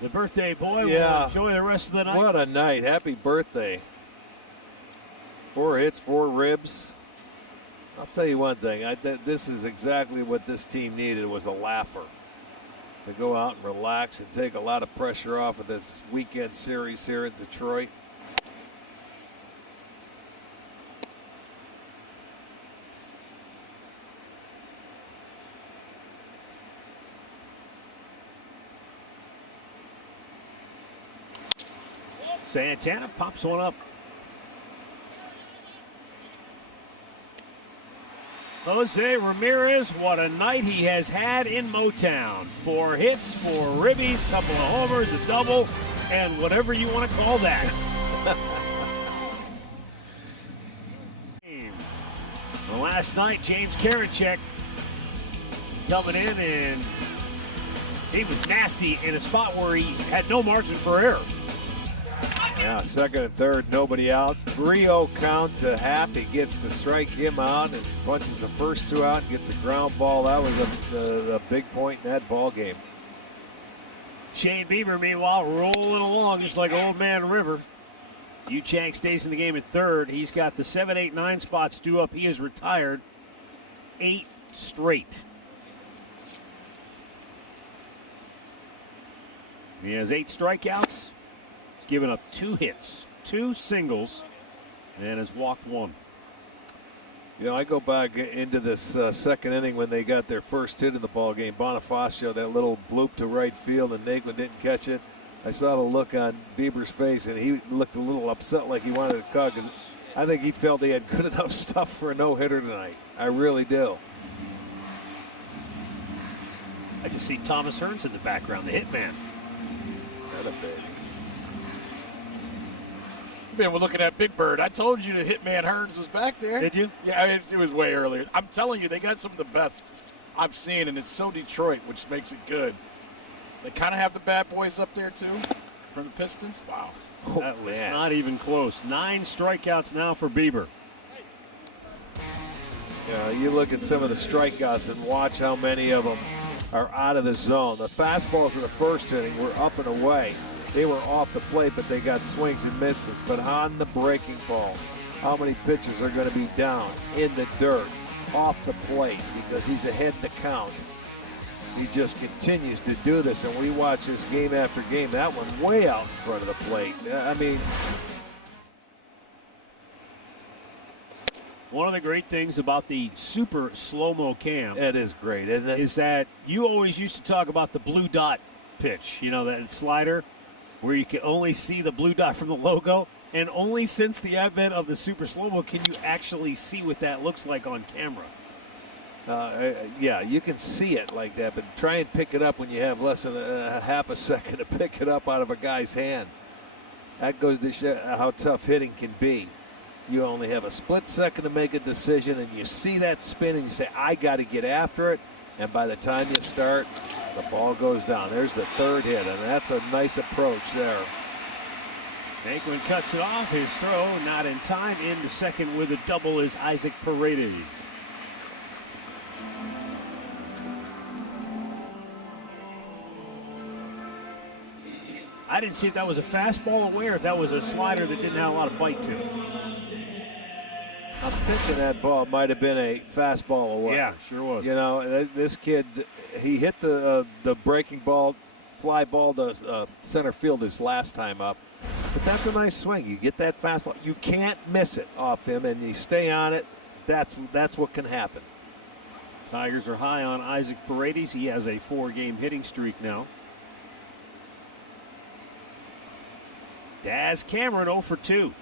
the birthday boy will enjoy the rest of the night. What a night. Happy birthday. 4 hits, 4 ribs. I'll tell you one thing. This is exactly what this team needed, was a laugher. To go out and relax and take a lot of pressure off of this weekend series here in Detroit. Santana pops one up. Jose Ramirez, what a night he has had in Motown. 4 hits, 4 ribbies, couple of homers, a double, and whatever you want to call that. Well, last night, James Karinchak coming in, and he was nasty in a spot where he had no margin for error. Yeah, second and third, nobody out. 3-0 count to Happ. He gets to strike him out and punches the first 2 out, gets the ground ball. That was the big point in that ball game. Shane Bieber, meanwhile, rolling along just like Old Man River. Uchang stays in the game at third. He's got the 7, 8, 9 spots due up. He is retired 8 straight. He has 8 strikeouts. Given up 2 hits, 2 singles, and has walked 1. You know, I go back into this second inning when they got their first hit in the ball game. Bonifacio, that little bloop to right field, and Naquin didn't catch it. I saw the look on Bieber's face, and he looked a little upset, like he wanted to cuck. And I think he felt he had good enough stuff for a no-hitter tonight. I really do. I just see Thomas Hearns in the background, the hitman. Not a baby. Man, we're looking at Big Bird. I told you the Hitman Hearns was back there. Did you? Yeah, it was way earlier. I'm telling you, they got some of the best I've seen, and it's so Detroit, which makes it good. They kind of have the bad boys up there, too, from the Pistons. Wow. That was not even close. 9 strikeouts now for Bieber. Yeah, you look at some of the strikeouts and watch how many of them are out of the zone. The fastballs in the first inning were up and away. They were off the plate, but they got swings and misses. But on the breaking ball, how many pitches are going to be down, in the dirt, off the plate, because he's ahead the count. He just continues to do this, and we watch this game after game. That one way out in front of the plate. I mean, one of the great things about the super slow-mo cam, it is great, isn't it? is that you always used to talk about the blue dot pitch, you know, that slider where you can only see the blue dot from the logo, and only since the advent of the super slow-mo can you actually see what that looks like on camera. Yeah, you can see it like that, but try and pick it up when you have less than a half a second to pick it up out of a guy's hand. That goes to show how tough hitting can be. You only have a split second to make a decision, and you see that spin, and you say, I got to get after it. And by the time you start, the ball goes down. There's the third hit, and that's a nice approach there. Naquin cuts it off. His throw not in time. Into second with a double is Isaac Paredes. I didn't see if that was a fastball away or if that was a slider that didn't have a lot of bite to it. I'm thinking that ball might have been a fastball away. Yeah, sure was. You know, this kid, he hit the breaking ball, fly ball to center field his last time up. But that's a nice swing. You get that fastball. You can't miss it off him, and you stay on it. That's what can happen. Tigers are high on Isaac Paredes. He has a 4-game hitting streak now. Daz Cameron 0 for 2.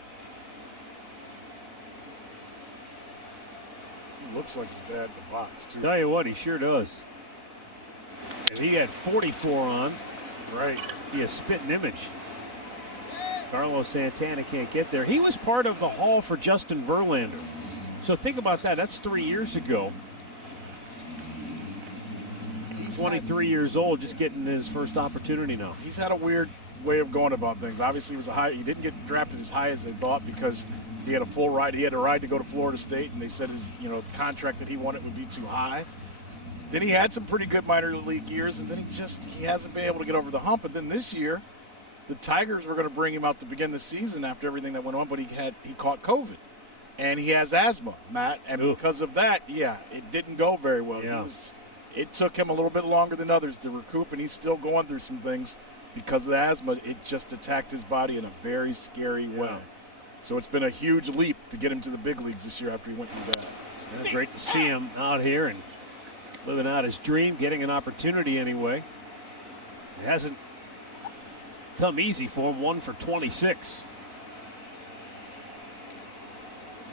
He looks like his dad in the box, too. Tell you what, he sure does. If he had 44 on, Right. be a spitting image. Carlos Santana can't get there. He was part of the haul for Justin Verlander. So think about that. That's 3 years ago. He's 23 years old, just getting his first opportunity now. He's had a weird way of going about things. Obviously, he didn't get drafted as high as they thought because he had a full ride. He had a ride to go to Florida State, and they said the contract that he wanted would be too high. Then he had some pretty good minor league years, and then he hasn't been able to get over the hump. And then this year, the Tigers were going to bring him out to begin the season after everything that went on, but he caught COVID, and he has asthma, Matt, and because of that, it didn't go very well. Yeah. It took him a little bit longer than others to recoup, and he's still going through some things because of the asthma. It just attacked his body in a very scary way. So it's been a huge leap to get him to the big leagues this year after he went through that. Yeah, great to see him out here and living out his dream, getting an opportunity anyway. It hasn't come easy for him, 1 for 26.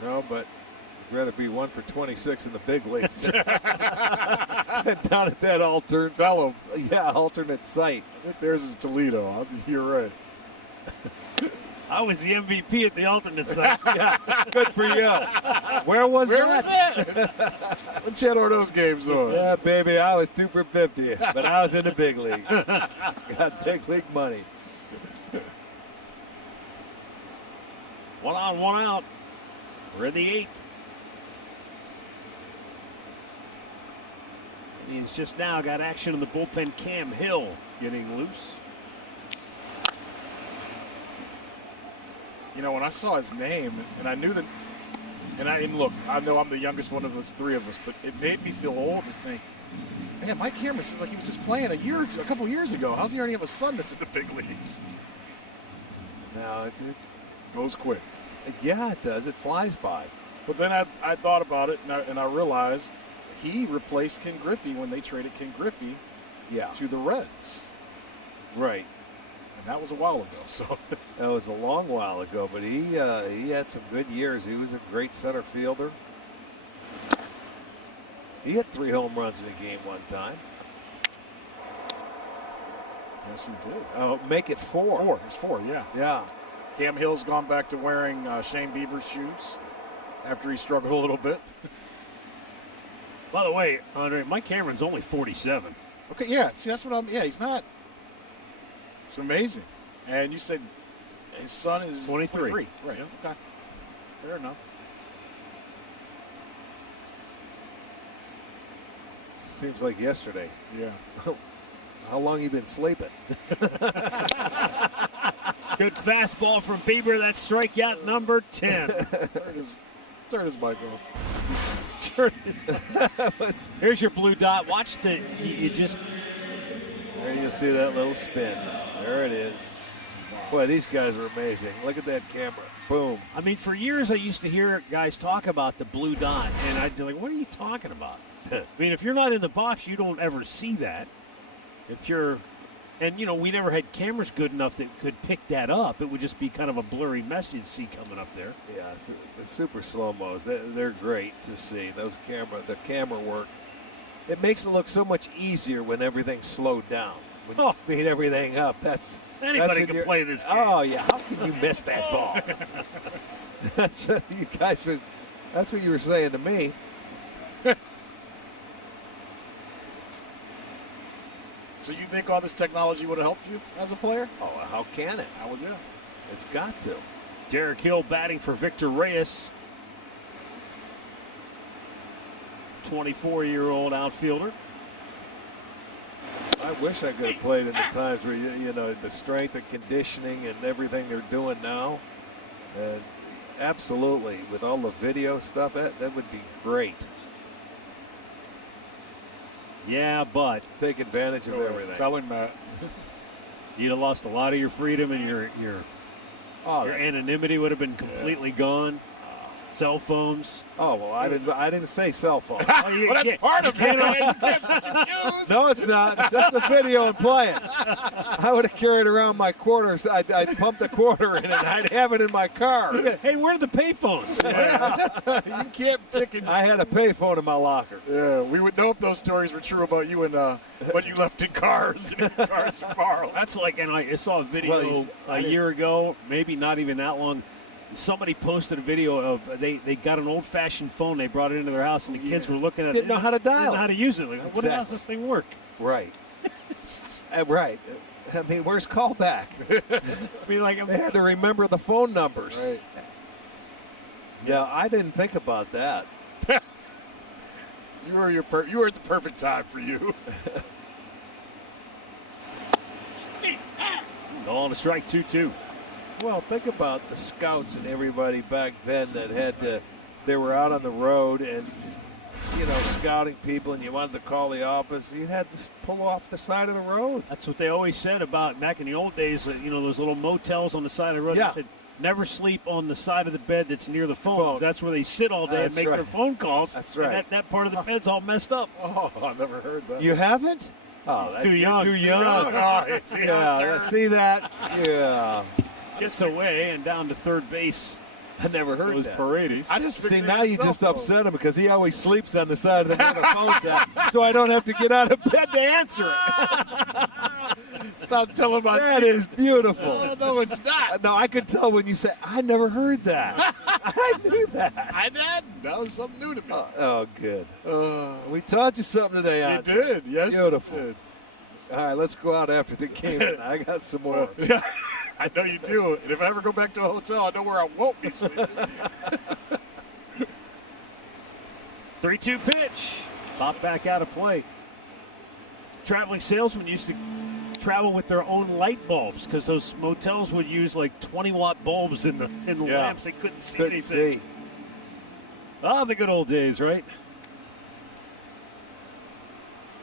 No, but I'd rather be 1 for 26 in the big leagues than down at that alternate site. I think theirs is Toledo. You're right. I was the MVP at the alternate site. Yeah, good for you. Where was that? What channel are those games on? Yeah, baby, I was 2 for 50, but I was in the big league. Got big league money. 1 on, 1 out. We're in the 8th. Indians just now got action in the bullpen. Cam Hill getting loose. You know, when I saw his name, and I knew that, and look, I know I'm the youngest one of the three of us, but it made me feel old to think, man, Mike Cameron seems like he was just playing a couple years ago. How's he already have a son that's in the big leagues? No, it goes quick. Yeah, it does. It flies by. But then I thought about it, and I realized he replaced Ken Griffey when they traded Ken Griffey to the Reds. Right. And that was a while ago. So that was a long while ago, but he had some good years. He was a great center fielder. He hit 3 home runs in a game one time. Yes, he did. Oh, make it 4. 4. It was 4, yeah. Yeah. Cam Hill's gone back to wearing Shane Bieber's shoes after he struggled a little bit. By the way, Andre, Mike Cameron's only 47. Okay, yeah. See, that's what he's not. It's amazing. And you said his son is 23. Right. Yep. Okay. Fair enough. Seems like yesterday. Yeah. How long you been sleeping? Good fastball from Bieber. That's strikeout number 10. Turn his mic off. Here's your blue dot. Watch you just. There you see that little spin. There it is. Boy, these guys are amazing. Look at that camera. Boom. I mean, for years I used to hear guys talk about the blue dot, and I'd be like, what are you talking about? I mean, if you're not in the box, you don't ever see that. If you're, and you know, we never had cameras good enough that could pick that up. It would just be kind of a blurry mess you'd see coming up there. Yeah, the super slow-mos, they're great to see. The camera work. It makes it look so much easier when everything's slowed down. When you speed everything up, anybody can play this game. Oh yeah, how can you miss that ball? That's you guys. That's what you were saying to me. So you think all this technology would have helped you as a player? Oh, how can it? How would you? It's got to. Derek Hill batting for Victor Reyes. 24-year-old outfielder. I wish I could have played in the times where you know the strength and conditioning and everything they're doing now. And absolutely, with all the video stuff, that would be great. Yeah, but take advantage of everything. Tell him that. You'd have lost a lot of your freedom, and your anonymity would have been completely gone. Cell phones. Oh well, I didn't say cell phone. Well, that's part of it. No, it's not. Just the video and play it. I would have carried around my quarters. I'd pump the quarter in and I'd have it in my car. Hey, where are the payphones? You can't pick it. I had a payphone in my locker. Yeah, we would know if those stories were true about you and what you left in cars and cars you borrowed. That's like, and I saw a video a year ago, maybe not even that long. Somebody posted a video of they got an old-fashioned phone. They brought it into their house, and the kids were looking at it. Didn't know how to dial. Didn't know how to use it. Like, Exactly. What does this thing work? Right. Right. I mean, where's callback? I mean, like they had to remember the phone numbers. Right. Yeah, I didn't think about that. You were at the perfect time for you. Ball to strike 2-2. Well, think about the scouts and everybody back then that they were out on the road and, you know, scouting people, and you wanted to call the office. You had to pull off the side of the road. That's what they always said about back in the old days, you know, those little motels on the side of the road. Yeah. They said, never sleep on the side of the bed that's near the phone. That's where they sit all day and make their phone calls. That's right. And that part of the bed's all messed up. Oh, I never heard that. You haven't? Oh, that's too young. Too young. Oh, see that? Yeah. Gets away and down to third base I never heard Those that. Paredes. I just See, figured now it was you cell just phone. upset him because he always sleeps on the side of the bed the phone's at, so I don't have to get out of bed to answer it. Stop telling my That secret. is beautiful. Oh, no, it's not. No, I could tell when you say, I never heard that. I knew that. I did. That was something new to me. Oh, good. We taught you something today, You on did. Yes, you Beautiful. did. All right, let's go out after the game. I got some more. Yeah, I know you do. And if I ever go back to a hotel, I know where I won't be sleeping. 3-2 pitch. Popped back out of play. Traveling salesmen used to travel with their own light bulbs because those motels would use like 20-watt bulbs in the Yeah. lamps. They couldn't see Couldn't anything. see. Oh, the good old days, right?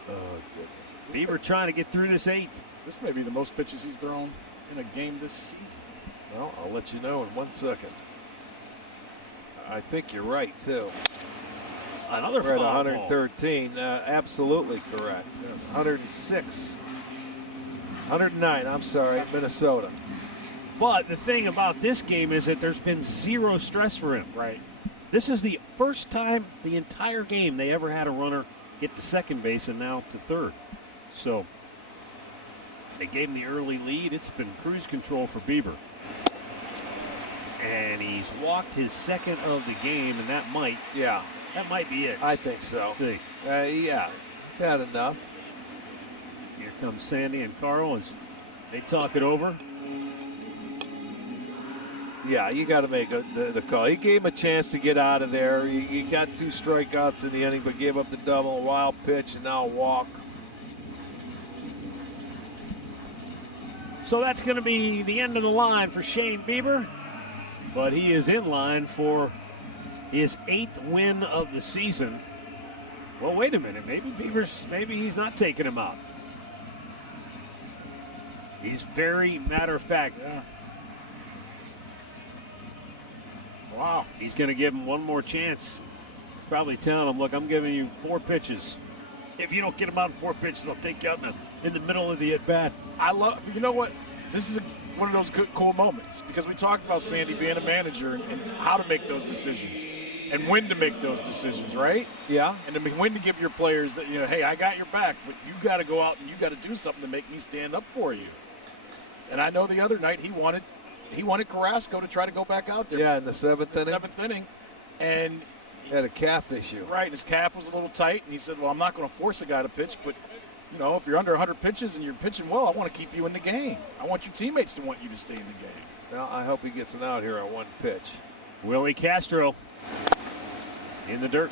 Oh, goodness. Bieber trying to get through this eighth. This may be the most pitches he's thrown in a game this season. Well, I'll let you know in 1 second. I think you're right, too. Another We're at foul ball. 113. Absolutely correct. Yes. 106. 109, I'm sorry, Minnesota. But the thing about this game is that there's been zero stress for him. Right. This is the first time the entire game they ever had a runner get to second base and now to third. So they gave him the early lead. It's been cruise control for Bieber. And he's walked his second of the game, and that might be it. I think so. Let's see. Yeah, got enough. Here comes Sandy and Carl as they talk it over. Yeah, you got to make the call. He gave him a chance to get out of there. He got 2 strikeouts in the inning, but gave up the double, a wild pitch, and now a walk. So that's going to be the end of the line for Shane Bieber. But he is in line for his 8th win of the season. Well, wait a minute. Maybe he's not taking him out. He's very matter of fact. Yeah. Wow. He's going to give him one more chance. He's probably telling him, look, I'm giving you 4 pitches. If you don't get him out in 4 pitches, I'll take you out in the middle of the at-bat. You know what? This is one of those good, cool moments because we talked about Sandy being a manager and how to make those decisions and when to make those decisions, right? Yeah. And when to give your players that, hey, I got your back, but you got to go out and you got to do something to make me stand up for you. And I know the other night he wanted Carrasco to try to go back out there. Yeah, in the 7th inning. 7th inning. And he had a calf issue. right, his calf was a little tight, and he said, well, I'm not going to force a guy to pitch, but if you're under 100 pitches and you're pitching well, I want to keep you in the game. I want your teammates to want you to stay in the game. Well, I hope he gets an out here on 1 pitch. Willie Castro in the dirt.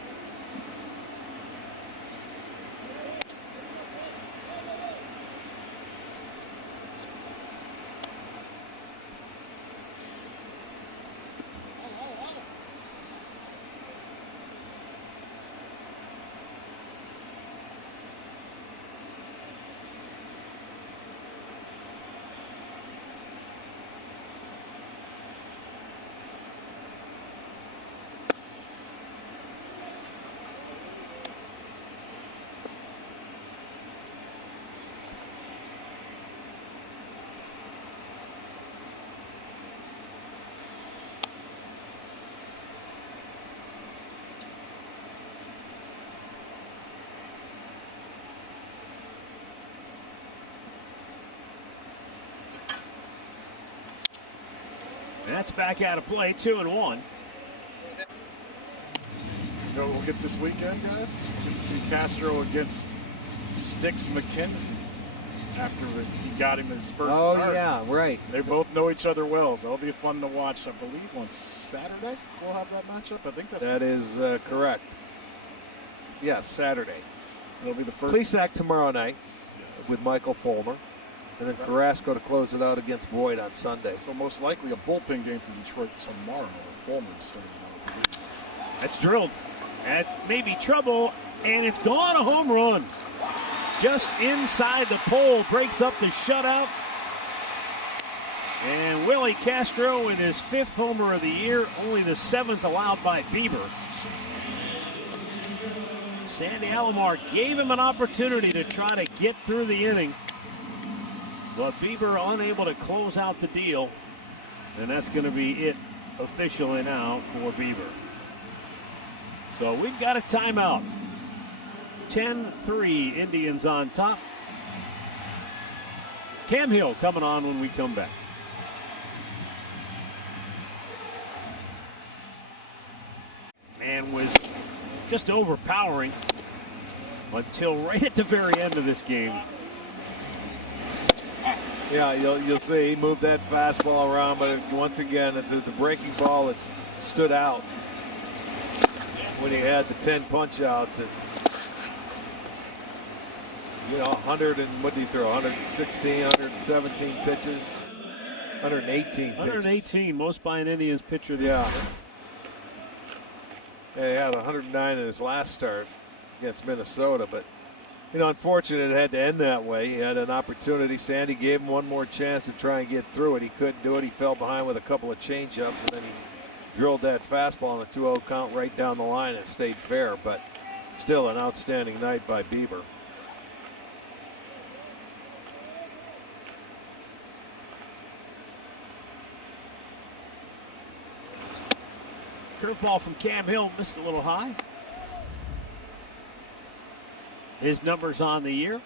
That's back out of play, 2-1. You know what we'll get this weekend, guys? We'll get to see Castro against Sticks McKenzie after he got him his first Oh, start. yeah, right. They both know each other well, so it'll be fun to watch. I believe on Saturday we'll have that matchup. I think That is correct. Yes, Saturday. it'll be the first. Plesac tomorrow night Yes. with Michael Fulmer. And then Carrasco to close it out against Boyd on Sunday. So most likely a bullpen game for Detroit tomorrow. Fulmer starting out. That's drilled. That may be trouble, and it's gone, a home run. Just inside the pole, breaks up the shutout. And Willie Castro with his 5th homer of the year, only the 7th allowed by Bieber. Sandy Alomar gave him an opportunity to try to get through the inning, but Bieber unable to close out the deal, and that's going to be it officially now for Bieber. So we've got a timeout. 10-3, Indians on top. Cam Hill coming on when we come back. And was just overpowering until right at the very end of this game. Yeah, you'll see he moved that fastball around, but once again, it's the breaking ball that stood out when he had the 10 punch outs. And, 100 and what did he throw? 116, 117 pitches, 118 pitches. 118, most by an Indians pitcher. Yeah, he had 109 in his last start against Minnesota, but unfortunate it had to end that way. He had an opportunity. Sandy gave him one more chance to try and get through it. He couldn't do it. He fell behind with a couple of changeups, and then he drilled that fastball on a 2-0 count right down the line and stayed fair. But still an outstanding night by Bieber. Curveball from Cam Hill, missed a little high. His numbers on the year.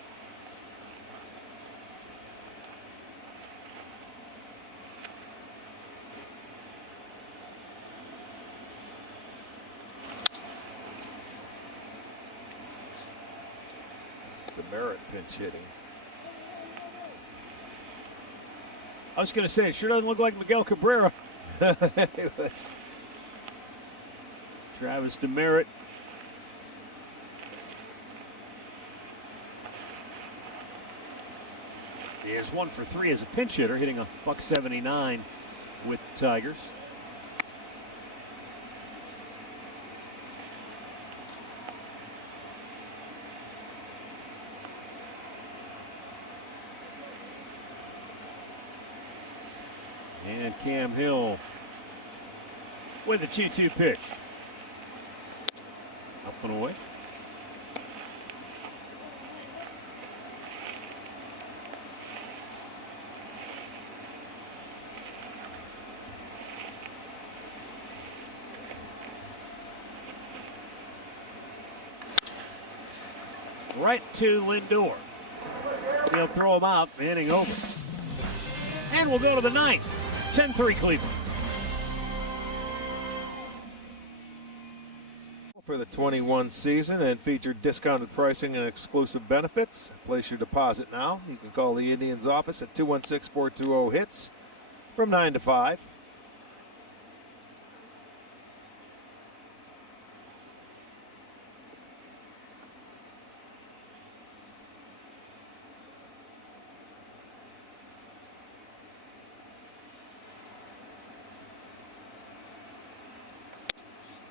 Demerit pinch hitting. I was going to say, it sure doesn't look like Miguel Cabrera. It was. Travis Demerit. He is 1 for 3 as a pinch hitter, hitting a .179 with the Tigers. And Cam Hill with a 2-2 pitch. Up and away. Right to Lindor. He'll throw him out, inning over. And we'll go to the ninth. 10-3 Cleveland. For the 21 season and featured discounted pricing and exclusive benefits. Place your deposit now. You can call the Indians office at 216-420-HITS from 9 to 5.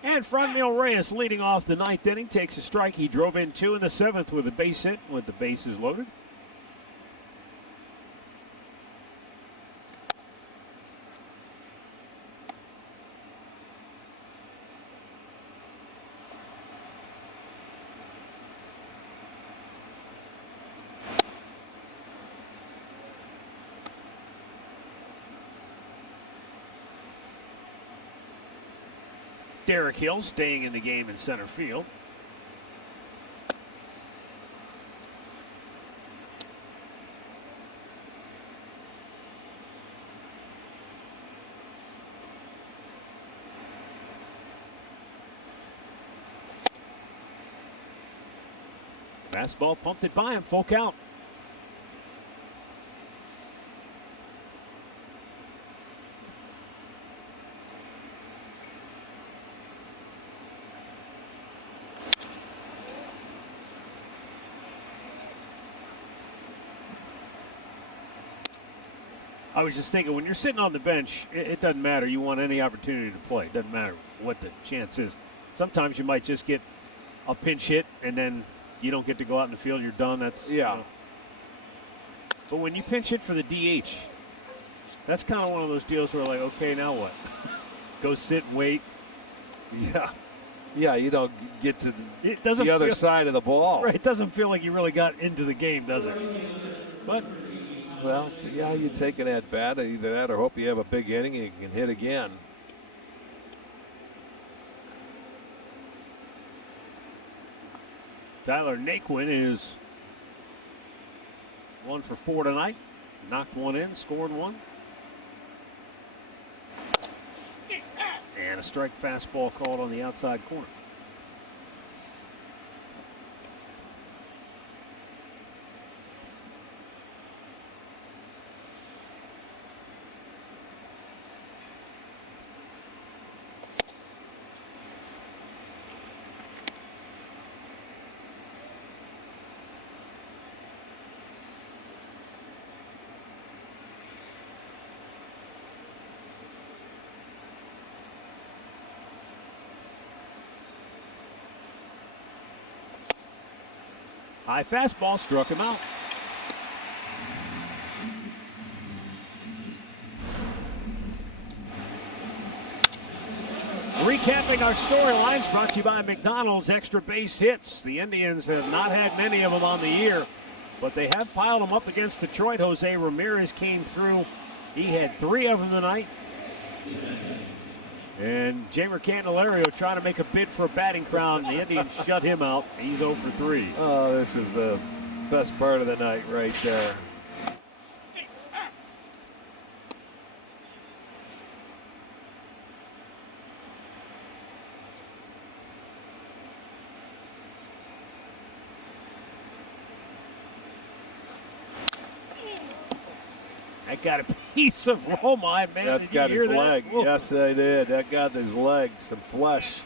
And Franmil Reyes leading off the ninth inning, takes a strike. He drove in 2 in the 7th with a base hit with the bases loaded. Derek Hill staying in the game in center field. Fastball pumped it by him, full count. I was just thinking, when you're sitting on the bench, it doesn't matter. You want any opportunity to play. It doesn't matter what the chance is. Sometimes you might just get a pinch hit, and then you don't get to go out in the field. You're done. That's yeah. But when you pinch hit for the DH, that's kind of one of those deals where, like, okay, now what? Go sit, wait. Yeah. Yeah, you don't get to the other side of the ball. Right. It doesn't feel like you really got into the game, does it? But well, yeah, you take an at bat, either that or hope you have a big inning and you can hit again. Tyler Naquin is 1 for 4 tonight. Knocked one in, scored one. And a strike fastball called on the outside corner. High fastball struck him out. Recapping our storylines brought to you by McDonald's Extra Base Hits. The Indians have not had many of them on the year, but they have piled them up against Detroit. Jose Ramirez came through. He had 3 of them tonight. And Jamer Candelario trying to make a bid for a batting crown. The Indians shut him out. He's 0 for 3. Oh, this is the best part of the night right there. That got a piece of Roma, man. That's got his leg. Yes, I did. That got his leg, some flesh.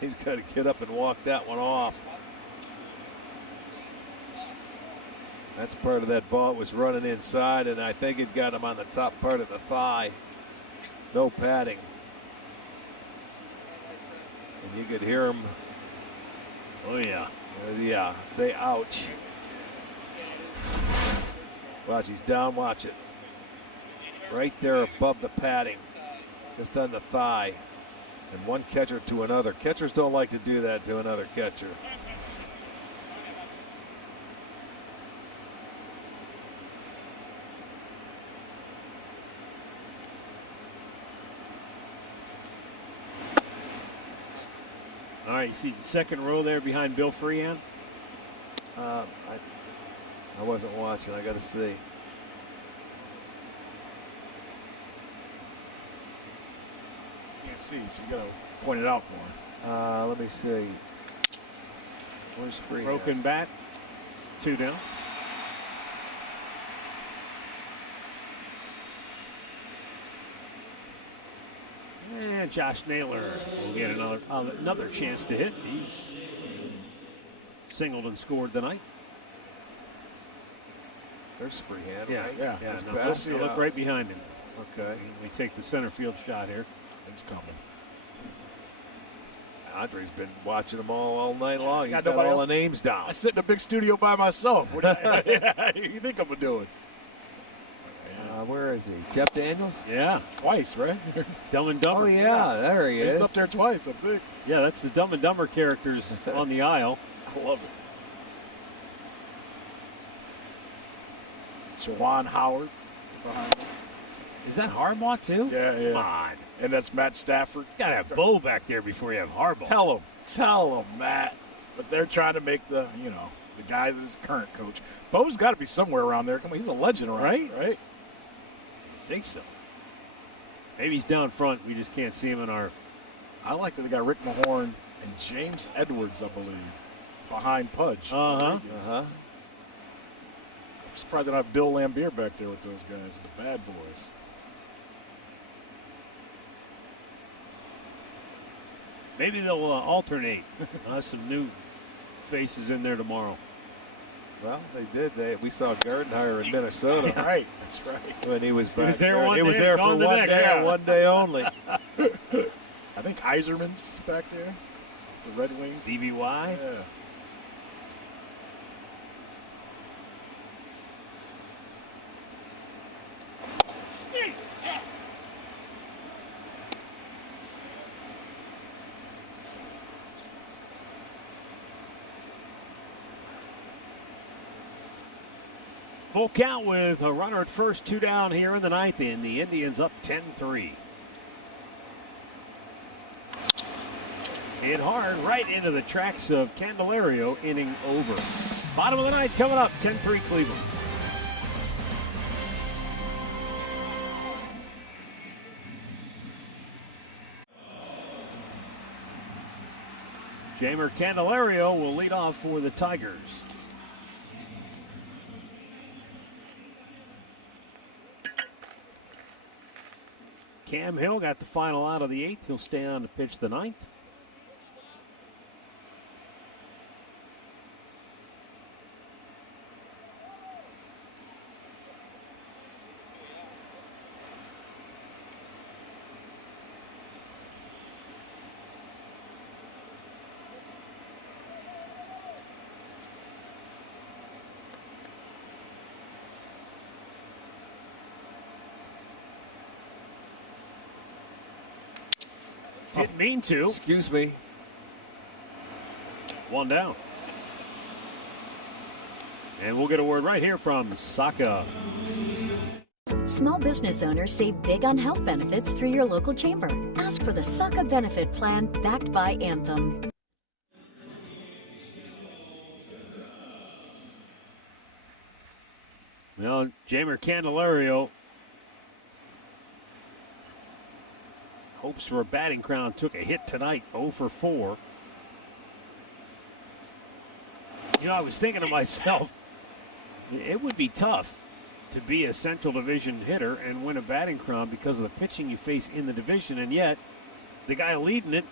He's got to get up and walk that one off. That's part of that ball. It was running inside, and I think it got him on the top part of the thigh. No padding. And you could hear him. Oh, yeah. Yeah, say ouch. Watch, he's down, watch it. Right there above the padding, just on the thigh. And one catcher to another. Catchers don't like to do that to another catcher. All right, you see second row there behind Bill Freehan? I wasn't watching. I got to see. Can't see, so you got to point it out for him. Let me see. Where's Free? Broken bat, 2 down. And Josh Naylor will get another chance to hit. He's singled and scored tonight. There's Freehand. Yeah, right? yeah. Just No, pass. look right behind him. Okay. We take the center field shot here. It's coming. Andre's been watching them all night long. He's Got got nobody all else? the names down. I sit in a big studio by myself. What do you think I'm doing? Where is he? Jeff Daniels? Yeah. Twice, right? Dumb and Dumber. Oh, yeah. There he is. He's up there twice, I think. Yeah, that's the Dumb and Dumber characters on the aisle. I love it. Juwan Howard behind him. Is that Harbaugh, too? Yeah. Come on. And that's Matt Stafford. You got to have Bo back there before you have Harbaugh. Tell him, Matt. But they're trying to make the guy that is current coach. Bo's got to be somewhere around there. Come on, he's a legend around Right? there, right? I think so. Maybe he's down front. We just can't see him in our... I like that they got Rick Mahorn and James Edwards, I believe, behind Pudge. Uh-huh. I'm surprised they don't have Bill Lambier back there with those guys, the bad boys. Maybe they'll alternate. Some new faces in there tomorrow. Well, they did. We saw Gardenhire in Minnesota. Right, that's right. When he was back was there one He was day, there for gone the one next. day, Yeah. one day only. I think Iserman's back there, the Red Wings. Stevie Y. Yeah. Full count with a runner at first, 2 down here in the ninth inning. The Indians up 10-3. Hit hard right into the tracks of Candelario, inning over. Bottom of the ninth coming up, 10-3 Cleveland. Jamer Candelario will lead off for the Tigers. Cam Hill got the final out of the eighth. He'll stay on to pitch the ninth. Didn't mean to. Excuse me. One down. And we'll get a word right here from Saka. Small business owners save big on health benefits through your local chamber. Ask for the Saka benefit plan backed by Anthem. Well, Jamer Candelario hopes for a batting crown. Took a hit tonight, 0 for 4. You know, I was thinking to myself, it would be tough to be a Central Division hitter and win a batting crown because of the pitching you face in the division, and yet the guy leading it,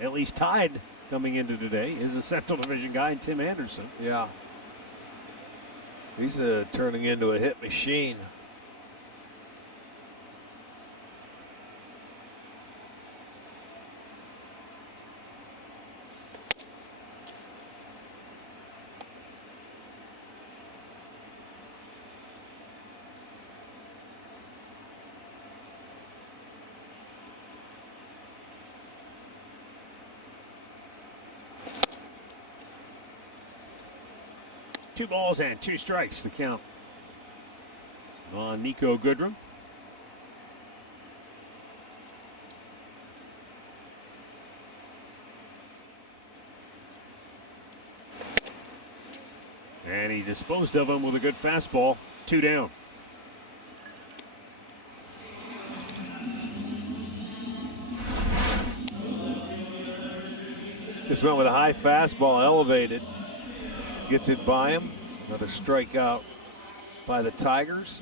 at least tied coming into today, is a Central Division guy, Tim Anderson. Yeah. He's turning into a hit machine. Two balls and 2 strikes to count on Nico Goodrum. And he disposed of him with a good fastball. 2 down. Just went with a high fastball, elevated. Gets it by him. Another strikeout by the Tigers.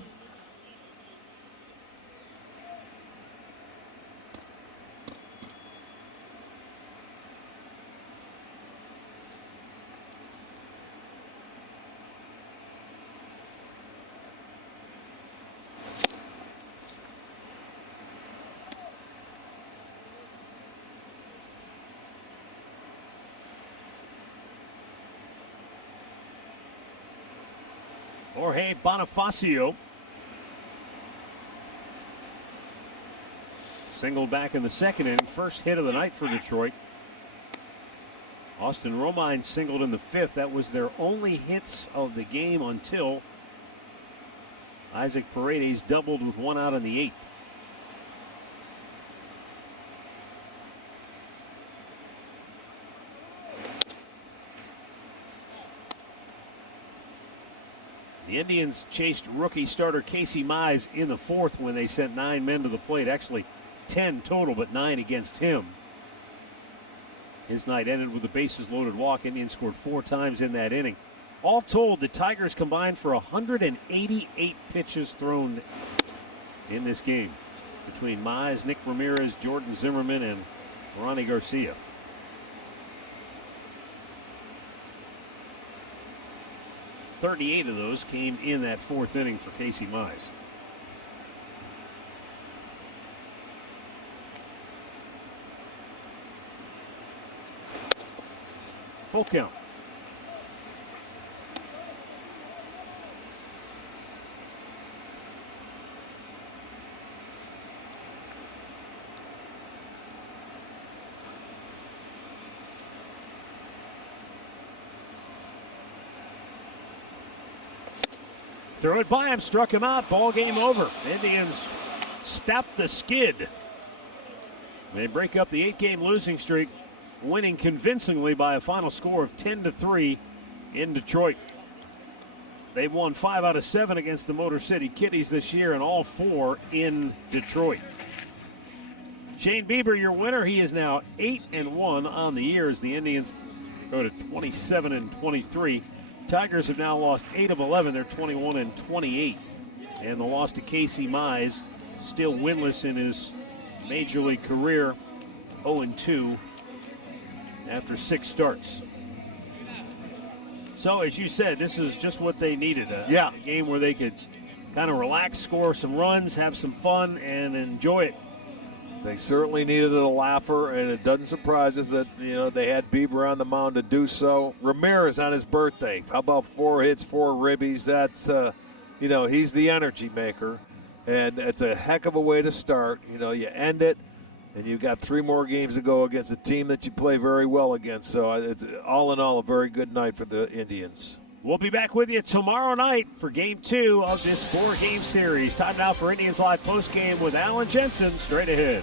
Jorge Bonifacio singled back in the second inning. First hit of the night for Detroit. Austin Romine singled in the fifth. That was their only hits of the game until Isaac Paredes doubled with 1 out in the eighth. The Indians chased rookie starter Casey Mize in the fourth when they sent 9 men to the plate. Actually 10 total, but 9 against him. His night ended with a bases loaded walk. Indians scored 4 times in that inning. All told, the Tigers combined for 188 pitches thrown in this game between Mize, Nick Ramirez, Jordan Zimmerman, and Ronnie Garcia. .38 of those came in that fourth inning for Casey Mize. Full count. Threw it by him, struck him out, ball game over. Indians stopped the skid. They break up the 8-game losing streak winning convincingly by a final score of 10-3 in Detroit. They've won 5 out of 7 against the Motor City Kitties this year, and all 4 in Detroit. Shane Bieber, your winner. He is now 8-1 on the year as the Indians go to 27-23. Tigers have now lost 8 of 11. They're 21-28. And the loss to Casey Mize, still winless in his major league career, 0-2 after 6 starts. So, as you said, this is just what they needed. A game where they could kind of relax, score some runs, have some fun, and enjoy it. They certainly needed a laugher, and it doesn't surprise us that, they had Bieber on the mound to do so. Ramirez on his birthday. How about 4 hits, 4 ribbies? That's, he's the energy maker, and it's a heck of a way to start. You end it, and you've got 3 more games to go against a team that you play very well against. So it's all in all a very good night for the Indians. We'll be back with you tomorrow night for Game 2 of this 4-game series. Time now for Indians Live postgame with Alan Jensen. Straight ahead.